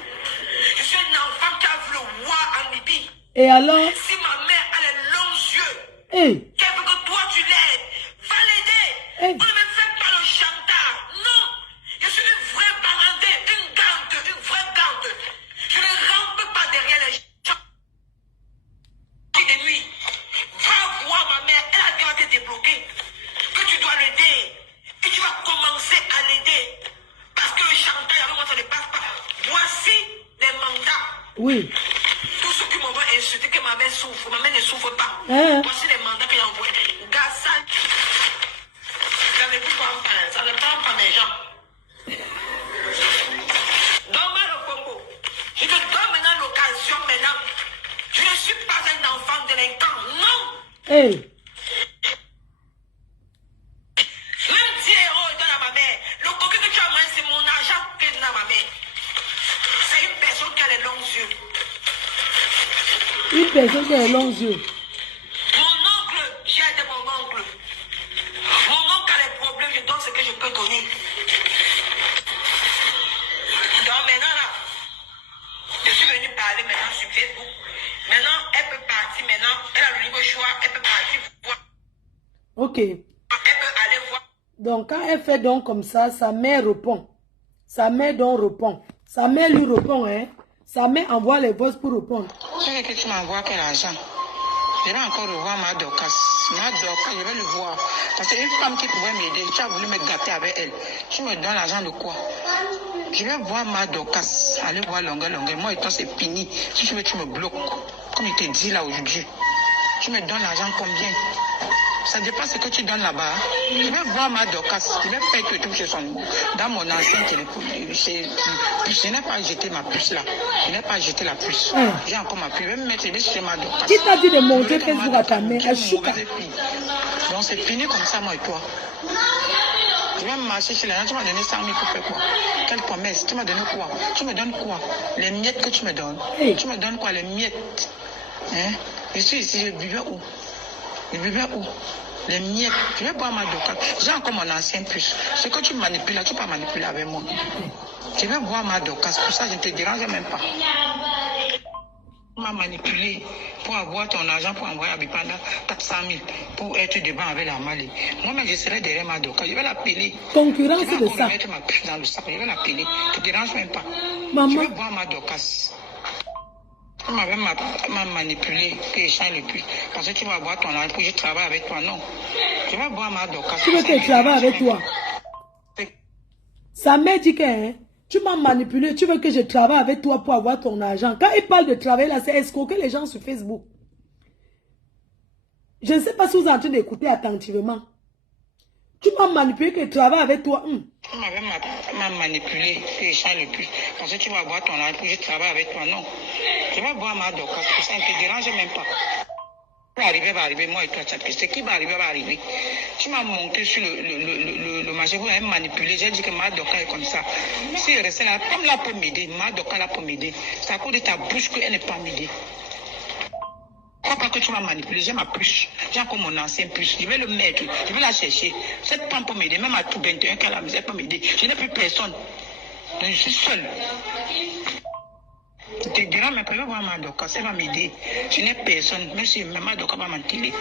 Je suis un enfant qui a vu le roi en Libye. Et alors? Si ma mère a les longs yeux, Hey. qu'elle veut que toi tu l'aides, va l'aider. Hey. On ne me fait pas le chantage. Non. Je suis une vraie barandée, une gante, une vraie gante. Je ne rampe pas derrière les gens. De nuit, va voir ma mère, elle a déjà été débloquée. Que tu dois l'aider. Et tu vas commencer à l'aider. Parce que le chantage avec moi, ça ne passe pas. Voici les mandats. Oui. Tous ceux qui m'ont insulté que ma mère souffre, ma mère ne souffre pas. Hein? Voici les mandats que j'ai envoyés. Gassa, ça ne prend pas mes gens. Donne-moi le Congo. Je te donne maintenant l'occasion maintenant. Je ne suis pas un enfant délinquant, non. Hey. Même 10 euros donne à ma mère. Le coquet que tu as mangé, c'est mon argent que je donne à ma mère. C'est une personne qui a les longs yeux. Une personne qui a les longs yeux. Mon oncle, j'ai aidé mon oncle. Mon oncle a les problèmes, je donne ce que je peux donner. Donc maintenant là, je suis venue parler maintenant sur Facebook. Maintenant, elle peut partir maintenant. Elle a le libre choix, elle peut partir voir. Ok. Elle peut aller voir. Donc, quand elle fait donc comme ça, sa mère répond. Sa mère donc répond. Sa mère lui répond, hein. Sa mère envoie les voix pour répondre. Je veux que tu m'envoies quel argent. Je vais encore revoir ma Dorcas. Ma Dorcas, je vais le voir. Parce qu'une femme qui pouvait m'aider, tu as voulu me gâter avec elle. Tu me donnes l'argent de quoi? Je vais voir ma Dorcas. Aller voir longueur. Moi et toi, c'est fini. Si tu veux, tu me bloques. Comme il te dit là aujourd'hui. Tu me donnes l'argent combien? Ça dépend ce que tu donnes là-bas. Je vais voir ma Dorcas. Je vais faire que tout chez son nom. Dans mon ancien téléphone. Je n'ai pas jeté ma puce là. Je n'ai pas jeté la puce. J'ai encore ma puce. Je vais me mettre chez ma Dorcas. Qui t'a dit de montrer Facebook à ta mère? Elle chouka. Donc c'est fini comme ça, moi et toi. Je vais marcher chez les gens. Tu m'as donné 100 000 pour faire quoi? Quelle promesse? Tu m'as donné quoi? Tu me donnes quoi? Les miettes que tu me donnes. Hey. Tu me donnes quoi? Les miettes. Hein? Je suis ici, je vivais où? Je vivais où? Les miettes. Je vais boire ma Dorcas. J'ai encore mon ancien puce. Ce que tu manipules là, tu peux pas manipuler avec moi. Je vais boire ma Dorcas. Pour ça, je ne te dérange même pas. Tu m'as manipulé pour avoir ton argent pour envoyer à Bipanda 400 000 pour être devant avec la Mali. Moi-même, je serai derrière ma Dorcas. Je vais l'appeler. Concurrence Je vais de encore ça. mettre ma puce dans le sac. Je vais l'appeler. Tu ne te dérange même pas. Maman. Je vais boire ma Dorcas. Tu m'avais manipulé que je change le puce. Parce que tu vas boire ton argent pour que je travaille avec toi. Non. Je vais boire ma Dorcas. Tu veux que je travaille avec toi? Sa mère dit que hein, tu m'as manipulé, tu veux que je travaille avec toi pour avoir ton argent. Quand il parle de travail là, c'est escroquer les gens sur Facebook. Je ne sais pas si vous êtes en train d'écouter attentivement. Tu m'as manipulé que je travaille avec toi. Tu m'avais manipulé que je change le puce. Parce que tu vas boire ton argent pour que je travaille avec toi. Non. Je vais boire ma Dorcas. Pour ça, ne te dérange même pas. Va arriver, moi et toi, ce qui va arriver, va arriver. Tu m'as monté sur le marché, vous m'avez manipulé. J'ai dit que ma Doka est comme ça. Si elle restait là, comme là pour m'aider, ma Doka là pour m'aider. C'est à cause de ta bouche qu'elle n'est pas m'aider. Crois pas que tu m'as manipulé, j'ai ma puce. J'ai encore mon ancien puce. Je vais le mettre, je vais la chercher. Cette femme peut m'aider, même à tout 21 qu'elle a la misère peut m'aider. Je n'ai plus personne. Donc je suis seule. Je te dirai, mais quand je vais voir ma Doka, ça va m'aider. Je n'ai personne, même si ma Doka va m'entiler.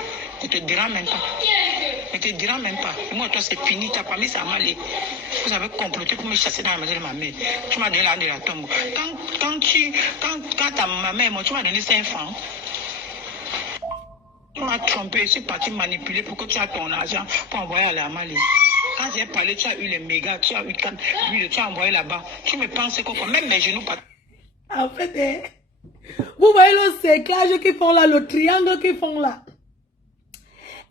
Je te dirai même pas. Je te dirai même pas. Moi, toi, c'est fini, ta famille, ça m'a allé. Vous avez comploté pour me chasser dans la maison de ma mère. Tu m'as donné la de la tombe. Quand ta maman, moi, tu m'as donné 5 francs. Tu m'as trompé, je suis parti manipuler pour que tu aies ton argent pour envoyer à la Mali. Quand j'ai parlé, tu as eu les mégas, tu as eu tu as envoyé là-bas. Tu me penses que même mes genoux pas. En fait, vous voyez le cerclage qu'ils font là, le triangle qu'ils font là.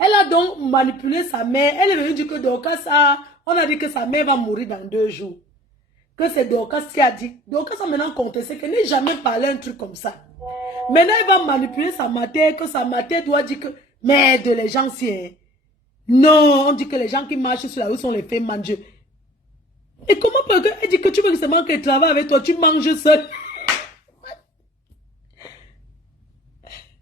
Elle a donc manipulé sa mère. Elle est venue dire que Dorcas on a dit que sa mère va mourir dans 2 jours. Que c'est Dorcas qui a dit. Dorcas a maintenant contesté qu'elle n'est jamais parlé un truc comme ça. Maintenant, il va manipuler sa matière, que sa matière doit dire que merde, les gens c'est. Non, on dit que les gens qui marchent sur la rue sont les femmes mangeuses. Et comment peut elle dit que tu veux seulement qu'elle travaille avec toi, tu manges seul.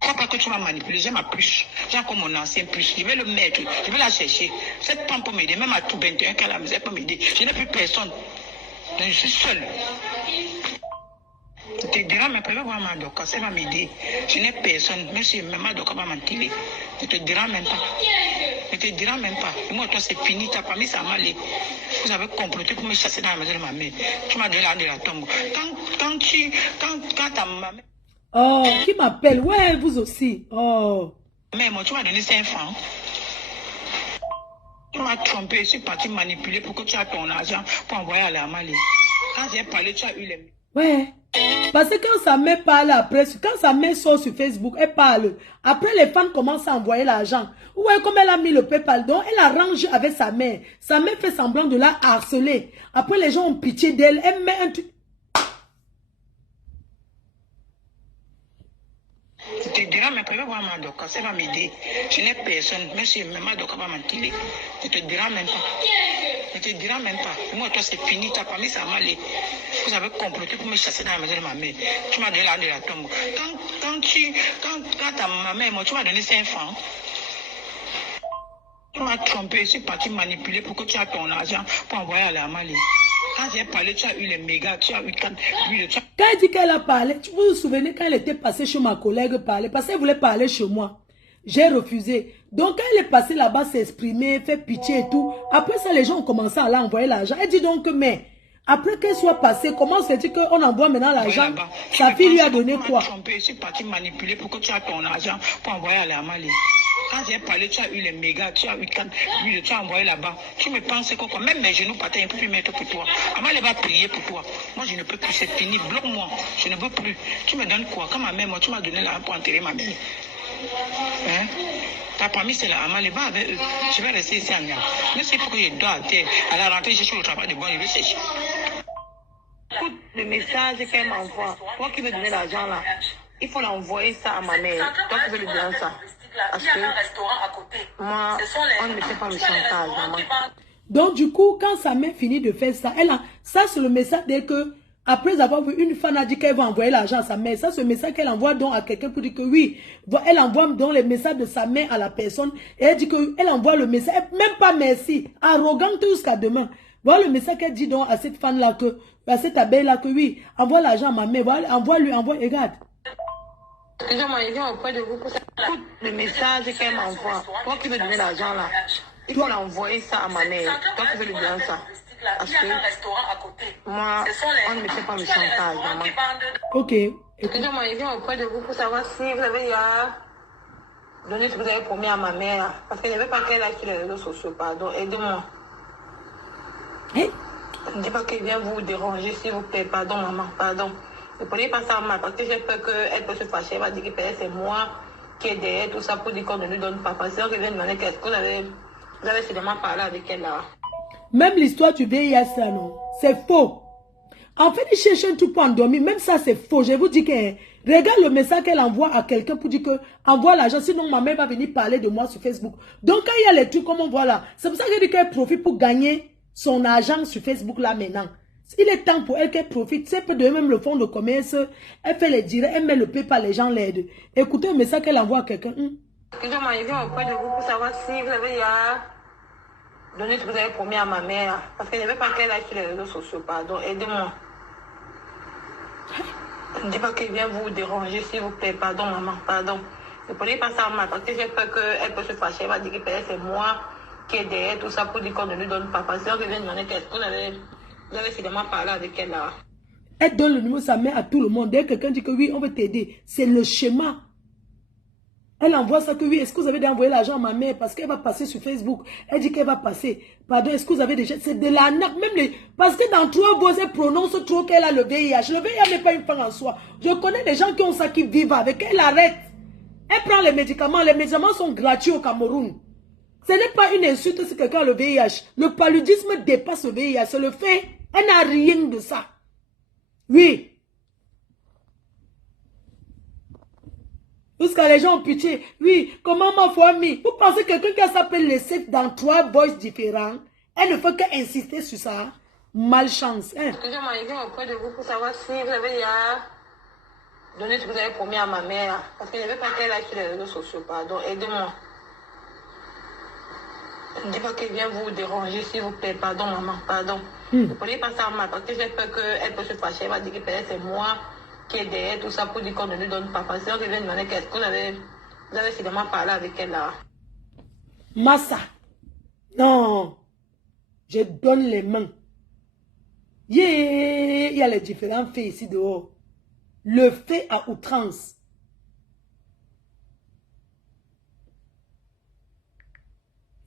Crois pas que tu m'as manipulé, j'ai ma puce. J'ai encore mon ancien puce. Je vais le mettre, je vais la chercher. Cette femme peut m'aider, même à tout 21 qu'elle a la misère peut m'aider. Je n'ai plus personne. Donc je suis seule. Je te dirai, mais quand je vais voir ma Doka, ça va m'aider. Je n'ai personne, même si ma Doka va m'entiler. Je te dirai même pas. Je te dirai même pas. Moi, toi, c'est fini, ta famille, ça m'a allé. Vous avez comploté pour me chasser dans la maison de ma mère. Tu m'as donné la de la tombe. Quand ta maman. Oh, qui m'appelle? Ouais, vous aussi. Oh. Mais moi, tu m'as donné 5 francs. Tu m'as trompé, je suis parti manipuler pour que tu aies ton argent pour envoyer à la Mali. Quand j'ai parlé, tu as eu les. Ouais. Parce que quand sa mère parle après, quand sa mère sort sur Facebook, elle parle. Après, les fans commencent à envoyer l'argent. Ouais, comme elle a mis le PayPal, donc elle arrange avec sa mère. Sa mère fait semblant de la harceler. Après, les gens ont pitié d'elle. Elle met un truc. Je te dirai, mais quand je vais voir ma Doka, ça va m'aider. Je n'ai personne, même si ma Doka va m'entiler. Je te dirai même pas. Je te dirai même pas. Moi, toi, c'est fini, ta famille, ça m'a allé. Vous avez comploté pour me chasser dans la maison de ma mère. Tu m'as donné la de la tombe. Quand ta maman, moi, tu m'as donné 5 francs. Tu m'as trompé, je suis parti manipuler pour que tu aies ton argent pour envoyer à la Mali. Quand j'ai parlé, tu as eu les mégas, tu as eu Quand elle dit qu'elle a parlé, vous vous souvenez quand elle était passée chez ma collègue parler, parce qu'elle voulait parler chez moi. J'ai refusé. Donc quand elle est passée là-bas s'exprimer, faire pitié et tout, après ça les gens ont commencé à l'envoyer l'argent. Elle dit donc mais après qu'elle soit passée, comment c'est-il qu'on envoie maintenant l'argent? Sa fille lui a donné quoi? Je suis parti manipuler pour que tu aies ton argent pour envoyer à la Mali. Quand j'ai parlé, tu as eu les mégas, tu as eu tu as envoyé là-bas. Tu me penses que quoi? Même mes genoux partent, je ne peux plus mettre pour toi. Maman, elle va prier pour toi. Moi, je ne peux plus, c'est fini. Bloque-moi. Je ne veux plus. Tu me donnes quoi? Quand ma mère, moi, tu m'as donné l'argent pour enterrer ma mère. Hein? Ta famille, c'est là. Maman, elle va avec eux. Je vais rester ici en Ghana. Mais c'est pour que je dois à la rentrée, je suis au travail de bon, je vais chercher. Écoute le message qu'elle m'envoie. Toi qui veux donner l'argent là, il faut l'envoyer ça à ma mère. Toi qui veux lui donner ça. Parce que moi, on ne me fait pas le chantage, maman. Donc du coup, quand sa mère finit de faire ça, elle a, ça c'est le message dès que, après avoir vu une femme a dit qu'elle va envoyer l'argent à sa mère, ça c'est le message qu'elle envoie donc à quelqu'un pour dire que oui, elle envoie donc les messages de sa mère à la personne, et elle dit qu'elle envoie le message, même pas merci, arrogante jusqu'à demain. Voilà le message qu'elle dit donc à cette femme là que, à cette abeille là que oui, envoie l'argent à ma mère, voilà, envoie-lui, regarde. Déjà, moi, je viens auprès de vous pour ça. Écoute le message qu'elle m'envoie. Toi qui veux donner l'argent là, il faut l'envoyer ça à ma mère. Toi qui veux lui donner ça. Parce que moi, on ne me fait pas le chantage, maman. Ok. Déjà, moi, je viens auprès de vous pour savoir si vous avez déjà donné ce que vous avez promis à ma mère. Parce qu'elle ne veut pas qu'elle aille sur les réseaux sociaux, pardon. Aidez-moi. Hey. Ne dis pas qu'elle vient vous déranger, s'il vous plaît. Pardon, maman, pardon. Ne prenez pas ça en mal, parce que j'ai peur qu'elle peut se fâcher. Elle va dire que peut-être c'est moi qui est derrière tout ça pour dire qu'on ne lui donne pas. Parce que vient demander qu'est-ce que vous avez seulement parlé avec elle là. Même l'histoire du VIH, ça non, c'est faux. En fait, il cherche un truc pour endormir. Même ça, c'est faux. Je vous dis que, regarde le message qu'elle envoie à quelqu'un pour dire que, envoie l'argent, sinon ma mère va venir parler de moi sur Facebook. Donc, quand il y a les trucs comme on voit là, c'est pour ça que je dis qu'elle profite pour gagner son argent sur Facebook là maintenant. Il est temps pour elle qu'elle profite. C'est peu de même le fonds de commerce. Elle fait les directs, elle met le PayPal, les gens l'aident. Écoutez le message qu'elle envoie à quelqu'un. Je m'arrive auprès de vous pour savoir si vous avez donné ce que vous avez promis à ma mère. Parce qu'elle ne veut pas qu'elle aille sur les réseaux sociaux. Pardon, aidez-moi. Ne dis pas qu'elle vient vous déranger, s'il vous plaît. Pardon, maman, pardon. Ne prenez pas ça en mal, parce que j'ai peur qu'elle peut se fâcher. Elle va dire que c'est moi qui est derrière tout ça pour dire qu'on ne lui donne pas. Parce que vient demander qu'est-ce qu'on avait. Vous avez finalement parlé avec elle là. Elle donne le numéro de sa mère à tout le monde. Dès que quelqu'un dit que oui, on veut t'aider. C'est le schéma. Elle envoie ça que oui, est-ce que vous avez déjà envoyé l'argent à ma mère parce qu'elle va passer sur Facebook. Elle dit qu'elle va passer. Pardon, est-ce que vous avez déjà... C'est de l'arnaque. Même les... Parce que dans 3 voix, elle prononce trop qu'elle a le VIH. Le VIH n'est pas une fin en soi. Je connais des gens qui ont ça, qui vivent avec. Elle arrête. Elle prend les médicaments. Les médicaments sont gratuits au Cameroun. Ce n'est pas une insulte si quelqu'un a le VIH. Le paludisme dépasse le VIH. C'est le fait. Elle n'a rien de ça. Oui. Parce que les gens ont pitié. Oui, comment ma famille? Vous pensez que quelqu'un qui s'appelle les 7 dans 3 voices différents, elle ne fait qu'insister sur ça? Malchance. Hein? Je m'arrive auprès de vous pour savoir si vous avez donné ce que vous avez promis à ma mère. Parce qu'elle ne veut pas qu'elle aille sur les réseaux sociaux. Pardon, aidez-moi. Ne dis pas qu'elle vient vous déranger, s'il vous plaît. Pardon, maman, pardon. Ne prenez pas ça en mal, parce que j'ai peur qu'elle peut se fâcher. Elle va dire que peut-être c'est moi qui est derrière tout ça pour dire qu'on ne lui donne pas. Parce que vient demander qu'est-ce qu'on avait. Vous avez finalement parlé avec elle là. Massa. Non. Je donne les mains. Yeah. Il y a les différents faits ici dehors. Le fait à outrance.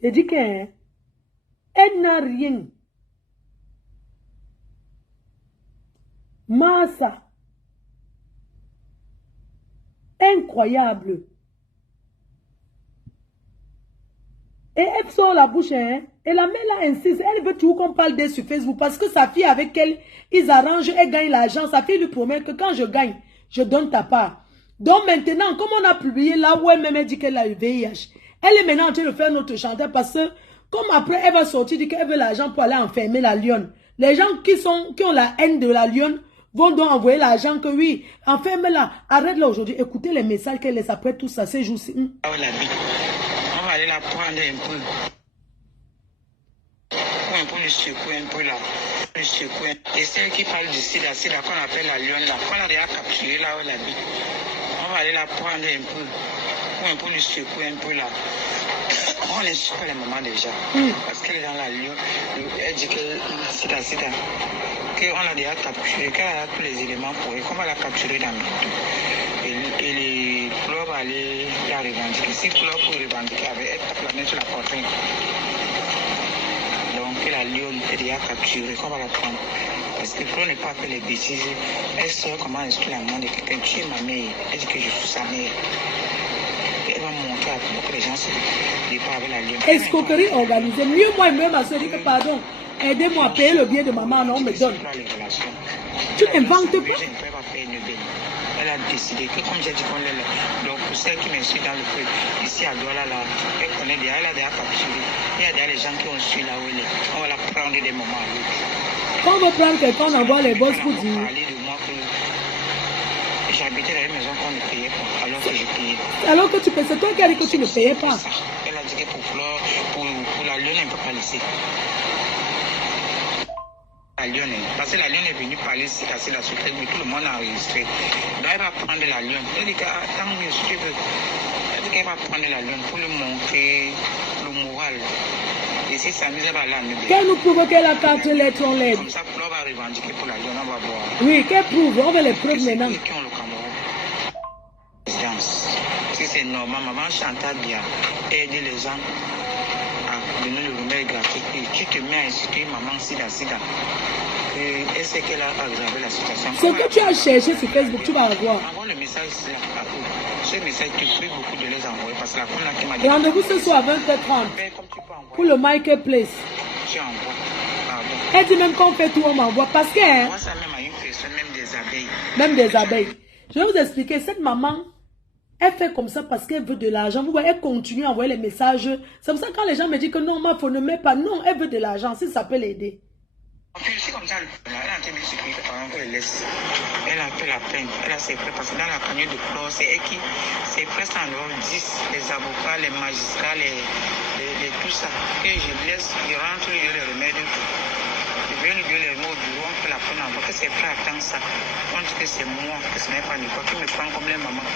Je dis qu'elle n'a rien. Massa. Incroyable. Et elle sort la bouche, hein. Et la mère là insiste. Elle veut toujours qu'on parle d'elle sur Facebook. Parce que sa fille avec elle, ils arrangent, elle gagne l'argent. Sa fille lui promet que quand je gagne, je donne ta part. Donc maintenant, comme on a publié là où elle-même a dit qu'elle a le VIH, elle est maintenant en train de faire notre chanteur parce que, comme après, elle va sortir, dire qu'elle veut l'argent pour aller enfermer la lionne. Les gens qui ont la haine de la lionne vont donc envoyer l'argent que oui, enferme-la, arrête-la aujourd'hui. Écoutez les messages qu'elle laisse après tout ça, ces jours-ci. On va aller la prendre un peu. Pour le secouer un peu là. Le secouer. Et celle qui parle du sida, qu'on appelle la lionne là, qu'on a déjà capturé là où elle habite. On va aller la prendre un peu. Pour le secouer un peu là. On les secoue les mamans déjà. Parce qu'elle est dans la lionne. Elle dit que sida. Qu'on l'a déjà capturé, qu'elle a tous les éléments pour elle, qu'on va la capturer dans le dos. Et les clubs allaient la revendiquer. Si le club pour revendiquer avec elle, tape la main sur la poitrine. Donc la lionne est déjà capturée, qu'on va la prendre. Parce que pour ne pas faire les bêtises, elle sait comment instruire la main de quelqu'un. Tu es ma mère, elle dit que je suis sa mère. Et elle va montrer à tout que les gens se départent avec la lionne. Escroquerie organisée. Mieux moi et même à se dire que pardon. Aidez-moi à payer le billet de maman, non, on me donne. Tu n'inventes pas. Elle a décidé que comme j'ai dit qu'on est là, donc pour celle qui me suit dans le feu, ici à Douala, là, elle connaît déjà, elle a déjà capturé. Il y a déjà les gens qui ont su là où elle est. On va la prendre des moments à l'autre. Quand on veut prendre quelqu'un, on envoie les boss pour dire. Parler de moi que j'habitais dans une maison qu'on ne payait pas, alors que je payais. Alors que tu payais, c'est toi qui as dit que tu ne payais pas. Elle a dit que pour la lionne, elle ne peut pas laisser. La lionne, parce que la lionne est venue parler ici, casser la souffrance, mais tout le monde a enregistré. Donc elle va prendre la lionne. Elle dit qu'attends mieux, si tu veux. Elle dit qu'elle va prendre la lionne pour lui montrer le moral. Et si ça nous va là, qu'elle nous prouve qu'elle a 4 lettres en l'aide. Comme ça, on va revendiquer pour la lionne, on va voir. Oui, qu'elle prouve, on veut les preuves maintenant. Qui ont le Cameroun. Si c'est normal, maman chantait bien, aider les gens. Donner le remède gratuit. Tu te mets à insulter maman sida. Et elle sait qu'elle a aggravé la situation. Ce que tu as cherché sur Facebook, tu vas avoir. Envoie le message ici à vous. Ce message, tu pries beaucoup de les envoyer parce que la femme qui m'a dit. Rendez-vous ce soir à 20h30 pour le marketplace. Tu envoies. Elle dit même qu'on fait tout, on m'envoie. Parce que. Moi, ça même à une abeilles. Même des abeilles. Je vais vous expliquer, cette maman, elle fait comme ça parce qu'elle veut de l'argent. Vous voyez, elle continue à envoyer les messages. C'est pour ça que quand les gens me disent que non, ma ne met pas. Non, elle veut de l'argent, si ça peut l'aider. Puis c'est comme ça, elle a entendu ce qui fait pendant qu'elle laisse. Elle a un peu la peine. Elle a ses frais parce que dans la cagnotte de Flore, c'est elle qui, ses frais sont environ 10, les avocats, les magistrats, tout ça. Et je laisse, je rentre, je les remèdes. Je viens lui dire les mots au bureau, on fait la peine encore que ses frères attendent ça. On dit que c'est moi, que ce n'est pas Nicole, qui me prend comme les mamans.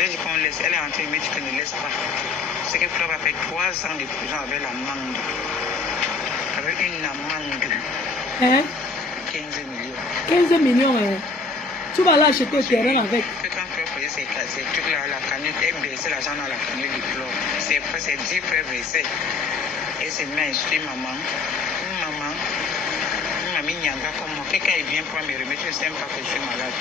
J'ai dit qu'on laisse, elle est en train de me dire qu'elle ne laisse pas. C'est que Flore a fait 3 ans de prison avec l'amende. Avec une amende. Hein? 15 millions. 15 millions, hein? Tu vas là acheter le terrain avec. Quand Flore faisait ces trucs-là, la cagnotte, elle baissait l'argent dans la cagnotte de Flore. C'est 10 frères versés. Et c'est même, je dis maman, maman Nyanga comme moi, quelqu'un vient pour me remettre, je ne sais pas que je suis malade.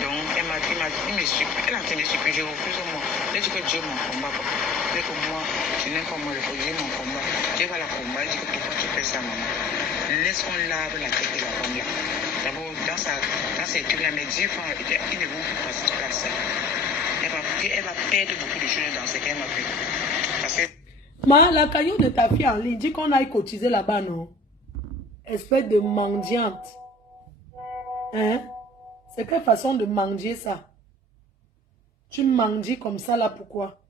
Donc, elle m'a dit, elle a entendu ce que j'ai refusé moi. J'ai dit que Dieu mon combat, papa. Dès que moi, je n'aime pas moi, Dieu mon combat. Dieu va la combat, je dis que pourquoi tu fais ça, maman? Laisse-qu'on lave la tête de la femme là. D'abord, dans ces trucs-là, mes 10 francs, ils ne vont plus passer par ça. Elle va perdre beaucoup de choses dans ce qu'elle m'a fait. Parce que... La cagnotte de ta fille en ligne, dit qu'on aille cotiser là-bas, non? Espèce de mendiante. Hein? C'est quelle façon de mendier ça? Tu mendies comme ça là, pourquoi?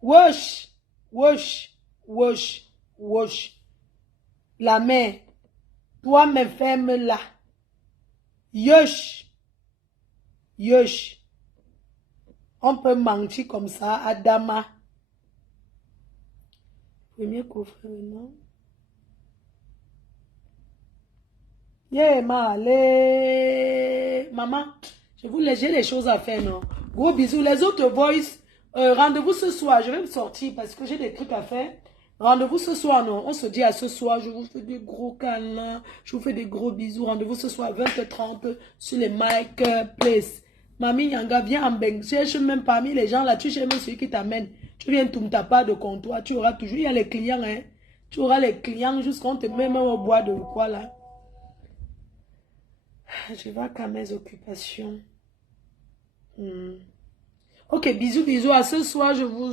Wesh! Wesh! Wesh! Wesh! La mère, toi me ferme là. Yosh! Yosh! On peut mentir comme ça, Adama. Premier coffret maintenant. Yeah, maman, j'ai les choses à faire, non? Gros bisous. Les autres voice, rendez-vous ce soir. Je vais me sortir parce que j'ai des trucs à faire. Rendez-vous ce soir, non? On se dit à ce soir. Je vous fais des gros câlins. Je vous fais des gros bisous. Rendez-vous ce soir à 20h30 sur les Marketplace. Mamie Nyanga, viens en Beng. Cherche même parmi les gens là. Tu cherches celui qui t'amène. Tu viens tout ta part de comptoir. Tu auras toujours, il y a les clients, hein. Tu auras les clients jusqu'à on te met même au bois de quoi là. Je vais qu'à mes occupations. Ok, bisous, bisous. À ce soir, je vous...